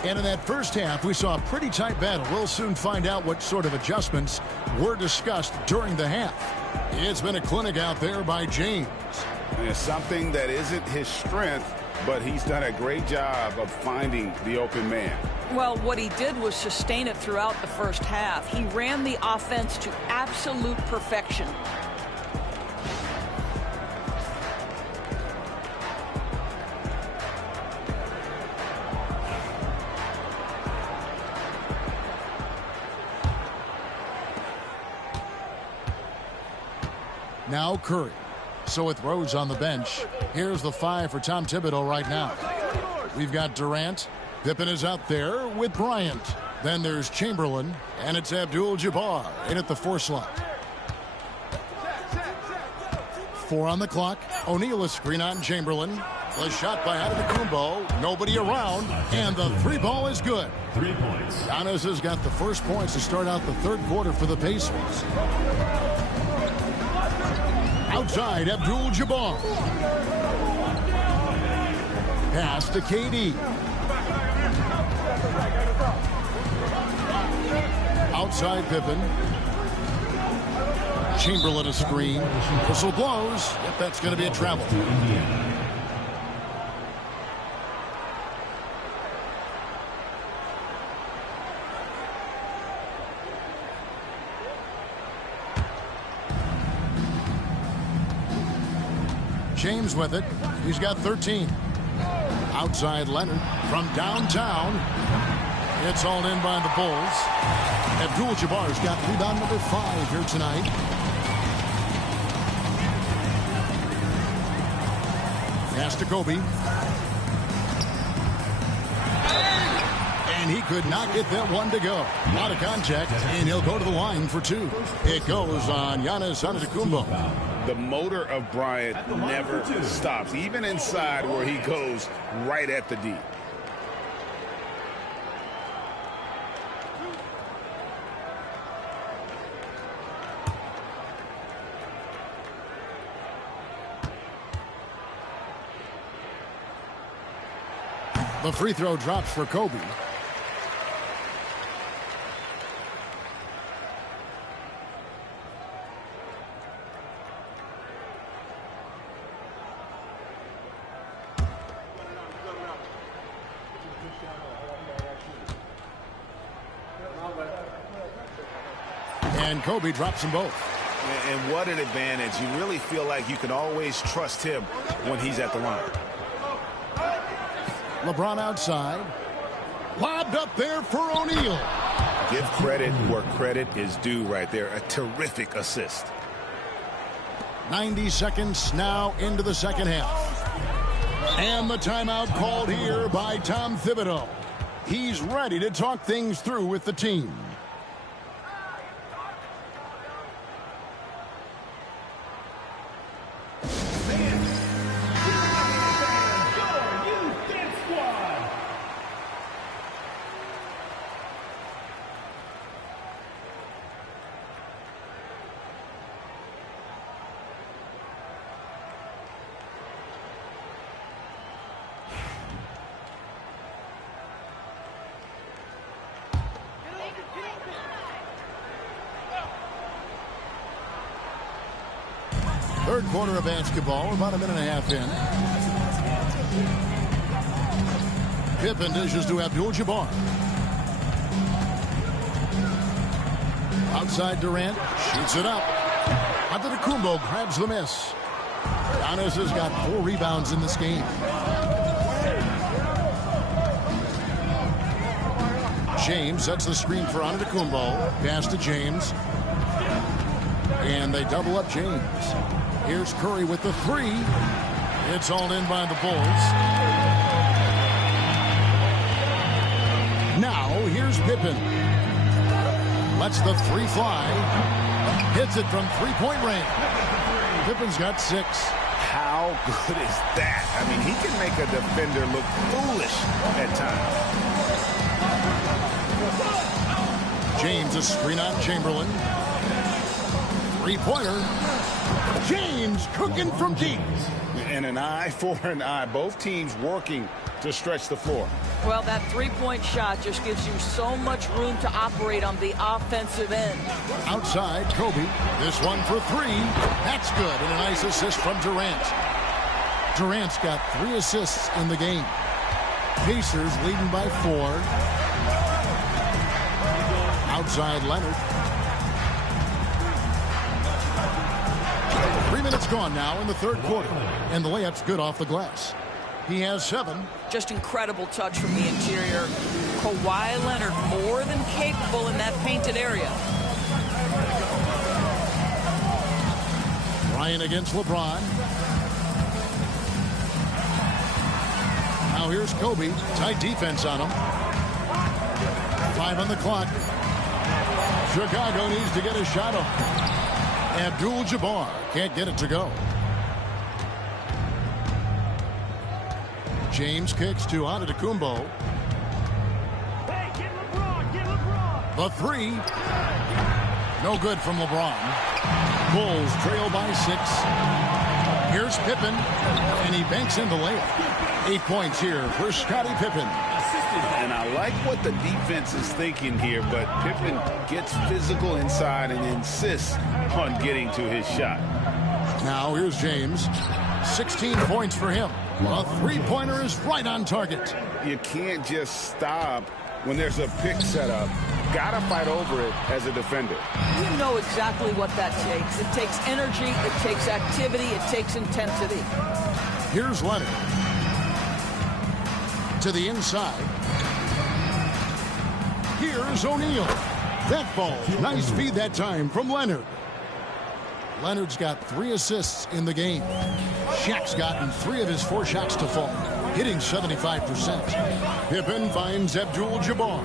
And in that first half, we saw a pretty tight battle. We'll soon find out what sort of adjustments were discussed during the half. It's been a clinic out there by James. And it's something that isn't his strength, but he's done a great job of finding the open man. Well, what he did was sustain it throughout the first half. He ran the offense to absolute perfection. Now Curry. So with Rose on the bench, here's the 5 for Tom Thibodeau right now. We've got Durant. Pippen is out there with Bryant. Then there's Chamberlain, and it's Abdul-Jabbar in at the 4 slot. 4 on the clock. O'Neal a screen on Chamberlain. The shot by Antetokounmpo. Nobody around, and the 3 ball is good. 3 points. Giannis has got the first points to start out the third quarter for the Pacers. Outside, Abdul-Jabbar. Pass to KD. Outside, Pippen. Chamberlain a screen. Whistle blows. Yep, that's going to be a travel. James with it. He's got 13. Outside Leonard from downtown. It's all in by the Bulls. Abdul-Jabbar's got rebound number 5 here tonight. Pass to Kobe. And he could not get that one to go. Out of contact, and he'll go to the line for 2. It goes on Giannis Antetokounmpo. The motor of Bryant never stops, even inside where he goes right at the D. The free throw drops for Kobe. And Kobe drops them both. And what an advantage. You really feel like you can always trust him when he's at the line. LeBron outside. Lobbed up there for O'Neal. Give credit where credit is due right there. A terrific assist. 90 seconds now into the second half. And the timeout called here by Tom Thibodeau. He's ready to talk things through with the team. Third quarter of basketball, about a minute and a half in. Pippen dishes to Abdul-Jabbar. Outside Durant, shoots it up. Antetokounmpo grabs the miss. Giannis has got 4 rebounds in this game. James sets the screen for Antetokounmpo. Pass to James. And they double up James. Here's Curry with the 3. It's all in by the Bulls. Now, here's Pippen. Lets the 3 fly. Hits it from three-point range. Pippen's got 6. How good is that? I mean, he can make a defender look foolish at times. James, a screen on Chamberlain. Three-pointer. James cooking from deep. And an eye for an eye. Both teams working to stretch the floor. Well, that three-point shot just gives you so much room to operate on the offensive end. Outside, Kobe. This one for 3. That's good. And a nice assist from Durant. Durant's got 3 assists in the game. Pacers leading by 4. Outside Leonard. 3 minutes gone now in the third quarter. And the layup's good off the glass. He has 7. Just incredible touch from the interior. Kawhi Leonard more than capable in that painted area. Bryant against LeBron. Now here's Kobe. Tight defense on him. 5 on the clock. Chicago needs to get a shot on. Abdul-Jabbar can't get it to go. James kicks to Antetokounmpo. Hey, get LeBron. The 3. No good from LeBron. Bulls trail by 6. Here's Pippen. And he banks in the layup. 8 points here for Scottie Pippen. And I like what the defense is thinking here, but Pippen gets physical inside and insists on getting to his shot. Now here's James. 16 points for him. A three-pointer is right on target. You can't just stop when there's a pick set up. Got to fight over it as a defender. You know exactly what that takes. It takes energy, it takes activity, it takes intensity. Here's Leonard. To the inside. Here's O'Neal. That ball. Nice feed that time from Leonard. Leonard's got 3 assists in the game. Shaq's gotten 3 of his 4 shots to fall, hitting 75%. Pippen finds Abdul-Jabbar.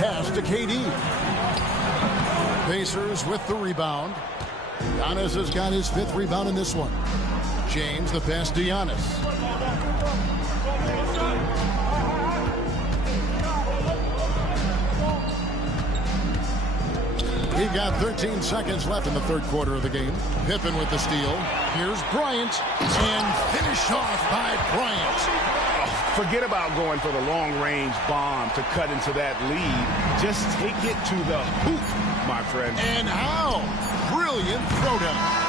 Pass to KD. Pacers with the rebound. Giannis has got his 5th rebound in this one. James, the pass to Giannis. We've got 13 seconds left in the third quarter of the game. Pippen with the steal. Here's Bryant. And finished off by Bryant. Forget about going for the long-range bomb to cut into that lead. Just take it to the hoop, my friend. And how? Brilliant throwdown.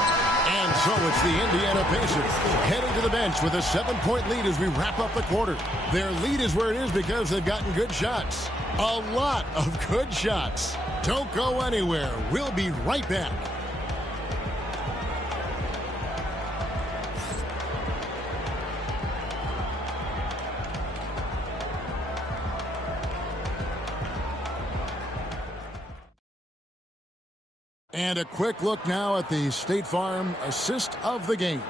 And so it's the Indiana Pacers heading to the bench with a 7-point lead as we wrap up the quarter. Their lead is where it is because they've gotten good shots. A lot of good shots. Don't go anywhere. We'll be right back. And a quick look now at the State Farm assist of the game.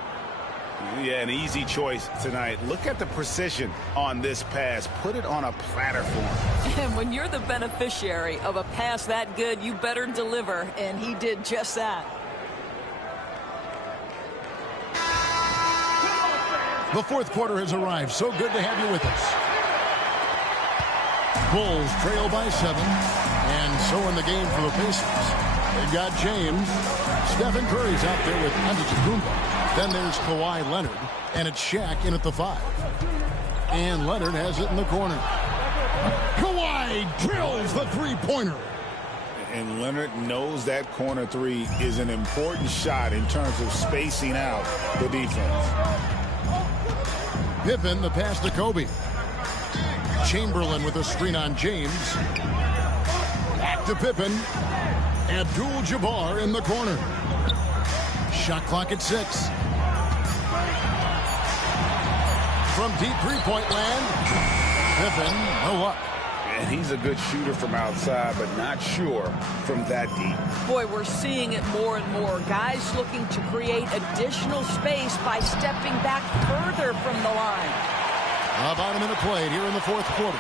Yeah, an easy choice tonight. Look at the precision on this pass. Put it on a platter for him. And when you're the beneficiary of a pass that good, you better deliver, and he did just that. The fourth quarter has arrived. So good to have you with us. Bulls trail by 7, and so in the game for the Pacers. They've got James. Stephen Curry's out there with Antetokounmpo. Then there's Kawhi Leonard, and it's Shaq in at the 5. And Leonard has it in the corner. Kawhi drills the three-pointer. And Leonard knows that corner three is an important shot in terms of spacing out the defense. Pippen, the pass to Kobe. Chamberlain with a screen on James. Back to Pippen. Abdul-Jabbar in the corner. Shot clock at 6. From deep three-point land, Pippen, no luck. And he's a good shooter from outside, but not sure from that deep. Boy, we're seeing it more and more. Guys looking to create additional space by stepping back further from the line. About a minute played here in the fourth quarter.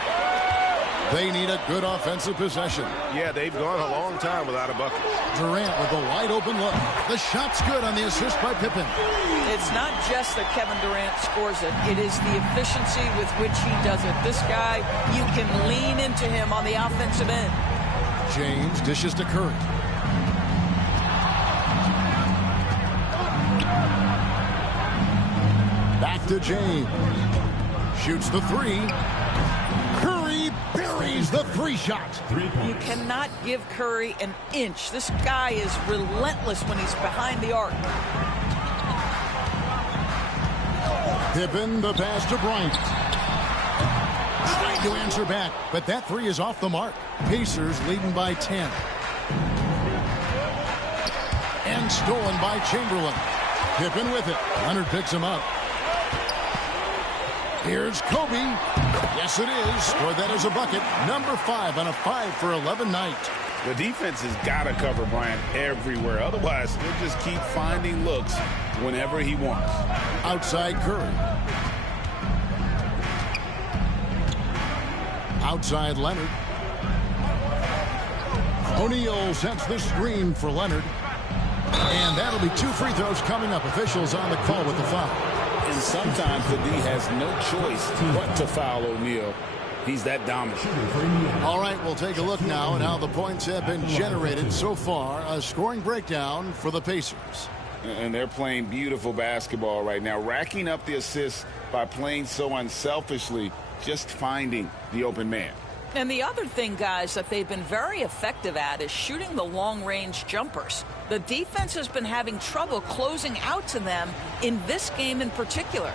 They need a good offensive possession. Yeah, they've gone a long time without a bucket. Durant with a wide open look. The shot's good on the assist by Pippen. It's not just that Kevin Durant scores it. It is the efficiency with which he does it. This guy, you can lean into him on the offensive end. James dishes to Curry. Back to James. Shoots the three. Curry buries the three shot. You cannot give Curry an inch. This guy is relentless when he's behind the arc. Pippen, the pass to Bryant. Trying to answer back, but that three is off the mark. Pacers leading by 10. And stolen by Chamberlain. Pippen with it. Leonard picks him up. Here's Kobe. Yes, it is. Scored that as a bucket. Number 5 on a 5 for 11 night. The defense has got to cover Bryant everywhere. Otherwise, he'll just keep finding looks whenever he wants. Outside Curry. Outside Leonard. O'Neal sets the screen for Leonard. And that'll be 2 free throws coming up. Officials on the call with the foul. And sometimes the D has no choice but to foul O'Neal. He's that dominant. All right, we'll take a look now at how the points have been generated so far. A scoring breakdown for the Pacers. And they're playing beautiful basketball right now, racking up the assists by playing so unselfishly, just finding the open man. And the other thing, guys, that they've been very effective at is shooting the long-range jumpers. The defense has been having trouble closing out to them in this game in particular.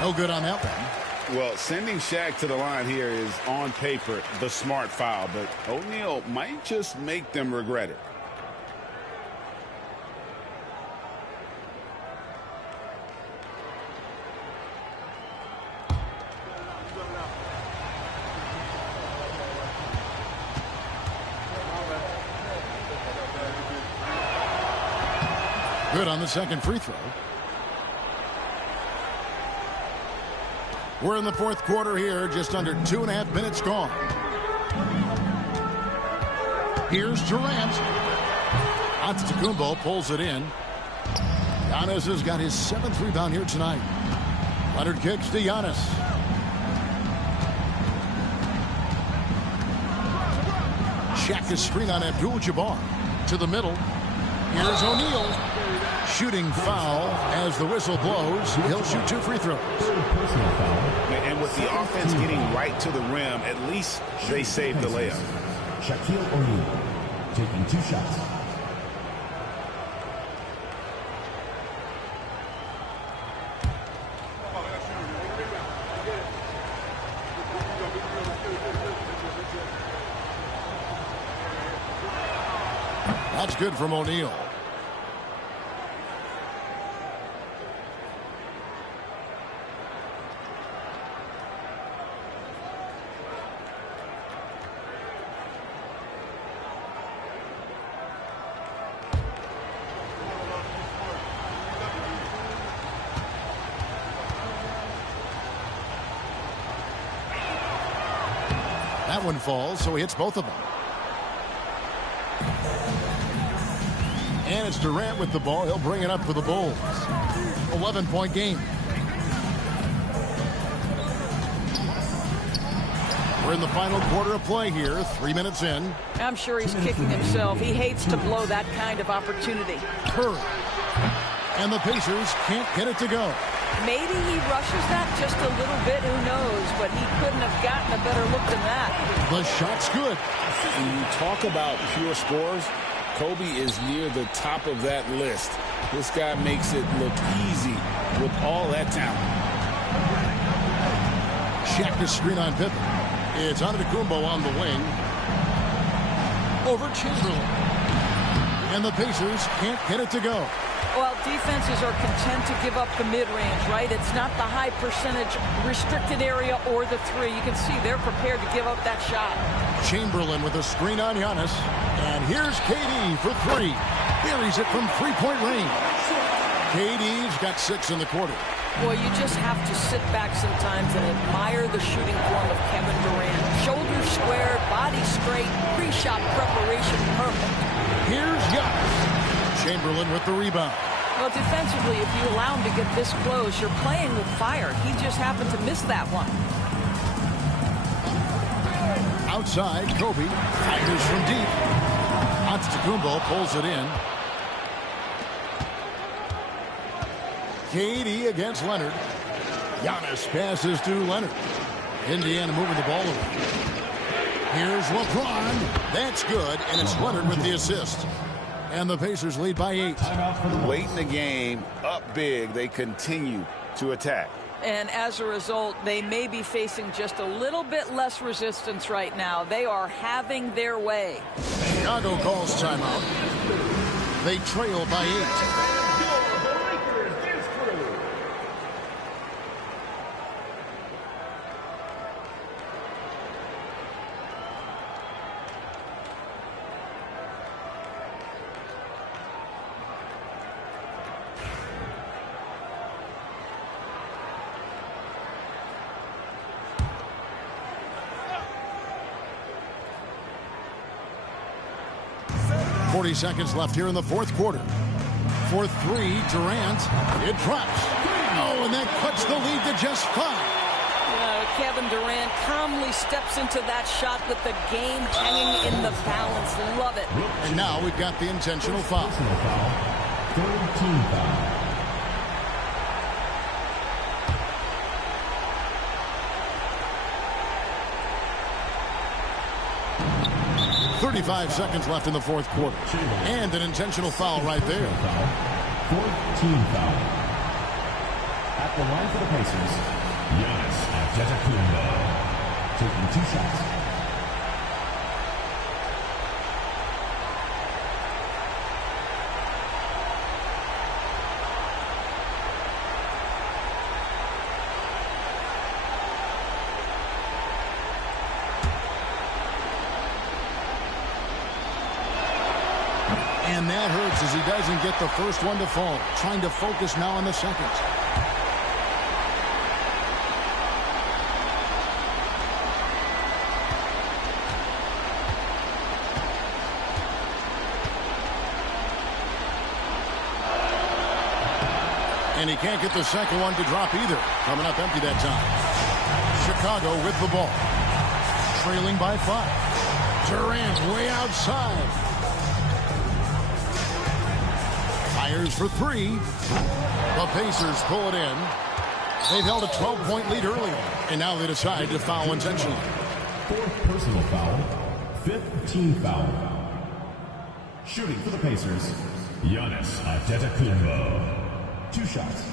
No good on that one. Well, sending Shaq to the line here is, on paper, the smart foul, but O'Neal might just make them regret it. Good on the second free throw. We're in the fourth quarter here, just under 2.5 minutes gone. Here's Durant. Antetokounmpo pulls it in. Giannis has got his 7th rebound here tonight. Leonard kicks to Giannis. Shaq is screen on Abdul-Jabbar. To the middle. Here's O'Neal. Shooting foul as the whistle blows. He'll shoot 2 free throws. And with the offense getting right to the rim, at least they saved the layup. Shaquille O'Neal taking 2 shots. That's good from O'Neal. That one falls, so he hits both of them. And it's Durant with the ball. He'll bring it up for the Bulls. 11-point game. We're in the final quarter of play here. 3 minutes in. I'm sure he's kicking himself. He hates to blow that kind of opportunity. Curry. And the Pacers can't get it to go. Maybe he rushes that just a little bit, who knows, but he couldn't have gotten a better look than that. The shot's good. When you talk about pure scores, Kobe is near the top of that list. This guy makes it look easy with all that talent. Shaq to screen on Pippen. It's Antetokounmpo on the wing. Over Chamberlain. And the Pacers can't get it to go. Well, defenses are content to give up the mid-range, right? It's not the high percentage restricted area or the three. You can see they're prepared to give up that shot. Chamberlain with a screen on Giannis. And here's KD for three. Buries it from three-point range. KD's got 6 in the quarter. Boy, you just have to sit back sometimes and admire the shooting form of Kevin Durant. Shoulders squared, body straight, pre-shot preparation perfect. Here's Giannis. Chamberlain with the rebound. Well, defensively, if you allow him to get this close, you're playing with fire. He just happened to miss that one. Outside, Kobe fires from deep. Antetokounmpo pulls it in. KD against Leonard. Giannis passes to Leonard. Indiana moving the ball over. Here's LeBron. That's good, and it's Leonard with the assist. And the Pacers lead by 8. Late in the game, up big, they continue to attack. And as a result, they may be facing just a little bit less resistance right now. They are having their way. Chicago calls timeout. They trail by 8. 40 seconds left here in the fourth quarter. For three, Durant. It drops. Oh, and that cuts the lead to just 5. Kevin Durant calmly steps into that shot with the game hanging in the balance. Love it. And now we've got the intentional foul. Third team foul. 35 seconds left in the fourth quarter. And an intentional foul right there. Fourth team foul. At the line for the Pacers, Giannis Antetokounmpo. Taking 2 shots. And that hurts as he doesn't get the first one to fall. Trying to focus now on the second. And he can't get the second one to drop either. Coming up empty that time. Chicago with the ball. Trailing by 5. Durant way outside. Fires for 3. The Pacers pull it in. They've held a 12-point lead earlier, and now they decide to foul intentionally. Fourth personal foul. Fifth team foul. Shooting for the Pacers, Giannis Antetokounmpo. 2 shots.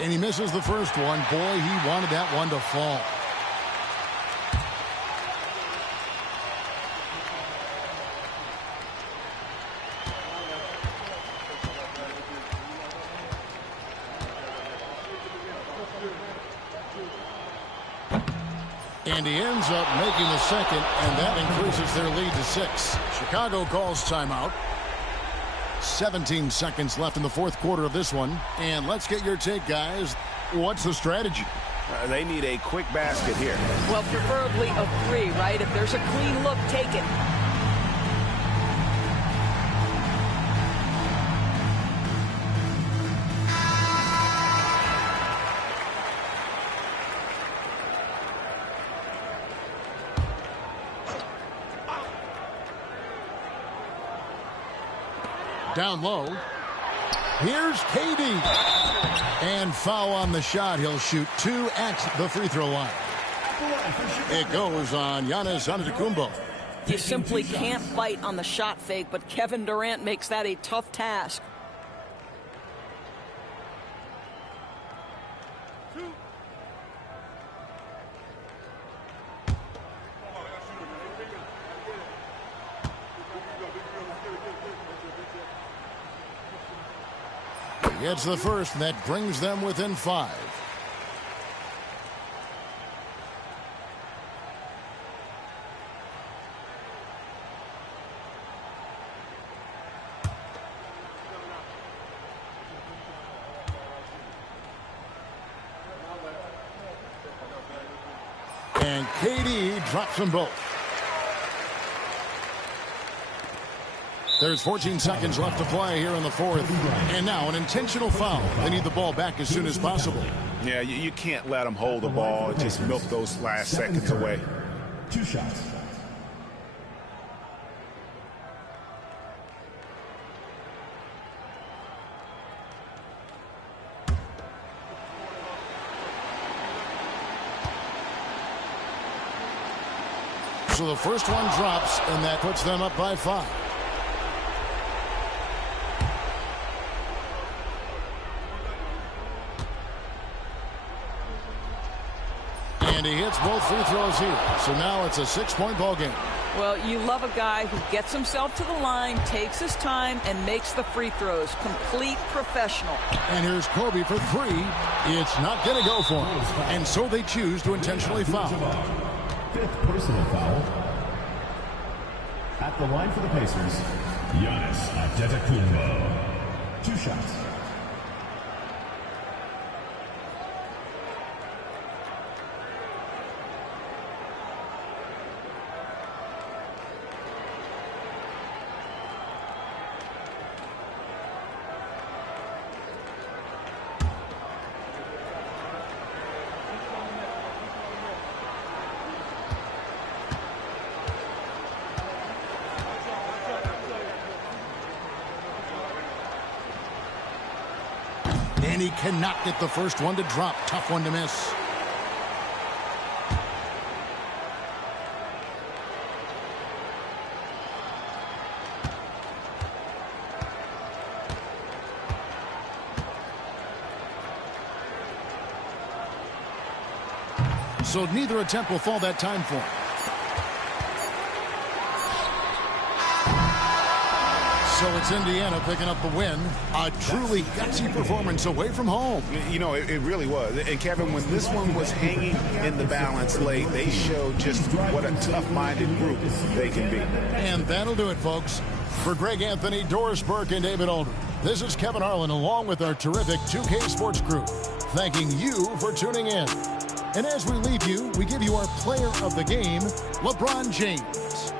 And he misses the first one. Boy, he wanted that one to fall. And he ends up making the second, and that increases their lead to 6. Chicago calls timeout. 17 seconds left in the fourth quarter of this one. And let's get your take, guys. What's the strategy? They need a quick basket here. Well, preferably a 3, right? If there's a clean look, take it. Down low. Here's KD. And foul on the shot. He'll shoot 2 at the free throw line. It goes on Giannis Antetokounmpo. You simply can't bite on the shot fake, but Kevin Durant makes that a tough task. Gets the first, and that brings them within 5. And KD drops them both. There's 14 seconds left to play here in the fourth. And now an intentional foul. They need the ball back as soon as possible. Yeah, you can't let them hold the ball. Just milk those last seconds away. 2 shots. So the first one drops, and that puts them up by 5. And he hits both free throws here. So now it's a 6-point ball game. Well, you love a guy who gets himself to the line, takes his time, and makes the free throws. Complete professional. And here's Kobe for 3. It's not going to go for him. And so they choose to intentionally foul. 5th personal foul. At the line for the Pacers, Giannis Antetokounmpo. 2 shots. And he cannot get the first one to drop. Tough one to miss. So neither attempt will fall that time for him. So it's Indiana picking up the win. A truly gutsy performance away from home. You know, it really was. And, Kevin, when this one was hanging in the balance late, they showed just what a tough-minded group they can be. And that'll do it, folks. For Greg Anthony, Doris Burke, and David Aldridge, this is Kevin Harlan along with our terrific 2K Sports crew, thanking you for tuning in. And as we leave you, we give you our player of the game, LeBron James.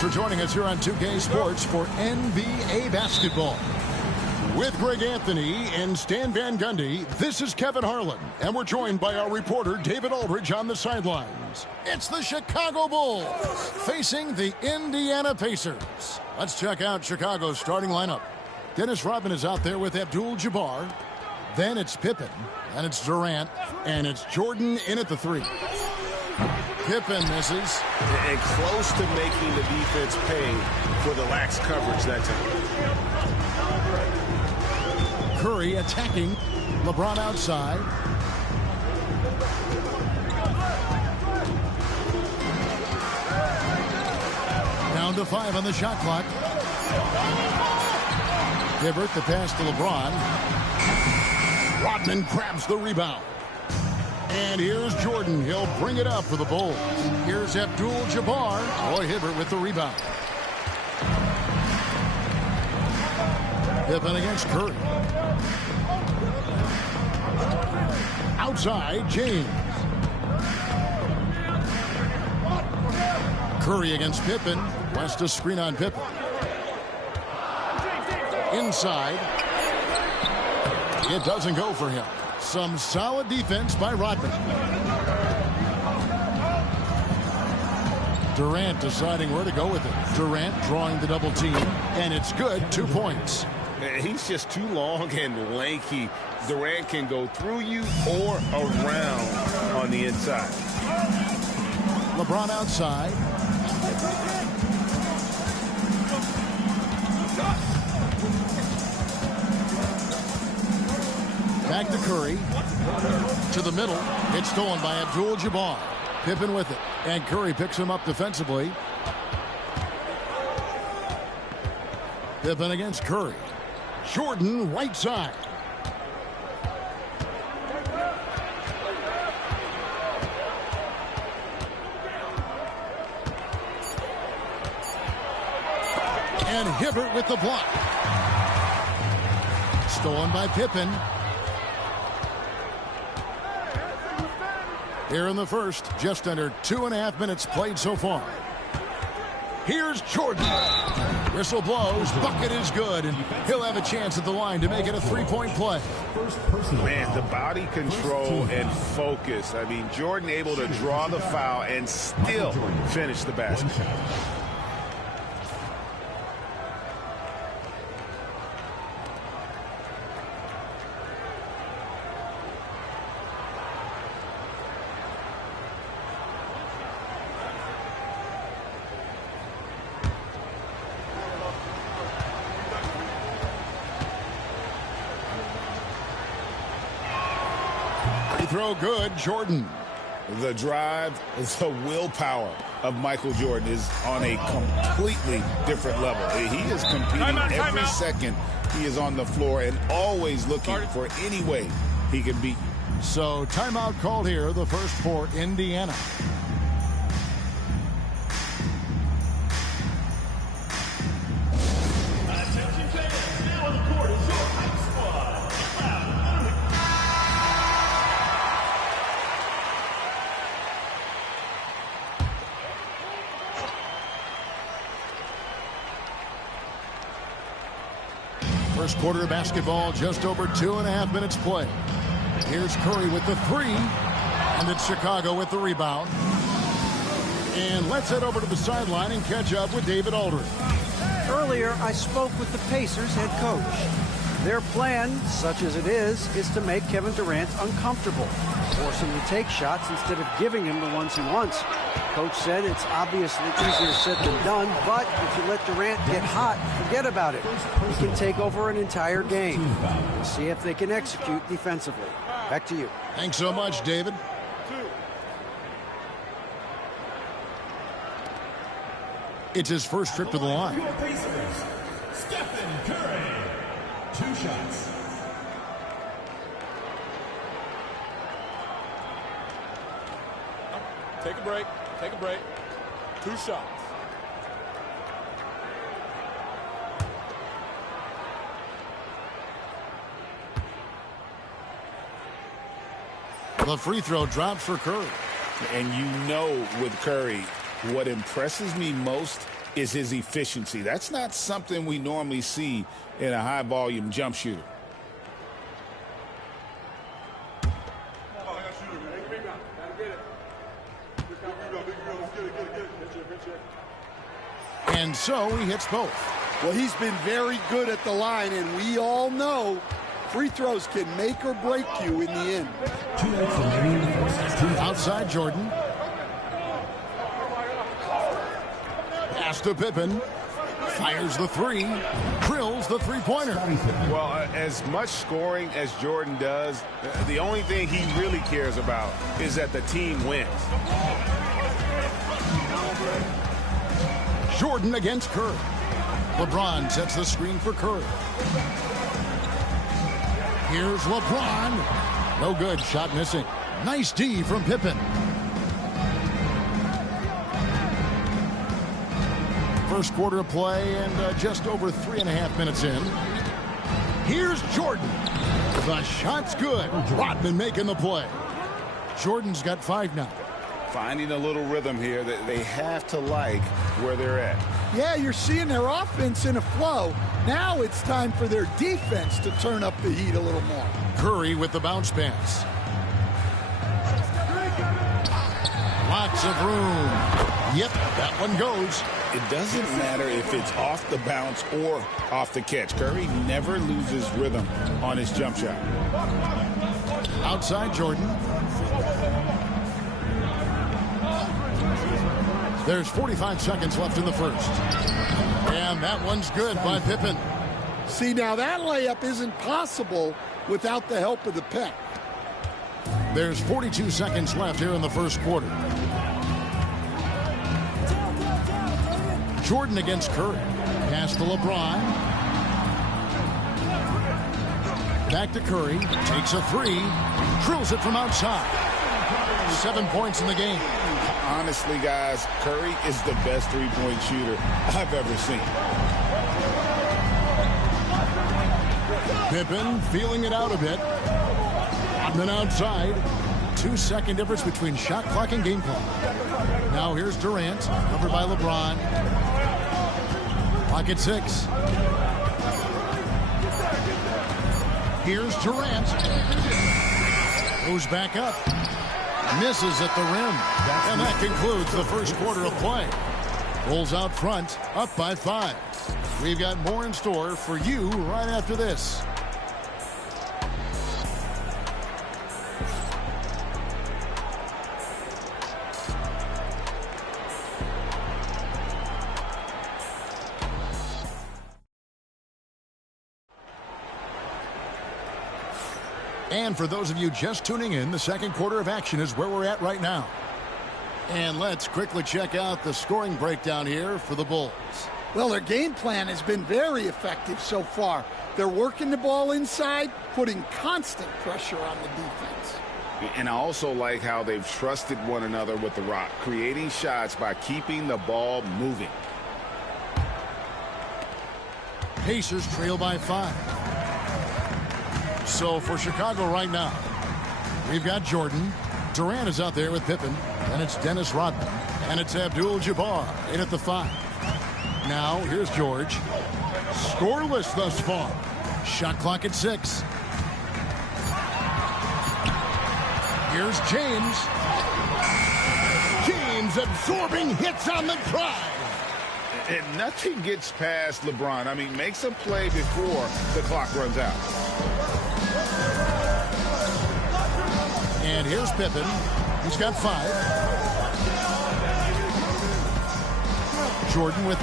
Thanks for joining us here on 2K Sports for NBA basketball. With Greg Anthony and Stan Van Gundy, this is Kevin Harlan, and we're joined by our reporter David Aldridge on the sidelines. It's the Chicago Bulls facing the Indiana Pacers. Let's check out Chicago's starting lineup. Dennis Rodman is out there with Abdul-Jabbar. Then it's Pippen, and it's Durant, and it's Jordan in at the 3. Pippen misses. And close to making the defense pay for the lax coverage that time. Curry attacking. LeBron outside. Down to 5 on the shot clock. Hibbert the pass to LeBron. Rodman grabs the rebound. And here's Jordan. He'll bring it up for the Bulls. Here's Abdul-Jabbar. Roy Hibbert with the rebound. Pippen against Curry. Outside, James. Curry against Pippen. Wants to screen on Pippen. Inside. It doesn't go for him. Some solid defense by Rodman. Durant deciding where to go with it. Durant drawing the double team, and it's good. 2 points. He's just too long and lanky. Durant can go through you or around on the inside. LeBron outside. Back to Curry. To the middle. It's stolen by Abdul-Jabbar. Pippen with it. And Curry picks him up defensively. Pippen against Curry. Jordan right side. And Hibbert with the block. Stolen by Pippen. Here in the first, just under 2.5 minutes played so far. Here's Jordan. Whistle blows, bucket is good, and he'll have a chance at the line to make it a 3-point play. Man, the body control and focus. I mean, Jordan able to draw the foul and still finish the basket. Throw good, Jordan. The drive, the willpower of Michael Jordan is on a completely different level. He is competing every second he is on the floor and always looking for any way he can beat you. So timeout called here, the first for Indiana. First quarter of basketball, just over 2.5 minutes play. Here's Curry with the 3, and it's Chicago with the rebound. And let's head over to the sideline and catch up with David Aldridge. Earlier, I spoke with the Pacers head coach. Their plan, such as it is to make Kevin Durant uncomfortable, force him to take shots instead of giving him the ones he wants. Coach said it's obviously easier said than done, but if you let Durant get hot, forget about it. He can take over an entire game. We'll see if they can execute defensively. Back to you. Thanks so much, David. It's his first trip to the line. Stephen Curry. 2 shots. Take a break. Take a break. 2 shots. The free throw drops for Curry. And you know with Curry, what impresses me most is his efficiency. That's not something we normally see in a high-volume jump shooter. And so he hits both. Well, he's been very good at the line, and we all know free throws can make or break you in the end. Outside Jordan. Pass to Pippen. Fires the three. Drills the three-pointer. Well, as much scoring as Jordan does, the only thing he really cares about is that the team wins. Jordan against Curry. LeBron sets the screen for Curry. Here's LeBron. No good. Shot missing. Nice D from Pippen. First quarter of play and just over 3.5 minutes in. Here's Jordan. The shot's good. Rodman making the play. Jordan's got 5 now. Finding a little rhythm here that they have to like where they're at. Yeah, you're seeing their offense in a flow. Now it's time for their defense to turn up the heat a little more. Curry with the bounce pass. Lots of room. Yep, that one goes. It doesn't matter if it's off the bounce or off the catch. Curry never loses rhythm on his jump shot. Outside Jordan. There's 45 seconds left in the first. And that one's good by Pippen. See, now that layup isn't possible without the help of the pick. There's 42 seconds left here in the first quarter. Jordan against Curry. Pass to LeBron. Back to Curry. Takes a three. Drills it from outside. 7 points in the game. Honestly, guys, Curry is the best three-point shooter I've ever seen. Pippen feeling it out a bit. And then outside. 2-second difference between shot clock and game clock. Now here's Durant, covered by LeBron. Clock at 6. Here's Durant. Goes back up. Misses at the rim. And that concludes the first quarter of play. Bulls out front, up by 5. We've got more in store for you right after this. And for those of you just tuning in, the second quarter of action is where we're at right now. And let's quickly check out the scoring breakdown here for the Bulls. Well, their game plan has been very effective so far. They're working the ball inside, putting constant pressure on the defense. And I also like how they've trusted one another with the rock, creating shots by keeping the ball moving. Pacers trail by 5. So for Chicago right now, we've got Jordan. Durant is out there with Pippen. And it's Dennis Rodman. And it's Abdul-Jabbar in at the 5. Now here's George. Scoreless thus far. Shot clock at 6. Here's James. James absorbing hits on the drive. And nothing gets past LeBron. I mean, makes a play before the clock runs out. And here's Pippen. He's got 5. Jordan with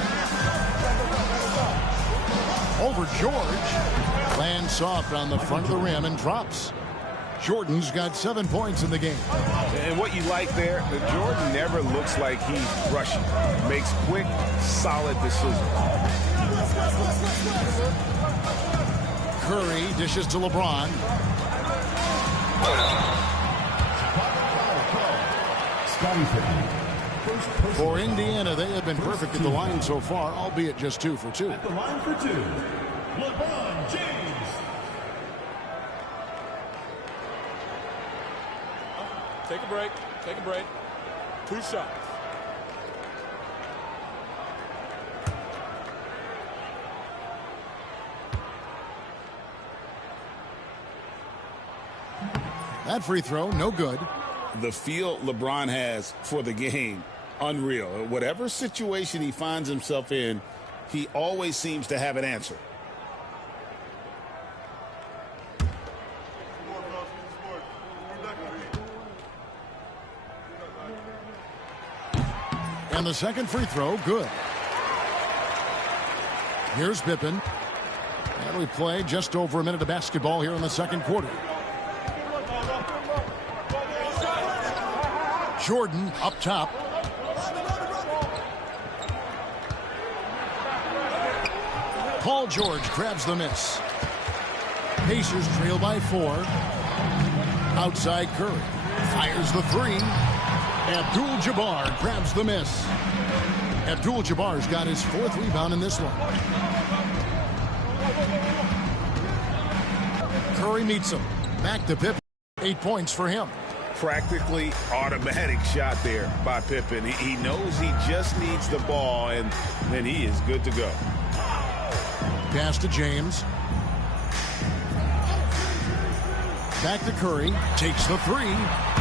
over George. Lands soft on the front of the rim and drops. Jordan's got 7 points in the game. And what you like there, Jordan never looks like he's rushing. Makes quick, solid decisions. Curry dishes to LeBron. For Indiana, they have been perfect at the line so far, albeit just 2 for 2. At the line for 2, LeBron James. Take a break. Take a break. 2 shots. That free throw, no good. The feel LeBron has for the game, unreal. Whatever situation he finds himself in, he always seems to have an answer. And the second free throw, good. Here's Pippen. And we play just over a minute of basketball here in the second quarter. Jordan up top. Paul George grabs the miss. Pacers trail by 4. Outside Curry. Fires the 3. Abdul-Jabbar grabs the miss. Abdul-Jabbar's got his 4th rebound in this one. Curry meets him. Back to Pippen. 8 points for him. Practically automatic shot there by Pippen. He knows he just needs the ball, and then he is good to go. Pass to James. Back to Curry. Takes the 3.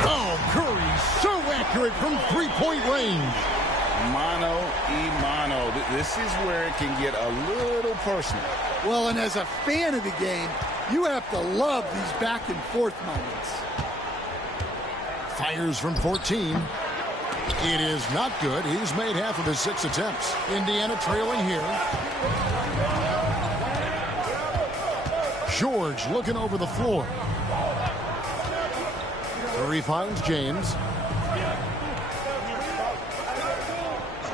Oh, Curry so accurate from three-point range. Mano y mano. This is where it can get a little personal. Well, and as a fan of the game, you have to love these back-and-forth moments. Fires from 14. It is not good. He's made half of his 6 attempts. Indiana trailing here. George looking over the floor. Curry finds James.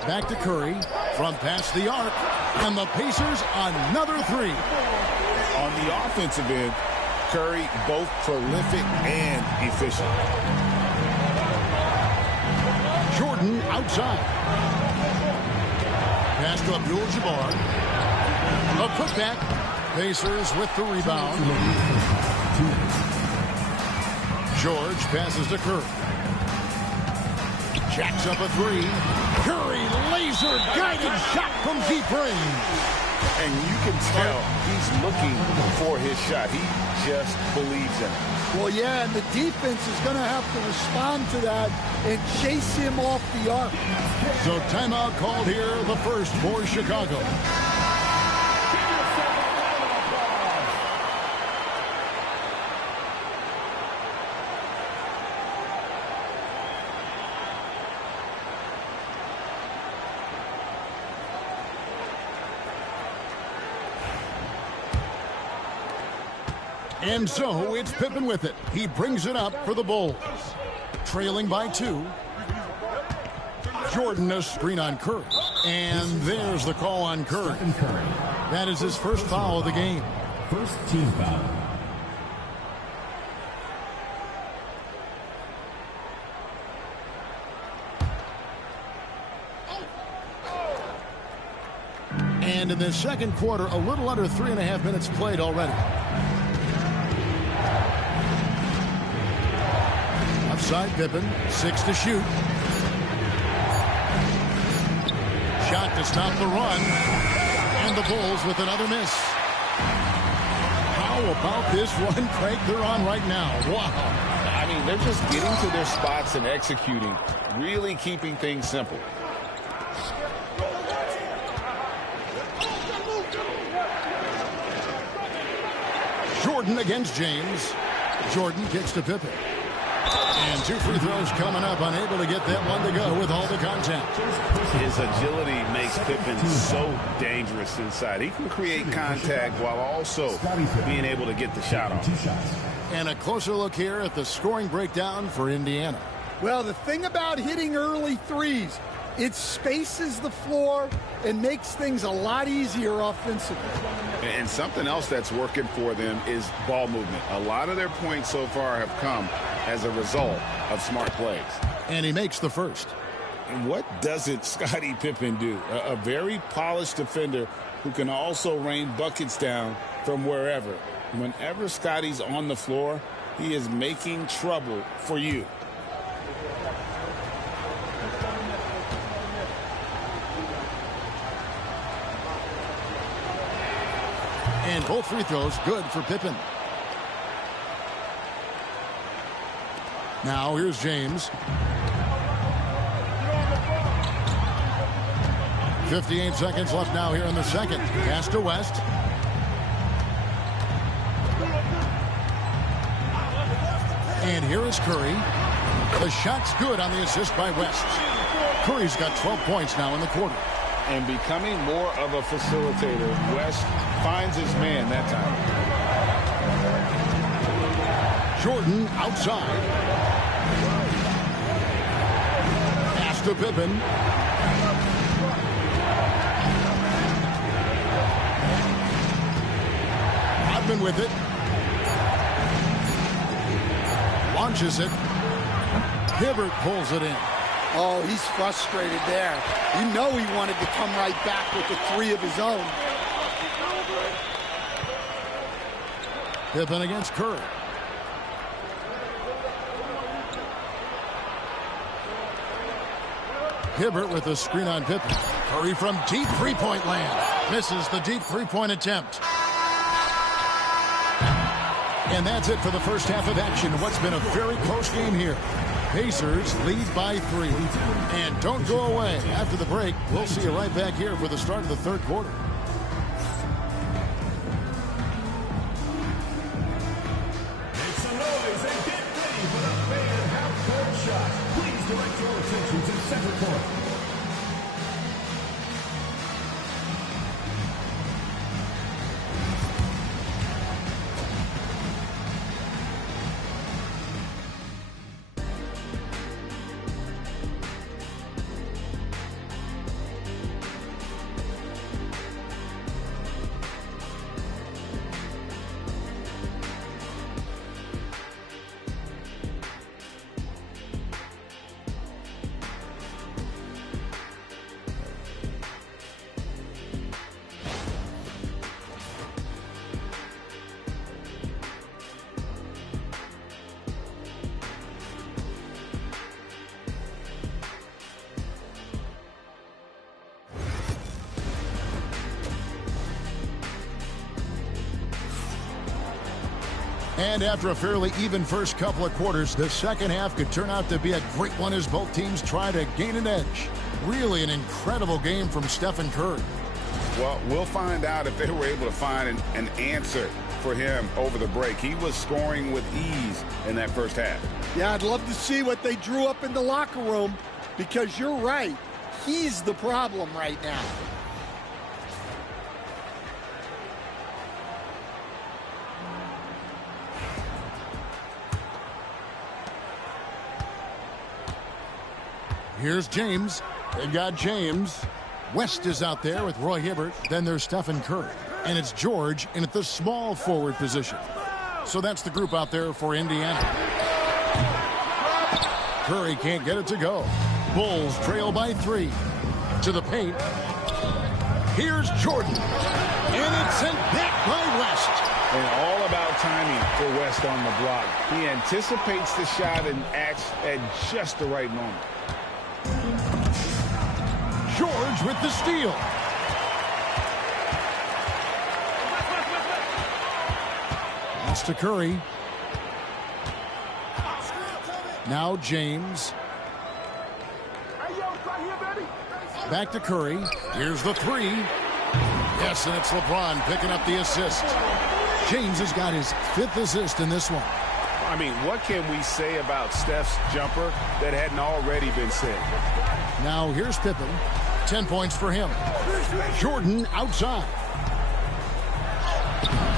Back to Curry from past the arc. And the Pacers another 3. On the offensive end, Curry both prolific and efficient. Jordan outside. Pass to Abdul-Jabbar. A putback. Pacers with the rebound. George passes to Curry. Jacks up a 3. Curry laser guided shot from deep range. And you can tell he's looking for his shot. He just believes in it. Well, yeah, and the defense is going to have to respond to that and chase him off the arc. So timeout called here, the first for Chicago. And so it's Pippen with it. He brings it up for the Bulls. Trailing by 2. Jordan a screen on Curry. And there's the call on Curry. That is his first foul of the game. First team foul. And in the second quarter, a little under 3.5 minutes played already. Outside Pippen, 6 to shoot. Shot to stop the run. And the Bulls with another miss. How about this run crank they're on right now? Wow. I mean, they're just getting to their spots and executing, really keeping things simple. Jordan against James. Jordan kicks to Pippen. And 2 free throws coming up, unable to get that one to go with all the contact. His agility makes Pippen so dangerous inside. He can create contact while also being able to get the shot off. And a closer look here at the scoring breakdown for Indiana. Well, the thing about hitting early threes, it spaces the floor and makes things a lot easier offensively. And something else that's working for them is ball movement. A lot of their points so far have come as a result of smart plays. And he makes the first. And what doesn't Scottie Pippen do? A very polished defender who can also rain buckets down from wherever. Whenever Scottie's on the floor, he is making trouble for you. And both free throws good for Pippen. Now here's James. 58 seconds left now here in the second. Pass to West. And here is Curry. The shot's good on the assist by West. Curry's got 12 points now in the quarter. And becoming more of a facilitator, West finds his man that time. Jordan outside. Pass to Pippen. Rodman with it. Launches it. Hibbert pulls it in. Oh, he's frustrated there. You know he wanted to come right back with the three of his own. Pippen against Curry. Hibbert with a screen on Pippen. Curry from deep three-point land. Misses the deep three-point attempt. And that's it for the first half of action. What's been a very close game here. Pacers lead by 3. And don't go away. After the break, we'll see you right back here for the start of the third quarter. Make some noise and get ready for the fan half-court shot. Please direct your attention to center court. And after a fairly even first couple of quarters, the second half could turn out to be a great one as both teams try to gain an edge. Really an incredible game from Stephen Curry. Well, we'll find out if they were able to find an answer for him over the break. He was scoring with ease in that first half. Yeah, I'd love to see what they drew up in the locker room, because you're right. He's the problem right now. Here's James. They've got James. West is out there with Roy Hibbert. Then there's Stephen Curry. And it's George in at the small forward position. So that's the group out there for Indiana. Curry can't get it to go. Bulls trail by 3. To the paint. Here's Jordan. And it's sent back by West. And all about timing for West on the block. He anticipates the shot and acts at just the right moment. George with the steal. Pass to Curry. Now James. Back to Curry. Here's the 3. Yes, and it's LeBron picking up the assist. James has got his 5th assist in this one. I mean, what can we say about Steph's jumper that hadn't already been said? Now here's Pippen. 10 points for him. Jordan outside.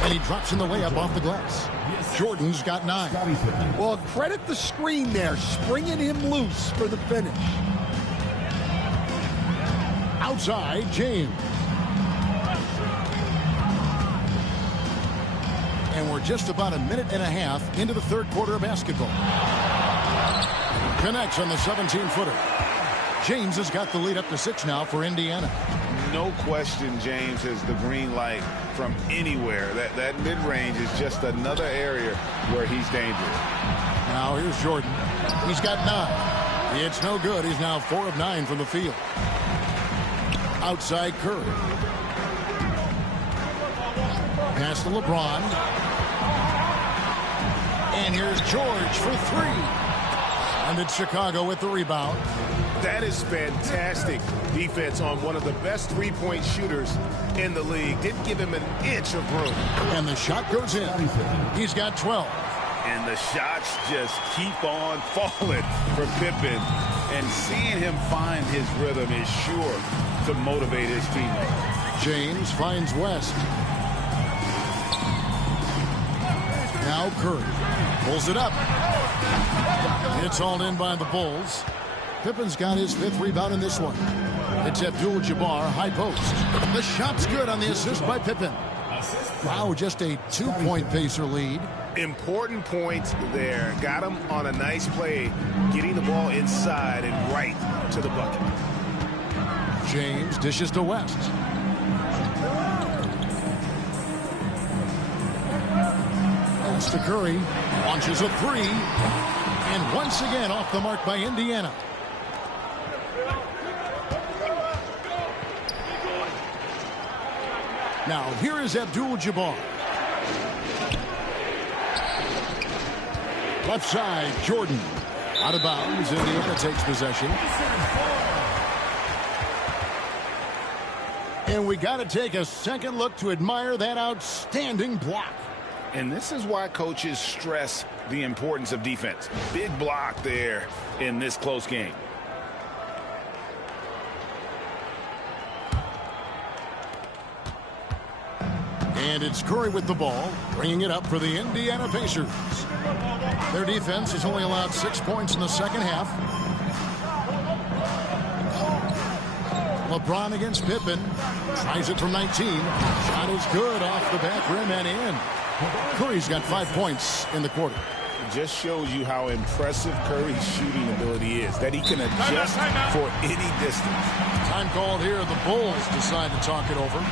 And he drops in the layup off the glass. Jordan's got 9. Well, credit the screen there, springing him loose for the finish. Outside, James. And we're just about a minute and a half into the third quarter of basketball. Connects on the 17-footer. James has got the lead up to 6 now for Indiana. No question James has the green light from anywhere. That mid-range is just another area where he's dangerous. Now here's Jordan. He's got 9. It's no good. He's now 4 of 9 from the field. Outside Curry. Pass to LeBron. And here's George for 3. And it's Chicago with the rebound. That is fantastic defense on one of the best three-point shooters in the league. Didn't give him an inch of room. And the shot goes in. He's got 12. And the shots just keep on falling for Pippen. And seeing him find his rhythm is sure to motivate his teammates. James finds West. Now Curry pulls it up. It's hauled in by the Bulls. Pippen's got his 5th rebound in this one. It's Abdul-Jabbar, high post. The shot's good on the assist by Pippen. Wow, just a 2-point Pacer lead. Important points there. Got him on a nice play, getting the ball inside and right to the bucket. James dishes to West. Pass to Curry. Launches a 3. And once again off the mark by Indiana. Now, here is Abdul-Jabbar. Left side, Jordan. Out of bounds, Indiana takes possession. And we got to take a second look to admire that outstanding block. And this is why coaches stress the importance of defense. Big block there in this close game. And it's Curry with the ball, bringing it up for the Indiana Pacers. Their defense has only allowed 6 points in the second half. LeBron against Pippen. Tries it from 19. Shot is good off the back rim and in. Curry's got 5 points in the quarter. It just shows you how impressive Curry's shooting ability is, that he can adjust for any distance. Time called here. The Bulls decide to talk it over.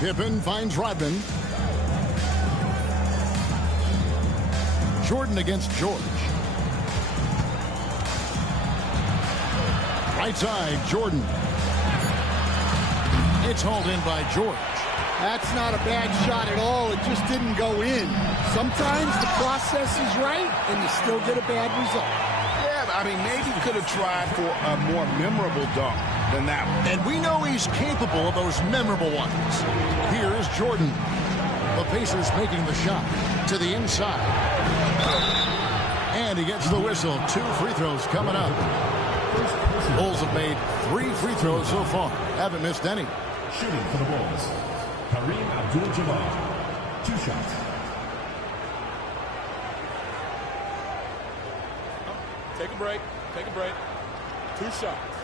Pippen finds Rodman. Jordan against George. Right side, Jordan. It's hauled in by George. That's not a bad shot at all. It just didn't go in. Sometimes the process is right, and you still get a bad result. Yeah, I mean, maybe could have tried for a more memorable dunk than that one. And we know he's capable of those memorable ones. Here's Jordan. The Pacers making the shot to the inside. And he gets the whistle. 2 free throws coming up. Bulls have made 3 free throws so far. Haven't missed any. Shooting for the Bulls, Kareem Abdul-Jabbar. 2 shots. Take a break. Take a break. 2 shots.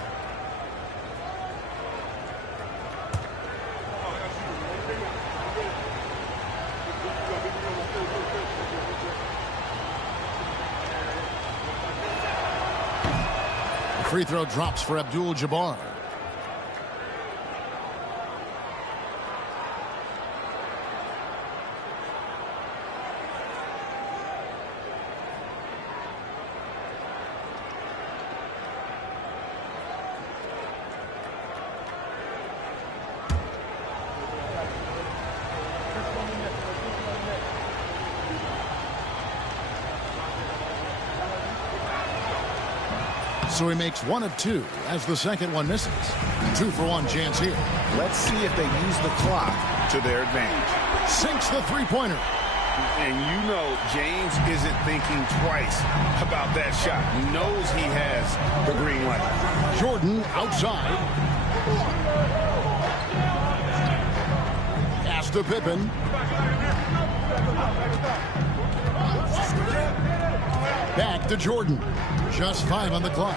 Free throw drops for Abdul-Jabbar. So he makes 1 of 2 as the second one misses. 2 for 1 chance here. Let's see if they use the clock to their advantage. Sinks the three-pointer. And you know James isn't thinking twice about that shot. He knows he has the green light. Jordan outside. Pass to Pippen. Back to Jordan. Just 5 on the clock.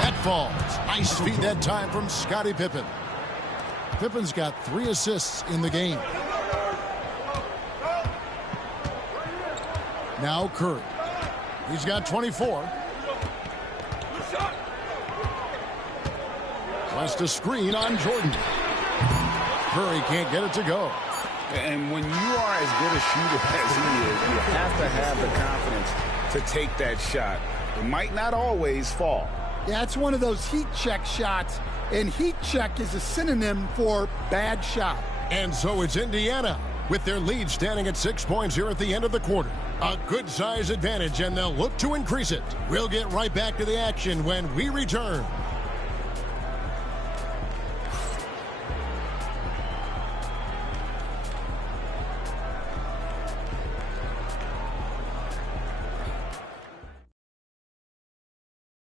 That falls. Nice feed that time from Scottie Pippen. Pippen's got 3 assists in the game. Now Curry. He's got 24. Wants a screen on Jordan. Curry can't get it to go. And when you are as good a shooter as he is, you have to have the confidence to take that shot. It might not always fall. Yeah, it's one of those heat check shots, and heat check is a synonym for bad shot. And so it's Indiana with their lead standing at 6 points here at the end of the quarter. A good size advantage, and they'll look to increase it. We'll get right back to the action when we return.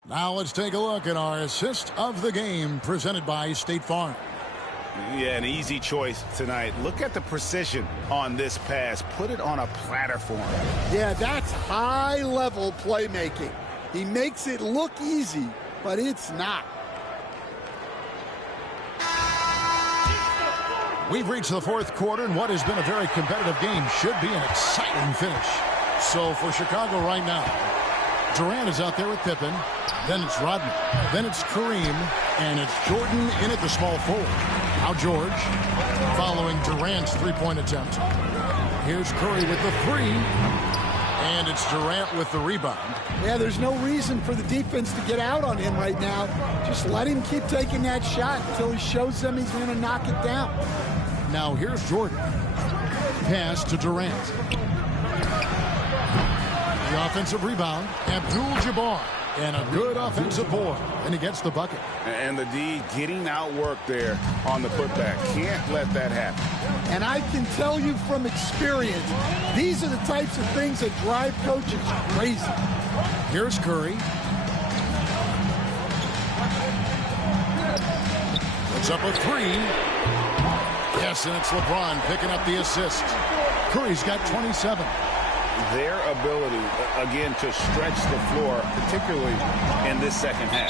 Now let's take a look at our assist of the game presented by State Farm. Yeah, an easy choice tonight. Look at the precision on this pass. Put it on a platter for him. Yeah, that's high-level playmaking. He makes it look easy, but it's not. We've reached the fourth quarter, and what has been a very competitive game should be an exciting finish. So for Chicago right now, Durant is out there with Pippen. Then it's Rodman. Then it's Kareem. And it's Jordan in at the small forward. Now George following Durant's three-point attempt. Here's Curry with the 3. And it's Durant with the rebound. Yeah, there's no reason for the defense to get out on him right now. Just let him keep taking that shot until he shows them he's going to knock it down. Now here's Jordan. Pass to Durant. The offensive rebound, Abdul-Jabbar. And a good offensive board. And he gets the bucket. And the D getting outworked there on the putback. Can't let that happen. And I can tell you from experience, these are the types of things that drive coaches crazy. Here's Curry. Puts up a 3. Yes, and it's LeBron picking up the assist. Curry's got 27. Their ability, again, to stretch the floor, particularly in this second half.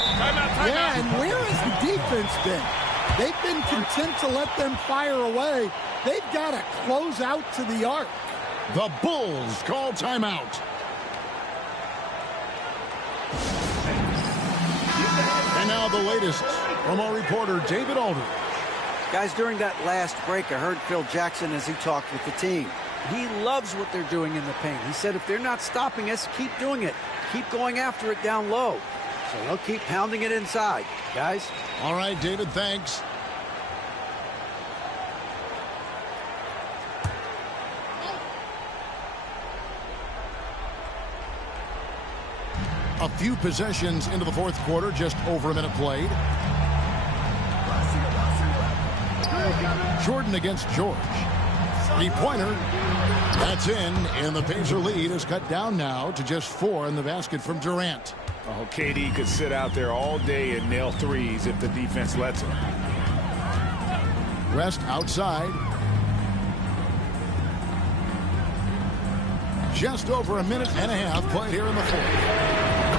Yeah, and where has the defense been? They've been content to let them fire away. They've got to close out to the arc. The Bulls call timeout. And now the latest from our reporter, David Aldridge. Guys, during that last break, I heard Phil Jackson as he talked with the team. He loves what they're doing in the paint. He said if they're not stopping us, keep doing it. Keep going after it down low. So they'll keep pounding it inside. Guys? All right, David, thanks. A few possessions into the fourth quarter, just over a minute played. Jordan against George. Three-pointer. That's in, and the Pacer lead is cut down now to just 4 in the basket from Durant. Oh, KD could sit out there all day and nail threes if the defense lets him. West outside. Just over a minute and a half played here in the fourth.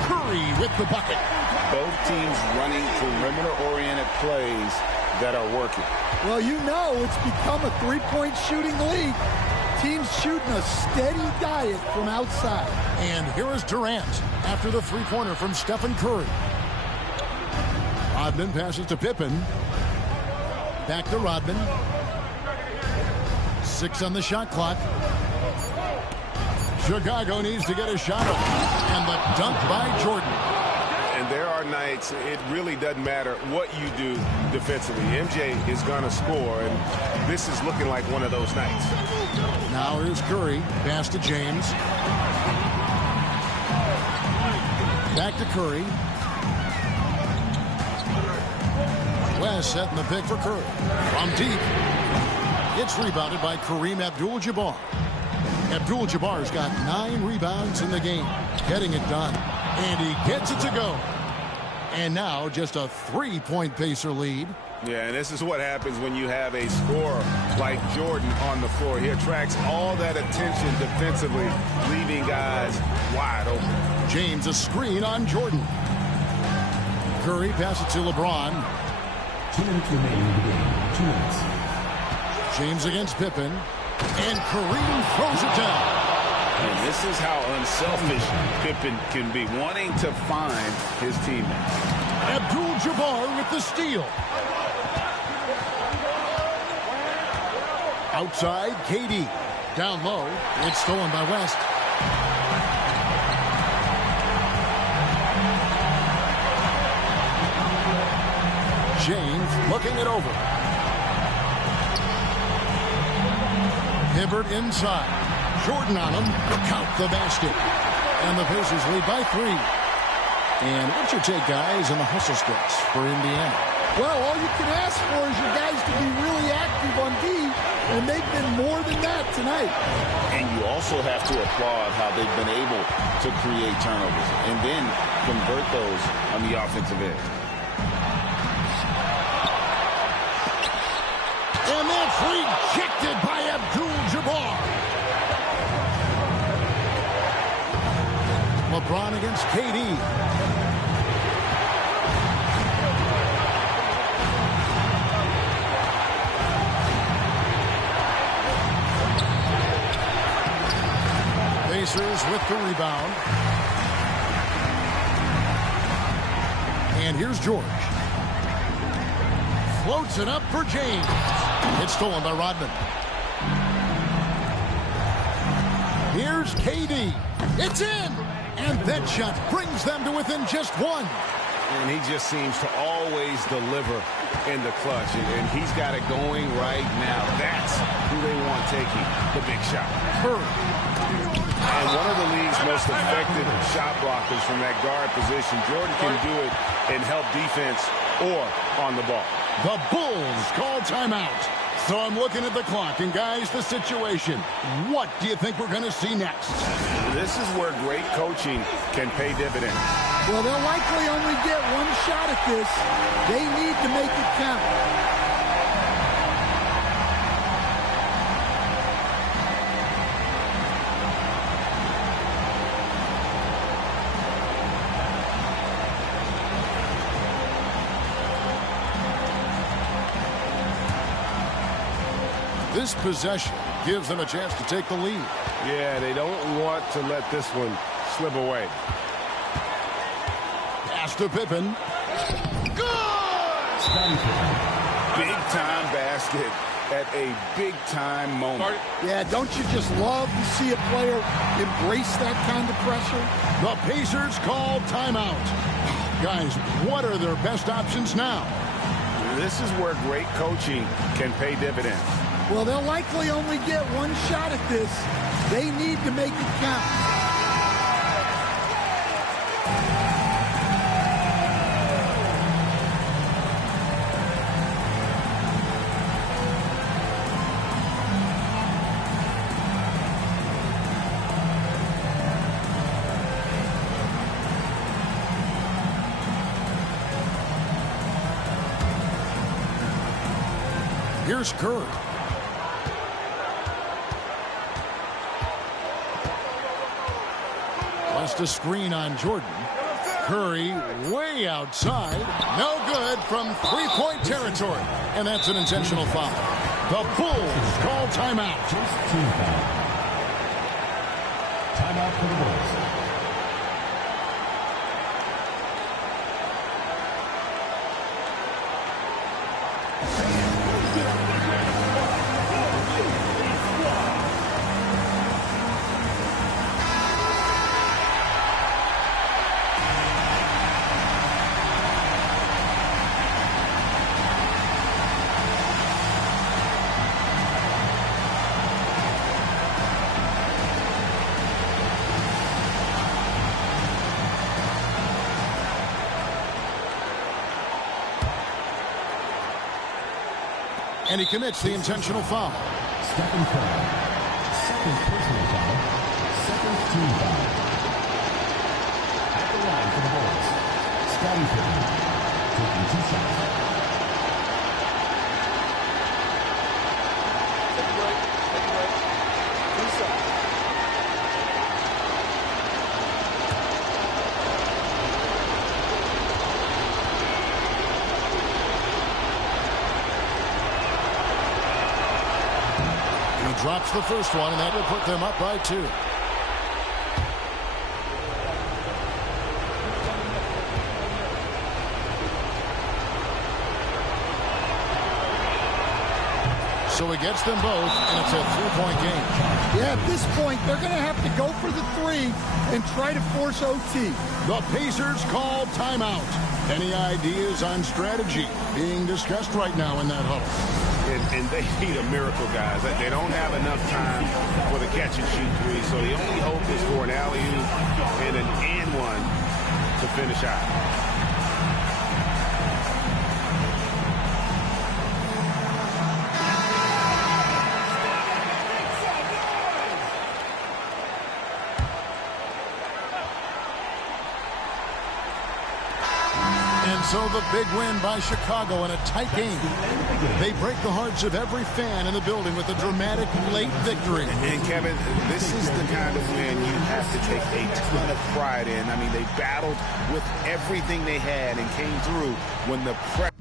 Curry with the bucket. Both teams running perimeter-oriented plays that are working. Well, you know it's become a three-point shooting league. Teams shooting a steady diet from outside. And here is Durant after the three-pointer from Stephen Curry. Rodman passes to Pippen. Back to Rodman. 6 on the shot clock. Chicago needs to get a shot off. And the dunk by Jordan. And there are nights it really doesn't matter what you do defensively. MJ is going to score, and this is looking like one of those nights. Now here's Curry. Pass to James. Back to Curry. West setting the pick for Curry. From deep. It's rebounded by Kareem Abdul-Jabbar. Abdul-Jabbar's got 9 rebounds in the game. Getting it done. And he gets it to go. And now just a 3-point Pacer lead. Yeah, and this is what happens when you have a scorer like Jordan on the floor. He attracts all that attention defensively, leaving guys wide open. James a screen on Jordan. Curry passes it to LeBron. 2 minutes remaining in the game. 2 minutes. James against Pippen. And Kareem throws it down. And this is how unselfish Pippen can be, wanting to find his teammates. Abdul-Jabbar with the steal. Outside, KD. Down low. It's stolen by West. James looking it over. Hibbert inside. Jordan on him. Count the basket. And the Pacers lead by 3. And what's your take, guys, on the hustle sticks for Indiana? Well, all you can ask for is your guys to be really active on D, and they've been more than that tonight. And you also have to applaud how they've been able to create turnovers and then convert those on the offensive end. And that's rejected by Abdul-Jabbar. LeBron against KD. Pacers with the rebound. And here's George. Floats it up for James. It's stolen by Rodman. Here's KD. It's in. And that shot brings them to within just 1. And he just seems to always deliver in the clutch. And he's got it going right now. That's who they want taking the big shot. Curry. And one of the league's most effective shot blockers from that guard position. Jordan can do it and help defense or on the ball. The Bulls call timeout. So I'm looking at the clock, and guys, the situation. What do you think we're going to see next? This is where great coaching can pay dividends. Well, they'll likely only get 1 shot at this. They need to make it count. This possession gives them a chance to take the lead. Yeah, they don't want to let this one slip away. Pass to Pippen. Good! Big-time basket at a big-time moment. Yeah, don't you just love to see a player embrace that kind of pressure? The Pacers call timeout. Guys, what are their best options now? This is where great coaching can pay dividends. Well, they'll likely only get 1 shot at this. They need to make it count. Here's Curry. Just a screen on Jordan. Curry way outside. No good from 3-point territory. And that's an intentional foul. The Bulls call timeout. Timeout for the Bulls. And he commits the intentional foul. Stephen Curry. Second personal foul. Second team foul. At the line for the Bulls, Scottie Pippen, taking 2 shots. Drops the first one, and that will put them up by 2. So he gets them both, and it's a 3-point game. Yeah, at this point, they're going to have to go for the 3 and try to force OT. The Pacers call timeout. Any ideas on strategy being discussed right now in that huddle? And they need a miracle, guys. They don't have enough time for the catch-and-shoot 3, so the only hope is for an alley-oop and an and-one to finish out. So the big win by Chicago in a tight game. They break the hearts of every fan in the building with a dramatic late victory. And Kevin, this is the kind of win you have to take a ton of pride in. I mean, they battled with everything they had and came through when the pressure.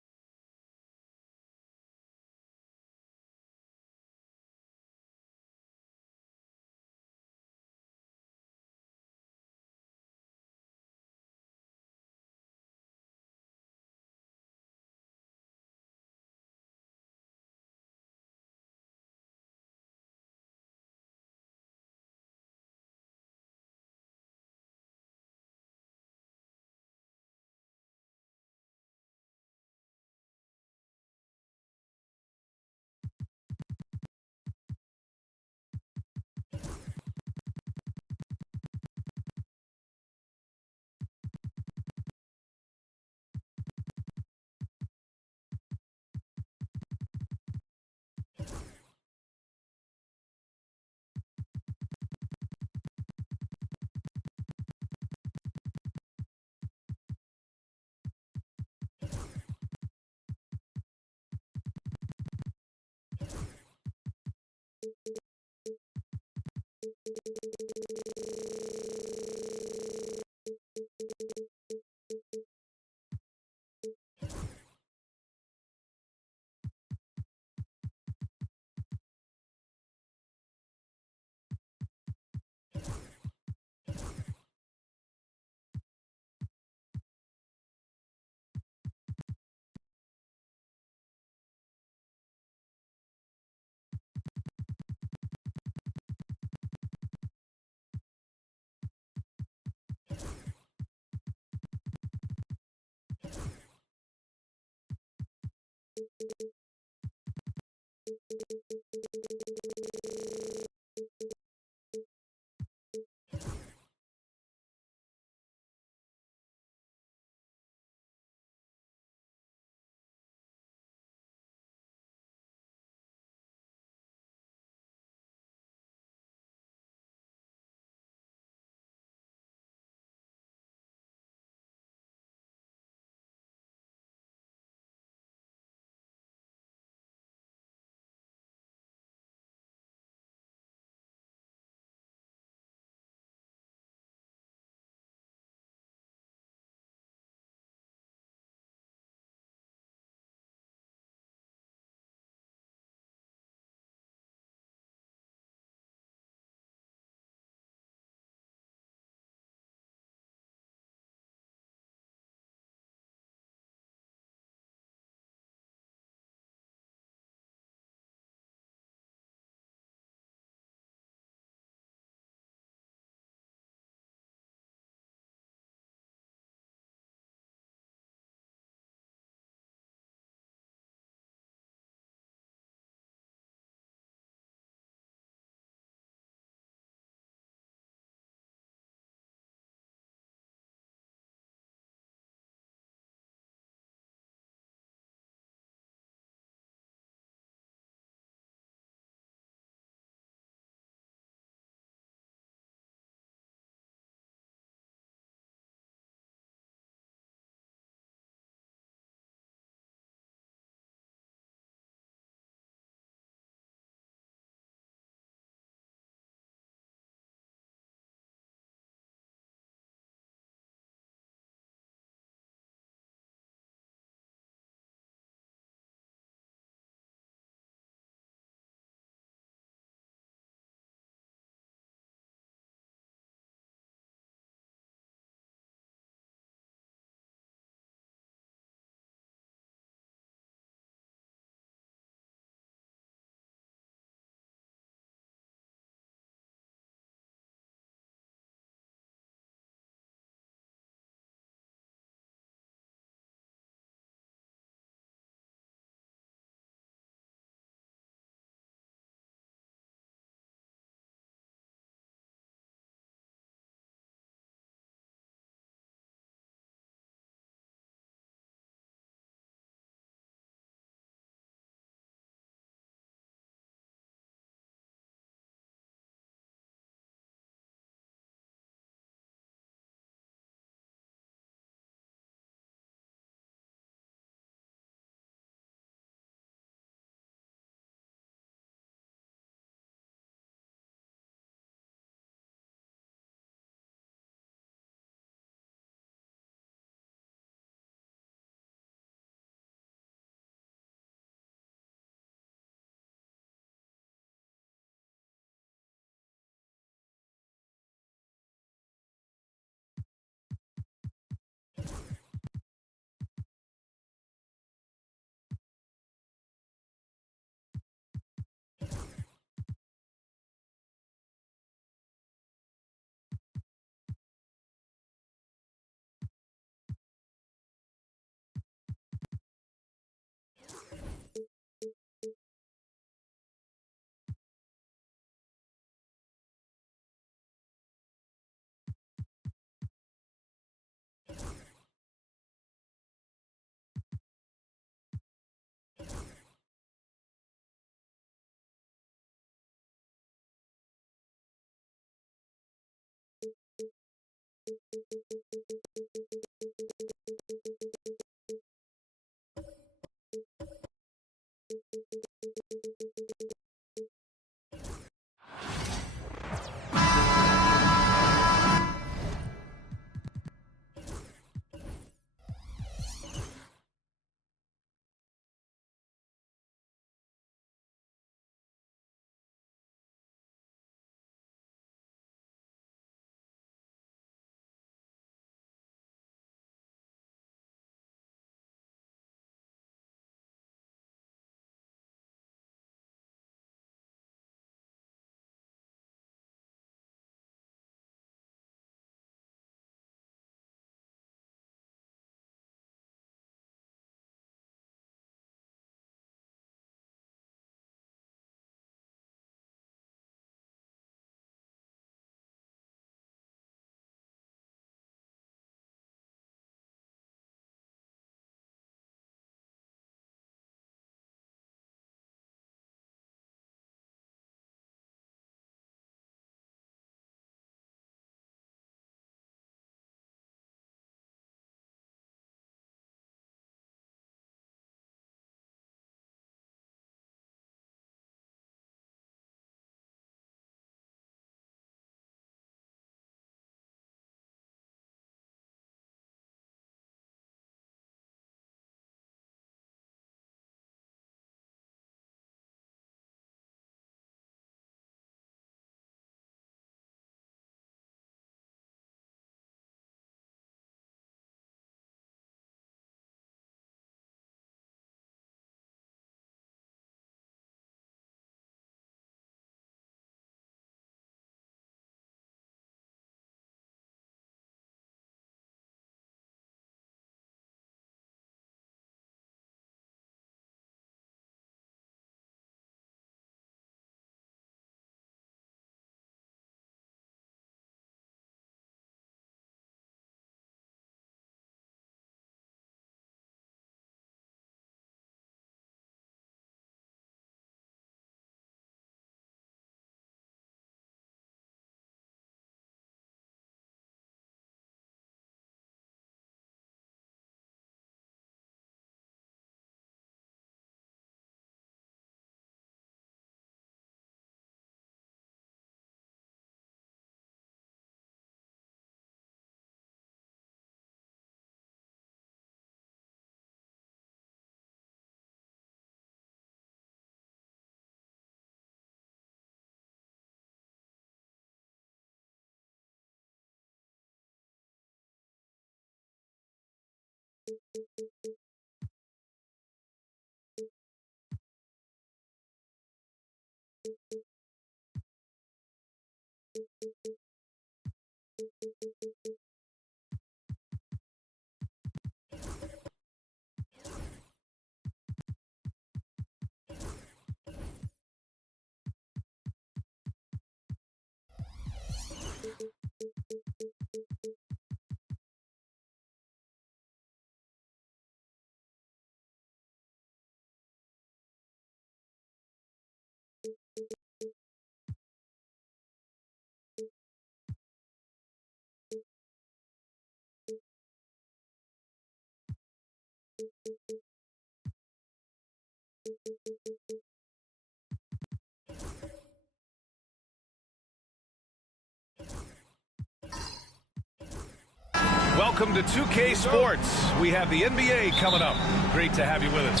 Welcome to 2K Sports. We have the NBA coming up. Great to have you with us.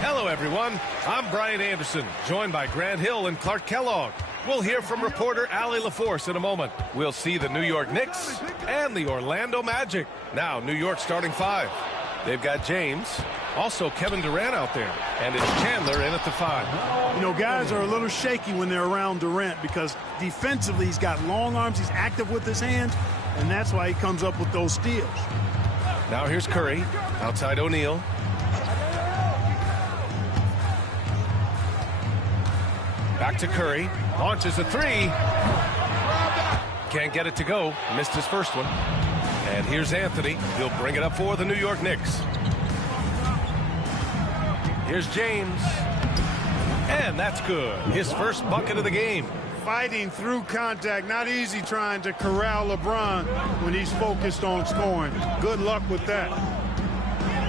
Hello, everyone. I'm Brian Anderson, joined by Grant Hill and Clark Kellogg. We'll hear from reporter Allie LaForce in a moment. We'll see the New York Knicks and the Orlando Magic. Now, New York starting five. They've got James, also Kevin Durant out there, and it's Chandler in at the five. You know, guys are a little shaky when they're around Durant because defensively he's got long arms, he's active with his hands, and that's why he comes up with those steals. Now here's Curry, outside O'Neal. Back to Curry, launches a three. Can't get it to go, missed his first one. And here's Anthony, he'll bring it up for the New York Knicks. Here's James, and that's good. His first bucket of the game. Fighting through contact, not easy trying to corral LeBron when he's focused on scoring. Good luck with that.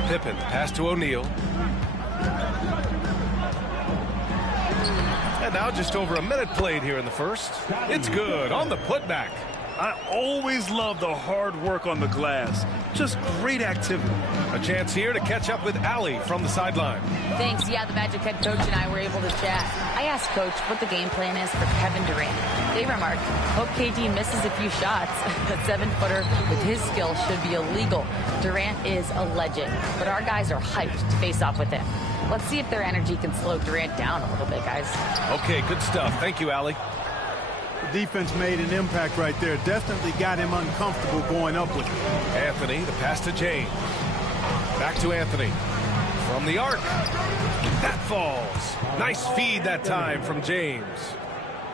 Pippen, pass to O'Neal. And now just over a minute played here in the first. It's good on the putback. I always love the hard work on the glass. Just great activity. A chance here to catch up with Allie from the sideline. Thanks. Yeah, the Magic head coach and I were able to chat. I asked Coach what the game plan is for Kevin Durant. They remarked, hope KD misses a few shots. A 7-footer with his skill should be illegal. Durant is a legend, but our guys are hyped to face off with him. Let's see if their energy can slow Durant down a little bit, guys. Okay, good stuff. Thank you, Allie. The defense made an impact right there. Definitely got him uncomfortable going up with it. Anthony, the pass to James. Back to Anthony. From the arc. That falls. Nice feed that time from James.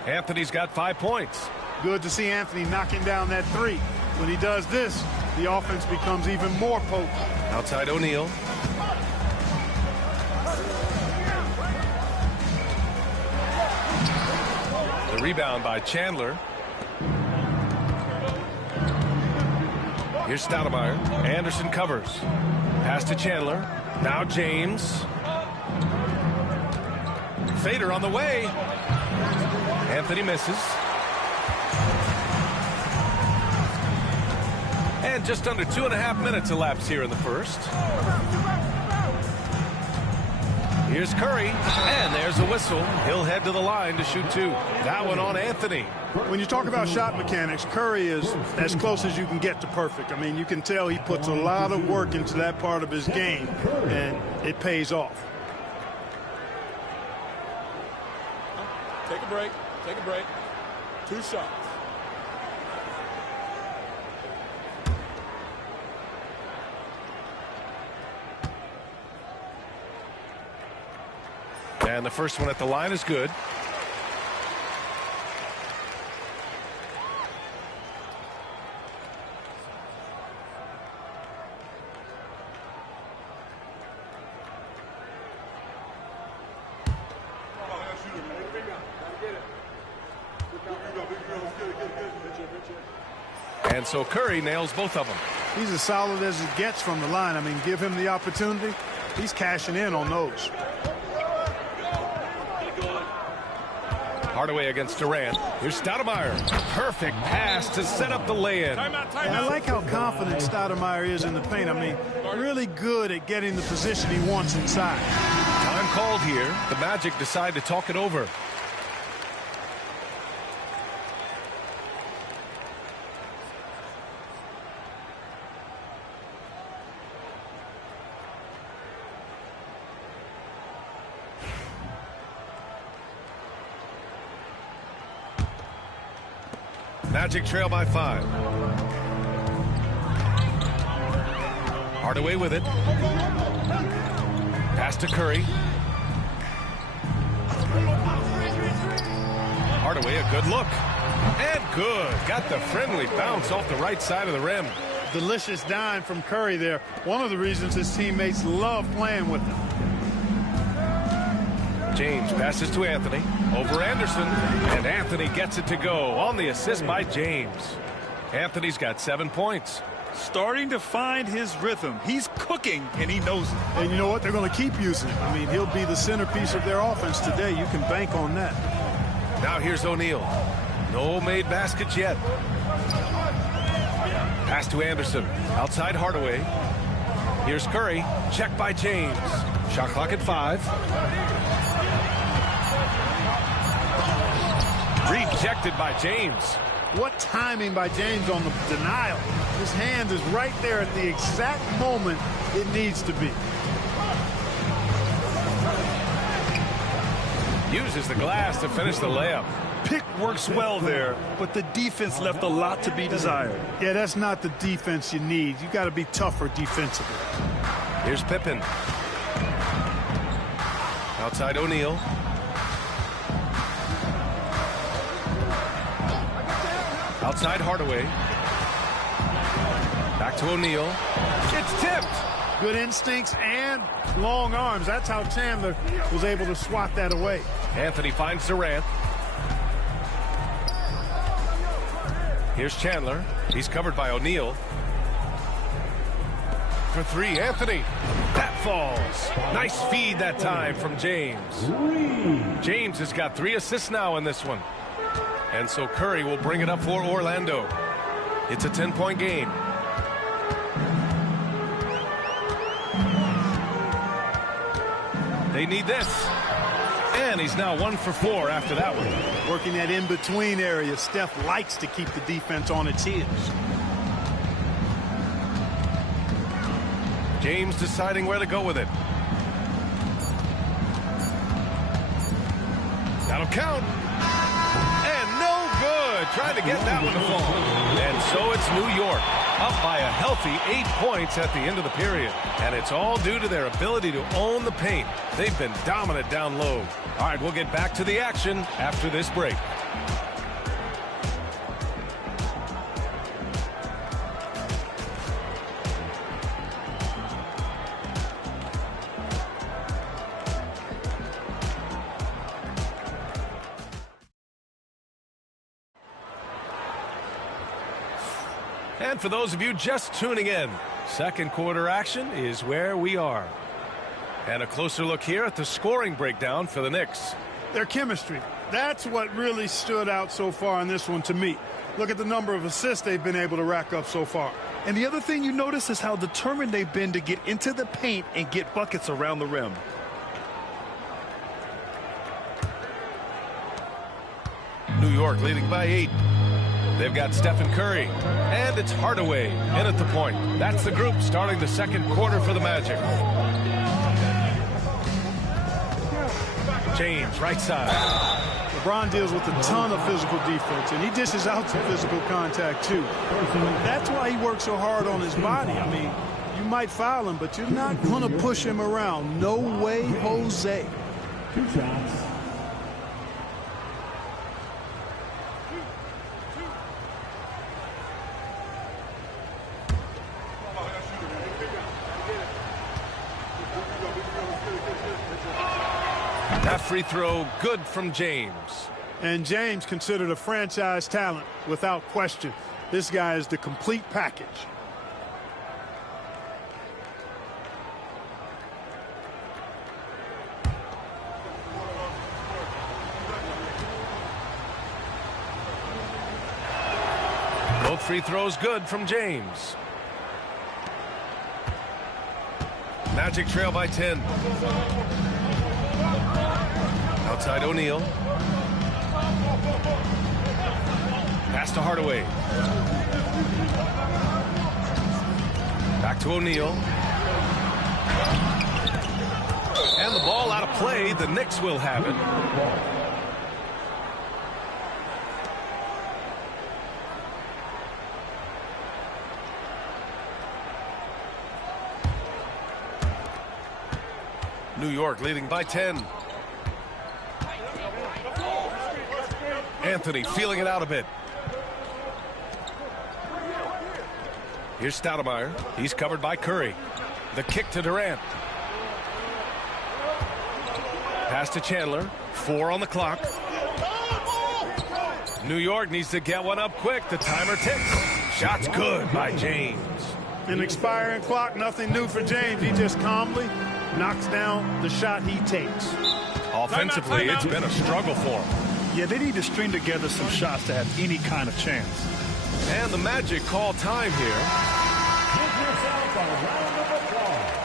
Anthony's got 5 points. Good to see Anthony knocking down that three. When he does this, the offense becomes even more potent. Outside O'Neal. The rebound by Chandler. Here's Stoudemire. Anderson covers. Pass to Chandler. Now James. Fader on the way. Anthony misses. And just under 2.5 minutes elapsed here in the first. Here's Curry, and there's a whistle. He'll head to the line to shoot two. That one on Anthony. When you talk about shot mechanics, Curry is as close as you can get to perfect. I mean, you can tell he puts a lot of work into that part of his game, and it pays off. Take a break. Take a break. 2 shots. And the first one at the line is good. And so Curry nails both of them. He's as solid as it gets from the line. I mean, give him the opportunity. He's cashing in on those. Hardaway against Durant. Here's Stoudemire. Perfect pass to set up the lay-in. I like how confident Stoudemire is in the paint. I mean, really good at getting the position he wants inside. Time called here. The Magic decide to talk it over. Magic trail by 5. Hardaway with it. Pass to Curry. Hardaway, a good look. And good. Got the friendly bounce off the right side of the rim. Delicious dime from Curry there. One of the reasons his teammates love playing with him. James passes to Anthony. Over Anderson. And Anthony gets it to go on the assist by James. Anthony's got 7 points. Starting to find his rhythm. He's cooking, and he knows it. And you know what? They're going to keep using him. I mean, he'll be the centerpiece of their offense today. You can bank on that. Now here's O'Neal. No made baskets yet. Pass to Anderson. Outside Hardaway. Here's Curry. Check by James. Shot clock at 5. Rejected by James. What timing by James on the denial. His hand is right there at the exact moment it needs to be. Uses the glass to finish the layup. Pick works well there, but the defense left a lot to be desired. Yeah, that's not the defense you need. You got to be tougher defensively. Here's Pippen. Outside O'Neal. Outside Hardaway. Back to O'Neal. It's tipped. Good instincts and long arms. That's how Chandler was able to swat that away. Anthony finds Durant. Here's Chandler. He's covered by O'Neal. For 3, Anthony. That falls. Nice feed that time from James. James has got 3 assists now in this one. And so Curry will bring it up for Orlando. It's a 10-point game. They need this. And he's now 1 for 4 after that one. Working that in-between area. Steph likes to keep the defense on its heels. James deciding where to go with it. That'll count. And no good. Trying to get that one to fall. And so it's New York. Up by a healthy 8 points at the end of the period. And it's all due to their ability to own the paint. They've been dominant down low. All right, we'll get back to the action after this break. And for those of you just tuning in, second quarter action is where we are. And a closer look here at the scoring breakdown for the Knicks. Their chemistry. That's what really stood out so far in this one to me. Look at the number of assists they've been able to rack up so far. And the other thing you notice is how determined they've been to get into the paint and get buckets around the rim. New York leading by 8. They've got Stephen Curry, and it's Hardaway in at the point. That's the group starting the second quarter for the Magic. James, right side. LeBron deals with a ton of physical defense, and he dishes out some physical contact, too. That's why he works so hard on his body. I mean, you might foul him, but you're not going to push him around. No way, Jose. 2 shots. That free throw good from James. And James considered a franchise talent without question. This guy is the complete package. Both free throws good from James. Magic trail by 10. Outside O'Neal. Pass to Hardaway. Back to O'Neal. And the ball out of play. The Knicks will have it. New York leading by 10. Anthony feeling it out a bit. Here's Stoudemire. He's covered by Curry. The kick to Durant. Pass to Chandler. 4 on the clock. New York needs to get one up quick. The timer ticks. Shot's good by James. An expiring clock, nothing new for James. He just calmly knocks down the shot he takes. Offensively, it's been a struggle for him. Yeah, they need to string together some shots to have any kind of chance. And the Magic call time here. Give yourself a round of applause.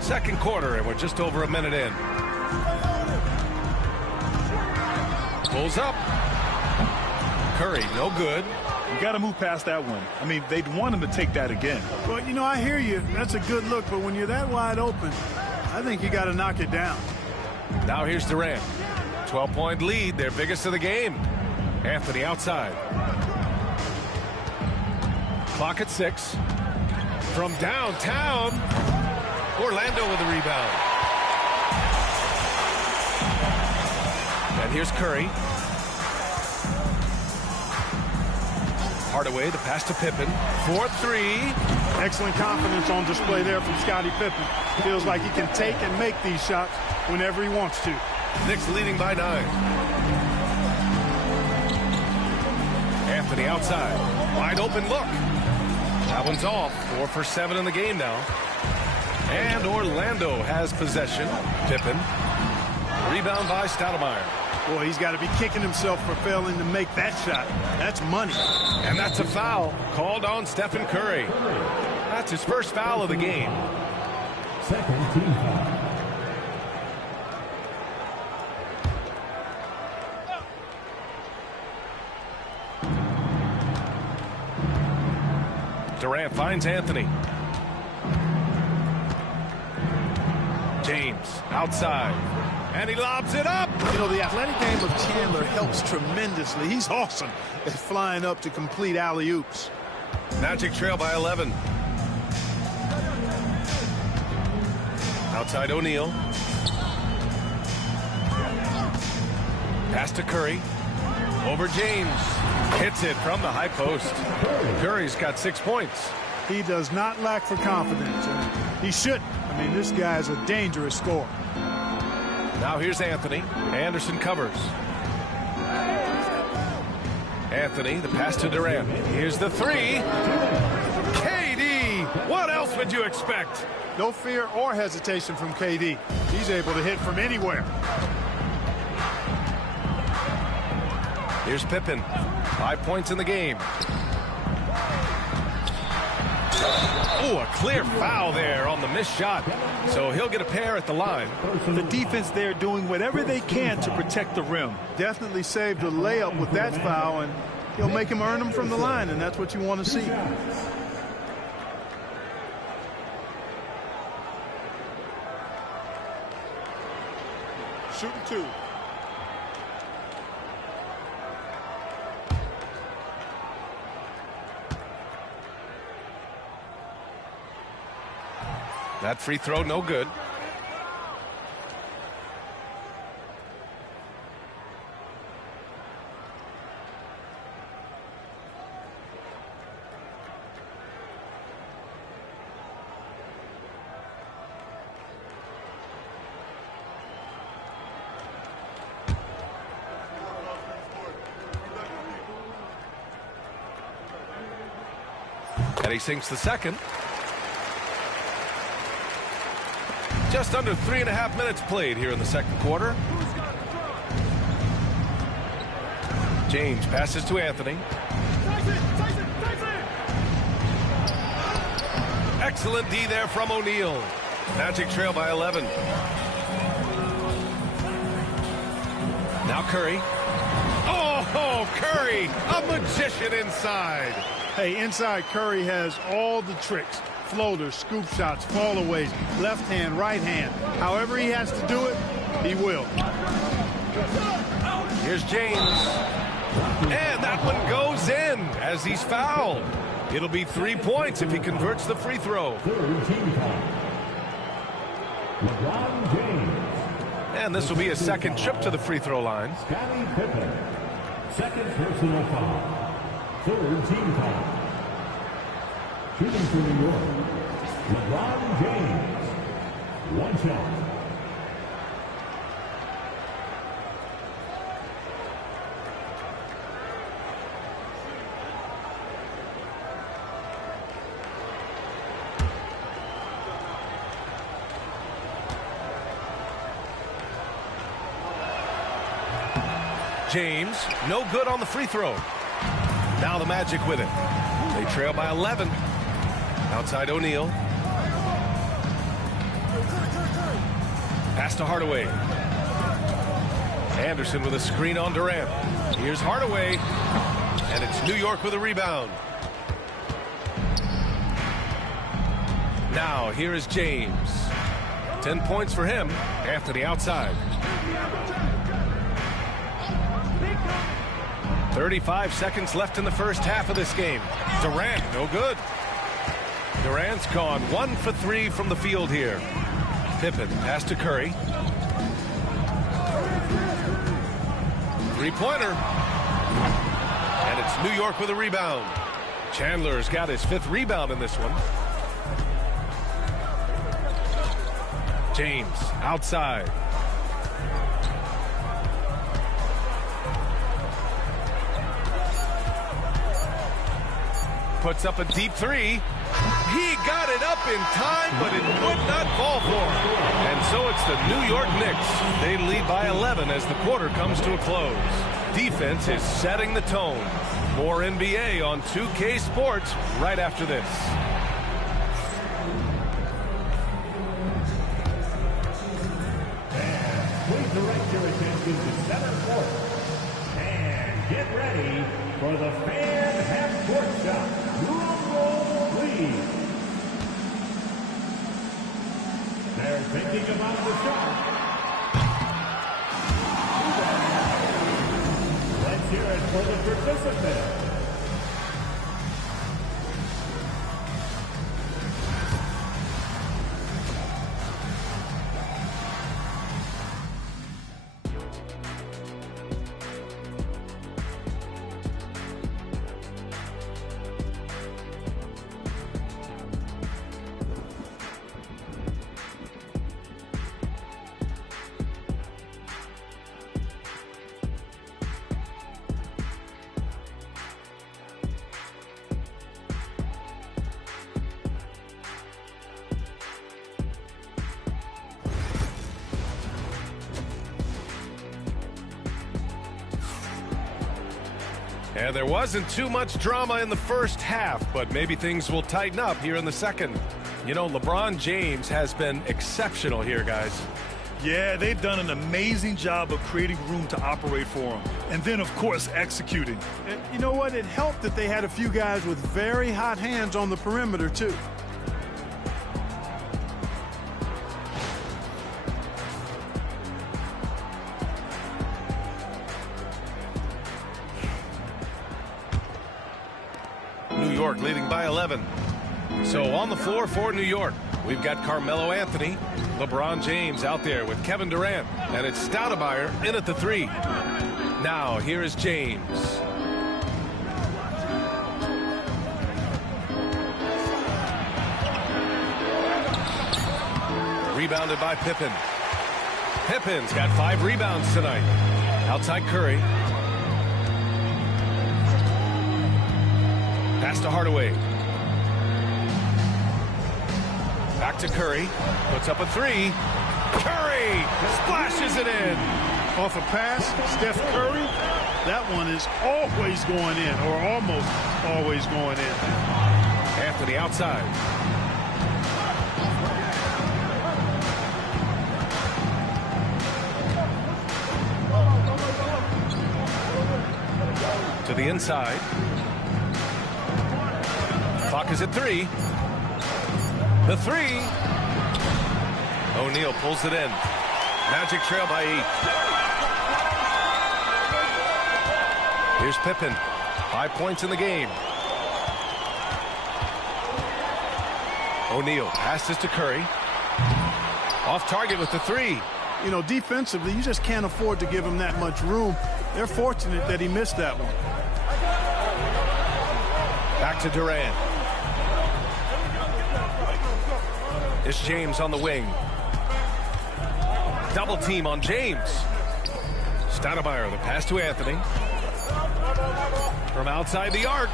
Second quarter, and we're just over a minute in. Pulls up. Curry, no good. You got to move past that one. I mean, they'd want him to take that again. Well, you know, I hear you. That's a good look, but when you're that wide open, I think you got to knock it down. Now here's Durant. 12-point lead, their biggest of the game. Anthony outside. Clock at 6. From downtown, Orlando with a rebound. And here's Curry. Hardaway, the pass to Pippen. 4-3. Excellent confidence on display there from Scottie Pippen. Feels like he can take and make these shots whenever he wants to. Knicks leading by 9. Anthony outside. Wide open look. That one's off. 4 for 7 in the game now. And Orlando has possession. Pippen. Rebound by Stoudemire. Boy, he's got to be kicking himself for failing to make that shot. That's money. And that's a foul called on Stephen Curry. That's his first foul of the game. Second team foul. Durant finds Anthony. James outside. And he lobs it up. You know, the athletic game of Chandler helps tremendously. He's awesome at flying up to complete alley-oops. Magic trail by 11. Outside O'Neal. Pass to Curry. Over James. Hits it from the high post. Curry's got 6 points. He does not lack for confidence. He shouldn't. I mean, this guy's a dangerous scorer. Now here's Anthony. Anderson covers. Anthony, the pass to Durant. Here's the 3. KD! What else would you expect? No fear or hesitation from KD. He's able to hit from anywhere. Here's Pippen. 5 points in the game. Oh, a clear foul there on the missed shot. So he'll get a pair at the line. The defense there doing whatever they can to protect the rim. Definitely saved a layup with that foul, and he'll make him earn them from the line, and that's what you want to see. Shooting 2. That free throw, no good. And he sinks the second. Just under 3.5 minutes played here in the second quarter. James passes to Anthony. Excellent D there from O'Neal. Magic trail by 11. Now Curry. Oh, Curry Curry, a magician inside. Hey, inside Curry has all the tricks. Floaters, scoop shots, fallaways, left hand, right hand. However he has to do it, he will. Here's James. And that one goes in as he's fouled. It'll be 3 points if he converts the free throw. Third team foul. LeBron James. And this will be a second trip to the free throw line. Scottie Pippen. Second personal foul. Third team foul. Shooting for New York, LeBron James. One shot. James, no good on the free throw. Now the Magic with it. They trail by 11. Outside O'Neal. Pass to Hardaway. Anderson with a screen on Durant. Here's Hardaway. And it's New York with a rebound. Now here is James. 10 points for him after the outside. 35 seconds left in the first half of this game. Durant, no good. Durant's gone 1 for 3 from the field here. Pippen pass to Curry. Three-pointer. And it's New York with a rebound. Chandler's got his 5th rebound in this one. James outside. Puts up a deep 3. He got it up in time, but it would not fall for him. And so it's the New York Knicks. They lead by 11 as the quarter comes to a close. Defense is setting the tone. More NBA on 2K Sports right after this. And please direct your attention to center court. And get ready for the fan half-court shot. Drum roll, please. They're thinking about the shot. Let's hear it for the participants. And there wasn't too much drama in the first half, but maybe things will tighten up here in the second. You know, LeBron James has been exceptional here, guys. Yeah, they've done an amazing job of creating room to operate for him. And then, of course, executing. And you know what? It helped that they had a few guys with very hot hands on the perimeter, too. Leading by 11. So on the floor for New York, we've got Carmelo Anthony, LeBron James out there with Kevin Durant, and it's Stoudemire in at the 3. Now here is James. Rebounded by Pippen. Pippen's got 5 rebounds tonight. Outside Curry. Pass to Hardaway. Back to Curry. Puts up a 3. Curry splashes it in. Off a pass, Steph Curry, that one is always going in, or almost always going in. Anthony outside. To To the inside. Clock is at 3. The 3. O'Neal pulls it in. Magic trail by 8. Here's Pippen. 5 points in the game. O'Neal passes to Curry. Off target with the 3. You know, defensively, you just can't afford to give him that much room. They're fortunate that he missed that one. Back to Durant. It's James on the wing. Double team on James. Stoudemire, the pass to Anthony. From outside the arc.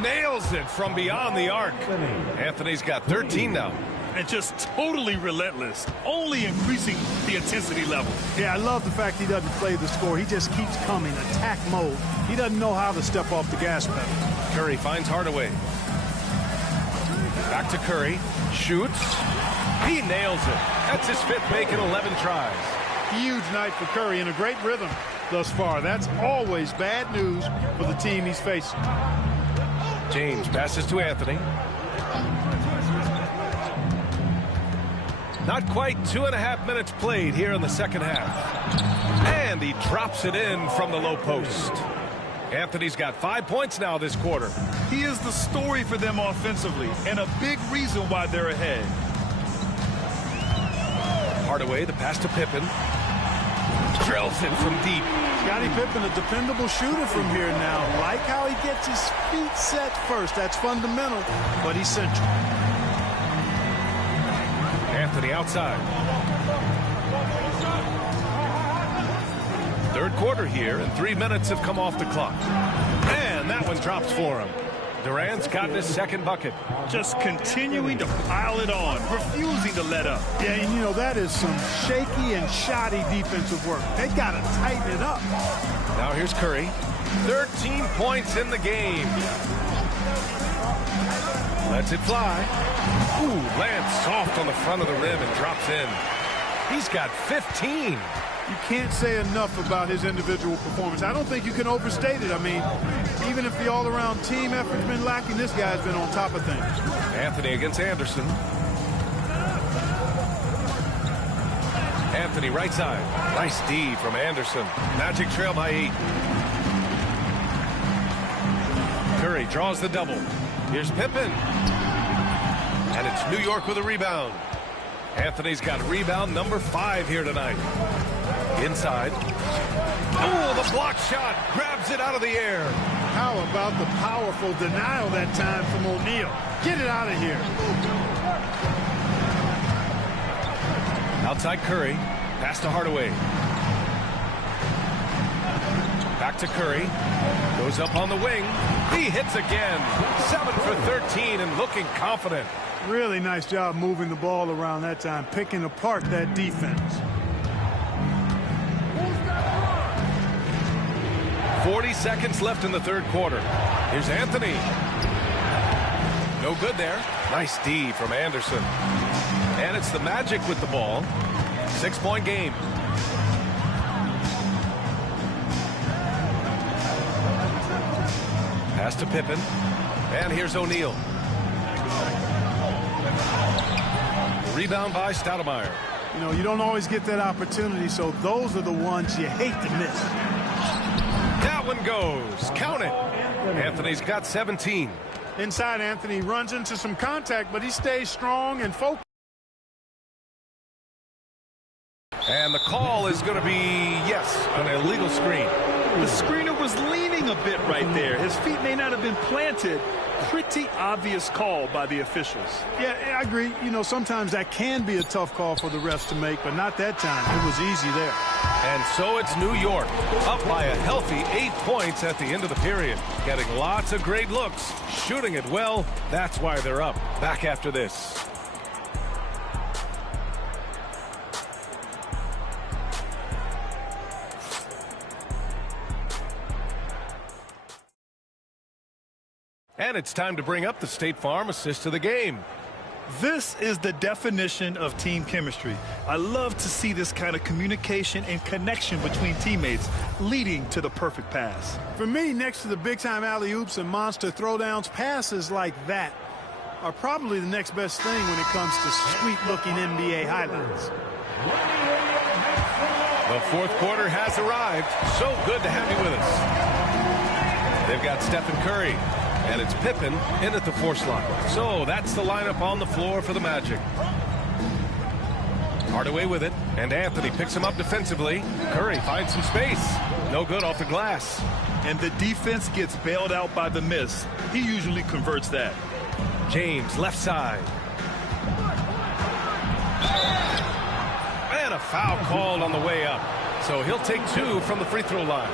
Nails it from beyond the arc. Anthony's got 13 now. And just totally relentless, only increasing the intensity level. Yeah, I love the fact he doesn't play the score. He just keeps coming, attack mode. He doesn't know how to step off the gas pedal. Curry finds Hardaway. Back to Curry. Shoots. He nails it. That's his 5th make in 11 tries. Huge night for Curry and a great rhythm thus far. That's always bad news for the team he's facing. James passes to Anthony. Not quite 2.5 minutes played here in the second half. And he drops it in from the low post. Anthony's got 5 points now this quarter. He is the story for them offensively and a big reason why they're ahead. Hardaway, the pass to Pippen. Drills in from deep. Scottie Pippen, a dependable shooter from here now. Like how he gets his feet set first. That's fundamental, but he's central. Anthony outside. Third quarter here, and 3 minutes have come off the clock. And that one drops for him. Durant's got his second bucket. Just continuing to pile it on, refusing to let up. Yeah, and you know, that is some shaky and shoddy defensive work. They got to tighten it up. Now here's Curry. 13 points in the game. Lets it fly. Ooh, lands soft on the front of the rim and drops in. He's got 15. You can't say enough about his individual performance. I don't think you can overstate it. I mean, even if the all-around team effort's been lacking, this guy's been on top of things. Anthony against Anderson. Anthony right side. Nice D from Anderson. Magic trail by 8. Curry draws the double. Here's Pippen. And it's New York with a rebound. Anthony's got rebound number 5 here tonight. Inside. Oh, the block shot. Grabs it out of the air. How about the powerful denial that time from O'Neal? Get it out of here. Outside Curry. Pass to Hardaway. Back to Curry. Goes up on the wing. He hits again. 7 for 13 and looking confident. Really nice job moving the ball around that time, picking apart that defense. 40 seconds left in the third quarter. Here's Anthony. No good there. Nice D from Anderson. And it's the Magic with the ball. 6-point game. Pass to Pippen. And here's O'Neal. Rebound by Stoudemire. You know, you don't always get that opportunity, so those are the ones you hate to miss. That one goes. Count it. Anthony's got 17. Inside, Anthony runs into some contact, but he stays strong and focused. And the call is going to be, yes, an illegal screen. The screener was leaning a bit right there. His feet may not have been planted. Pretty obvious call by the officials. Yeah, I agree. You know, sometimes that can be a tough call for the refs to make, but not that time. It was easy there. And so it's New York, up by a healthy 8 points at the end of the period. Getting lots of great looks, shooting it well. That's why they're up. Back after this. And it's time to bring up the State Farm assist of the game. This is the definition of team chemistry. I love to see this kind of communication and connection between teammates leading to the perfect pass. For me, next to the big-time alley-oops and monster throwdowns, passes like that are probably the next best thing when it comes to sweet-looking NBA highlights. The fourth quarter has arrived. So good to have you with us. They've got Stephen Curry, and it's Pippen in at the force line. So that's the lineup on the floor for the Magic. Hardaway with it, and Anthony picks him up defensively. Curry finds some space. No good off the glass. And the defense gets bailed out by the miss. He usually converts that. James, left side. And a foul called on the way up. So he'll take 2 from the free throw line.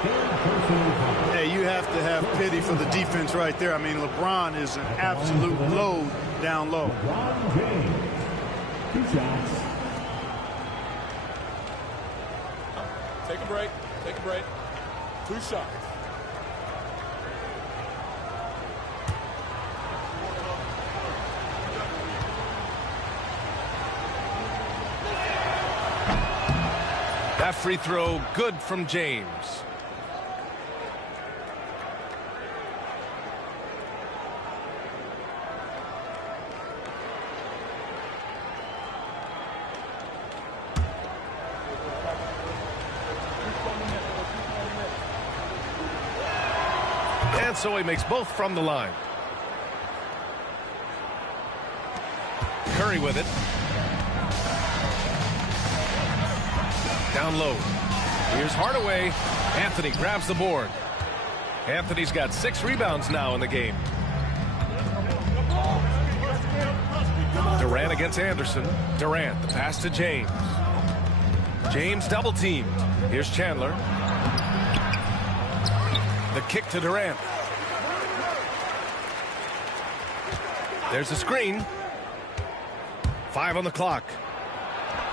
Hey, you have to have pity for the defense right there. I mean, LeBron is an absolute load down low. Take a break. Take a break. 2 shots. That free throw good from James. And so he makes both from the line. Curry with it. Down low. Here's Hardaway. Anthony grabs the board. Anthony's got 6 rebounds now in the game. Durant against Anderson. Durant, the pass to James. James double teamed. Here's Chandler. The kick to Durant. There's a screen. 5 on the clock.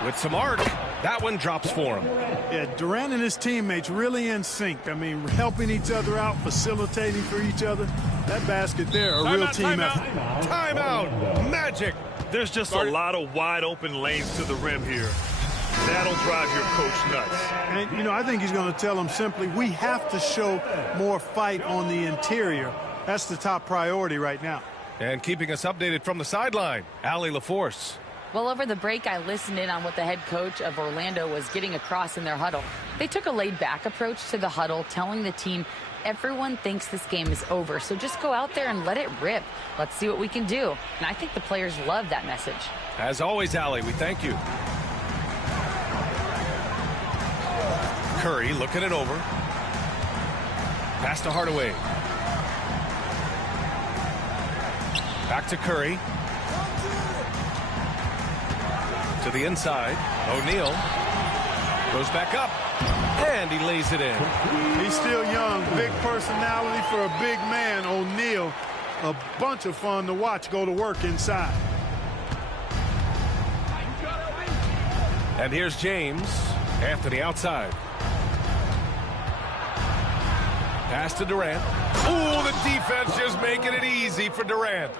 With some arc. That one drops for him. Yeah, Durant and his teammates really in sync. I mean, helping each other out, facilitating for each other. That basket there, a real team effort. Timeout. Magic. There's just a lot of wide open lanes to the rim here. That'll drive your coach nuts. And, you know, I think he's going to tell them simply, we have to show more fight on the interior. That's the top priority right now. And keeping us updated from the sideline, Allie LaForce. Well, over the break, I listened in on what the head coach of Orlando was getting across in their huddle. They took a laid-back approach to the huddle, telling the team, everyone thinks this game is over, so just go out there and let it rip. Let's see what we can do. And I think the players love that message. As always, Allie, we thank you. Curry looking it over. Pass to Hardaway. Back to Curry. To the inside. O'Neal goes back up. And he lays it in. He's still young. Big personality for a big man. O'Neal, a bunch of fun to watch go to work inside. And here's James. Anthony outside. Pass to Durant. Ooh, the defense just making it easy for Durant.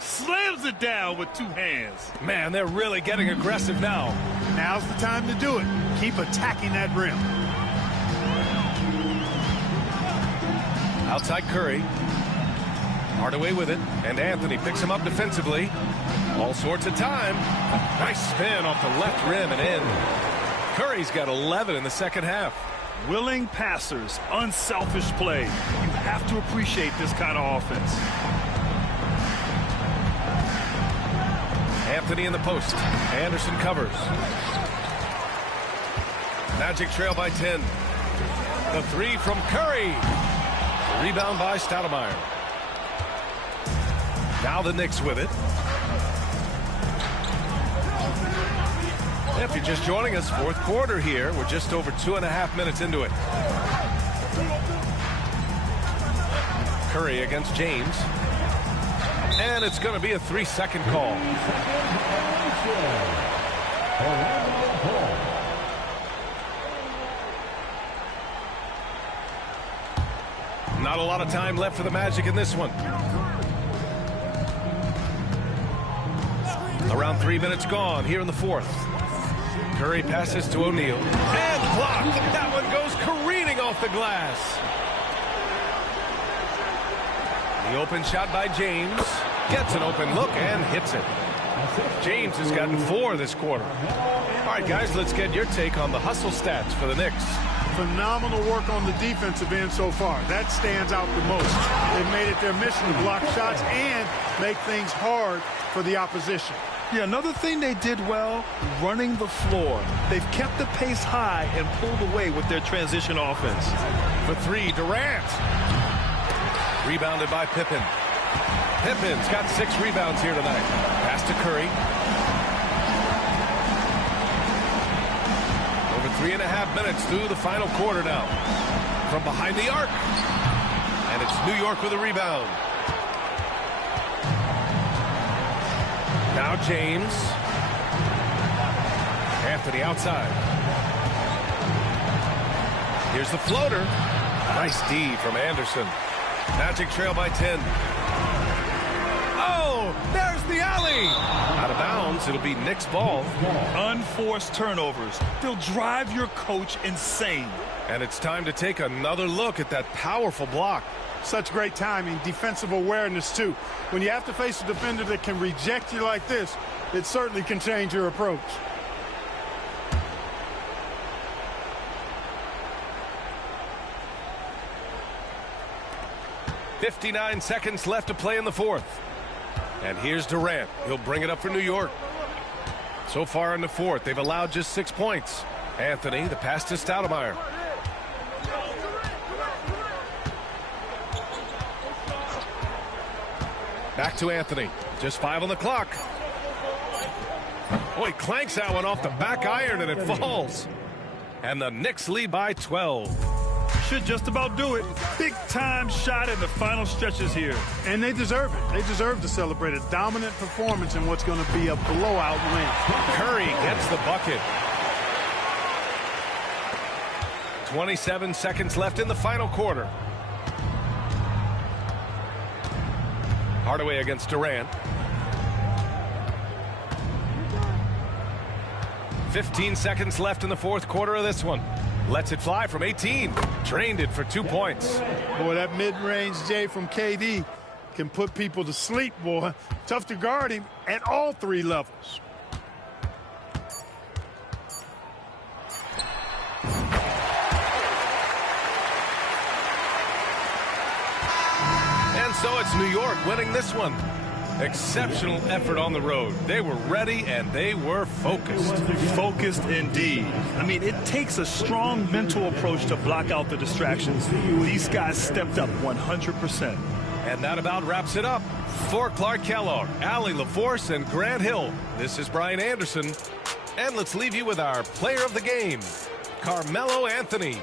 Slams it down with 2 hands. Man, they're really getting aggressive now. Now's the time to do it. Keep attacking that rim. Outside Curry. Hardaway with it. And Anthony picks him up defensively. All sorts of time. Nice spin off the left rim and in. Curry's got 11 in the second half. Willing passers, unselfish play. You have to appreciate this kind of offense. Anthony in the post. Anderson covers. Magic trail by 10. The 3 from Curry. Rebound by Stoudemire. Now the Knicks with it. If you're just joining us, fourth quarter here. We're just over 2.5 minutes into it. Curry against James. And it's going to be a 3-second call. Not a lot of time left for the Magic in this one. Around 3 minutes gone here in the fourth. Curry passes to O'Neal. And blocked. That one goes careening off the glass. The open shot by James. Gets an open look and hits it. James has gotten 4 this quarter. All right, guys, let's get your take on the hustle stats for the Knicks. Phenomenal work on the defensive end so far. That stands out the most. They've made it their mission to block shots and make things hard for the opposition. Yeah, another thing they did well, running the floor. They've kept the pace high and pulled away with their transition offense. For 3, Durant. Rebounded by Pippen. Pippen's got 6 rebounds here tonight. Pass to Curry. Over 3.5 minutes through the final quarter now. From behind the arc. And it's New York with a rebound. Now James. Anthony outside. Here's the floater. Nice D from Anderson. Magic trail by 10. Oh, there's the alley. Out of bounds, it'll be Knicks ball. Unforced turnovers. They'll drive your coach insane. And it's time to take another look at that powerful block. Such great timing, defensive awareness, too. When you have to face a defender that can reject you like this, it certainly can change your approach. .59 seconds left to play in the fourth. And here's Durant. He'll bring it up for New York. So far in the fourth, they've allowed just 6 points. Anthony, the pass to Stoudemire. Back to Anthony. Just 5 on the clock. Oh, he clanks that one off the back iron and it falls. And the Knicks lead by 12. Should just about do it. Big time shot in the final stretches here. And they deserve it. They deserve to celebrate a dominant performance in what's going to be a blowout win. Curry gets the bucket. 27 seconds left in the final quarter. Hardaway against Durant. 15 seconds left in the fourth quarter of this one. Lets it fly from 18. Drained it for 2 points. Boy, that mid-range J from KD can put people to sleep, boy. Tough to guard him at all 3 levels. And so it's New York winning this one. Exceptional effort on the road. They were ready and they were focused. Focused indeed. I mean, it takes a strong mental approach to block out the distractions. These guys stepped up 100%. And that about wraps it up. For Clark Kellogg, Allie LaForce, and Grant Hill, this is Brian Anderson. And let's leave you with our player of the game, Carmelo Anthony.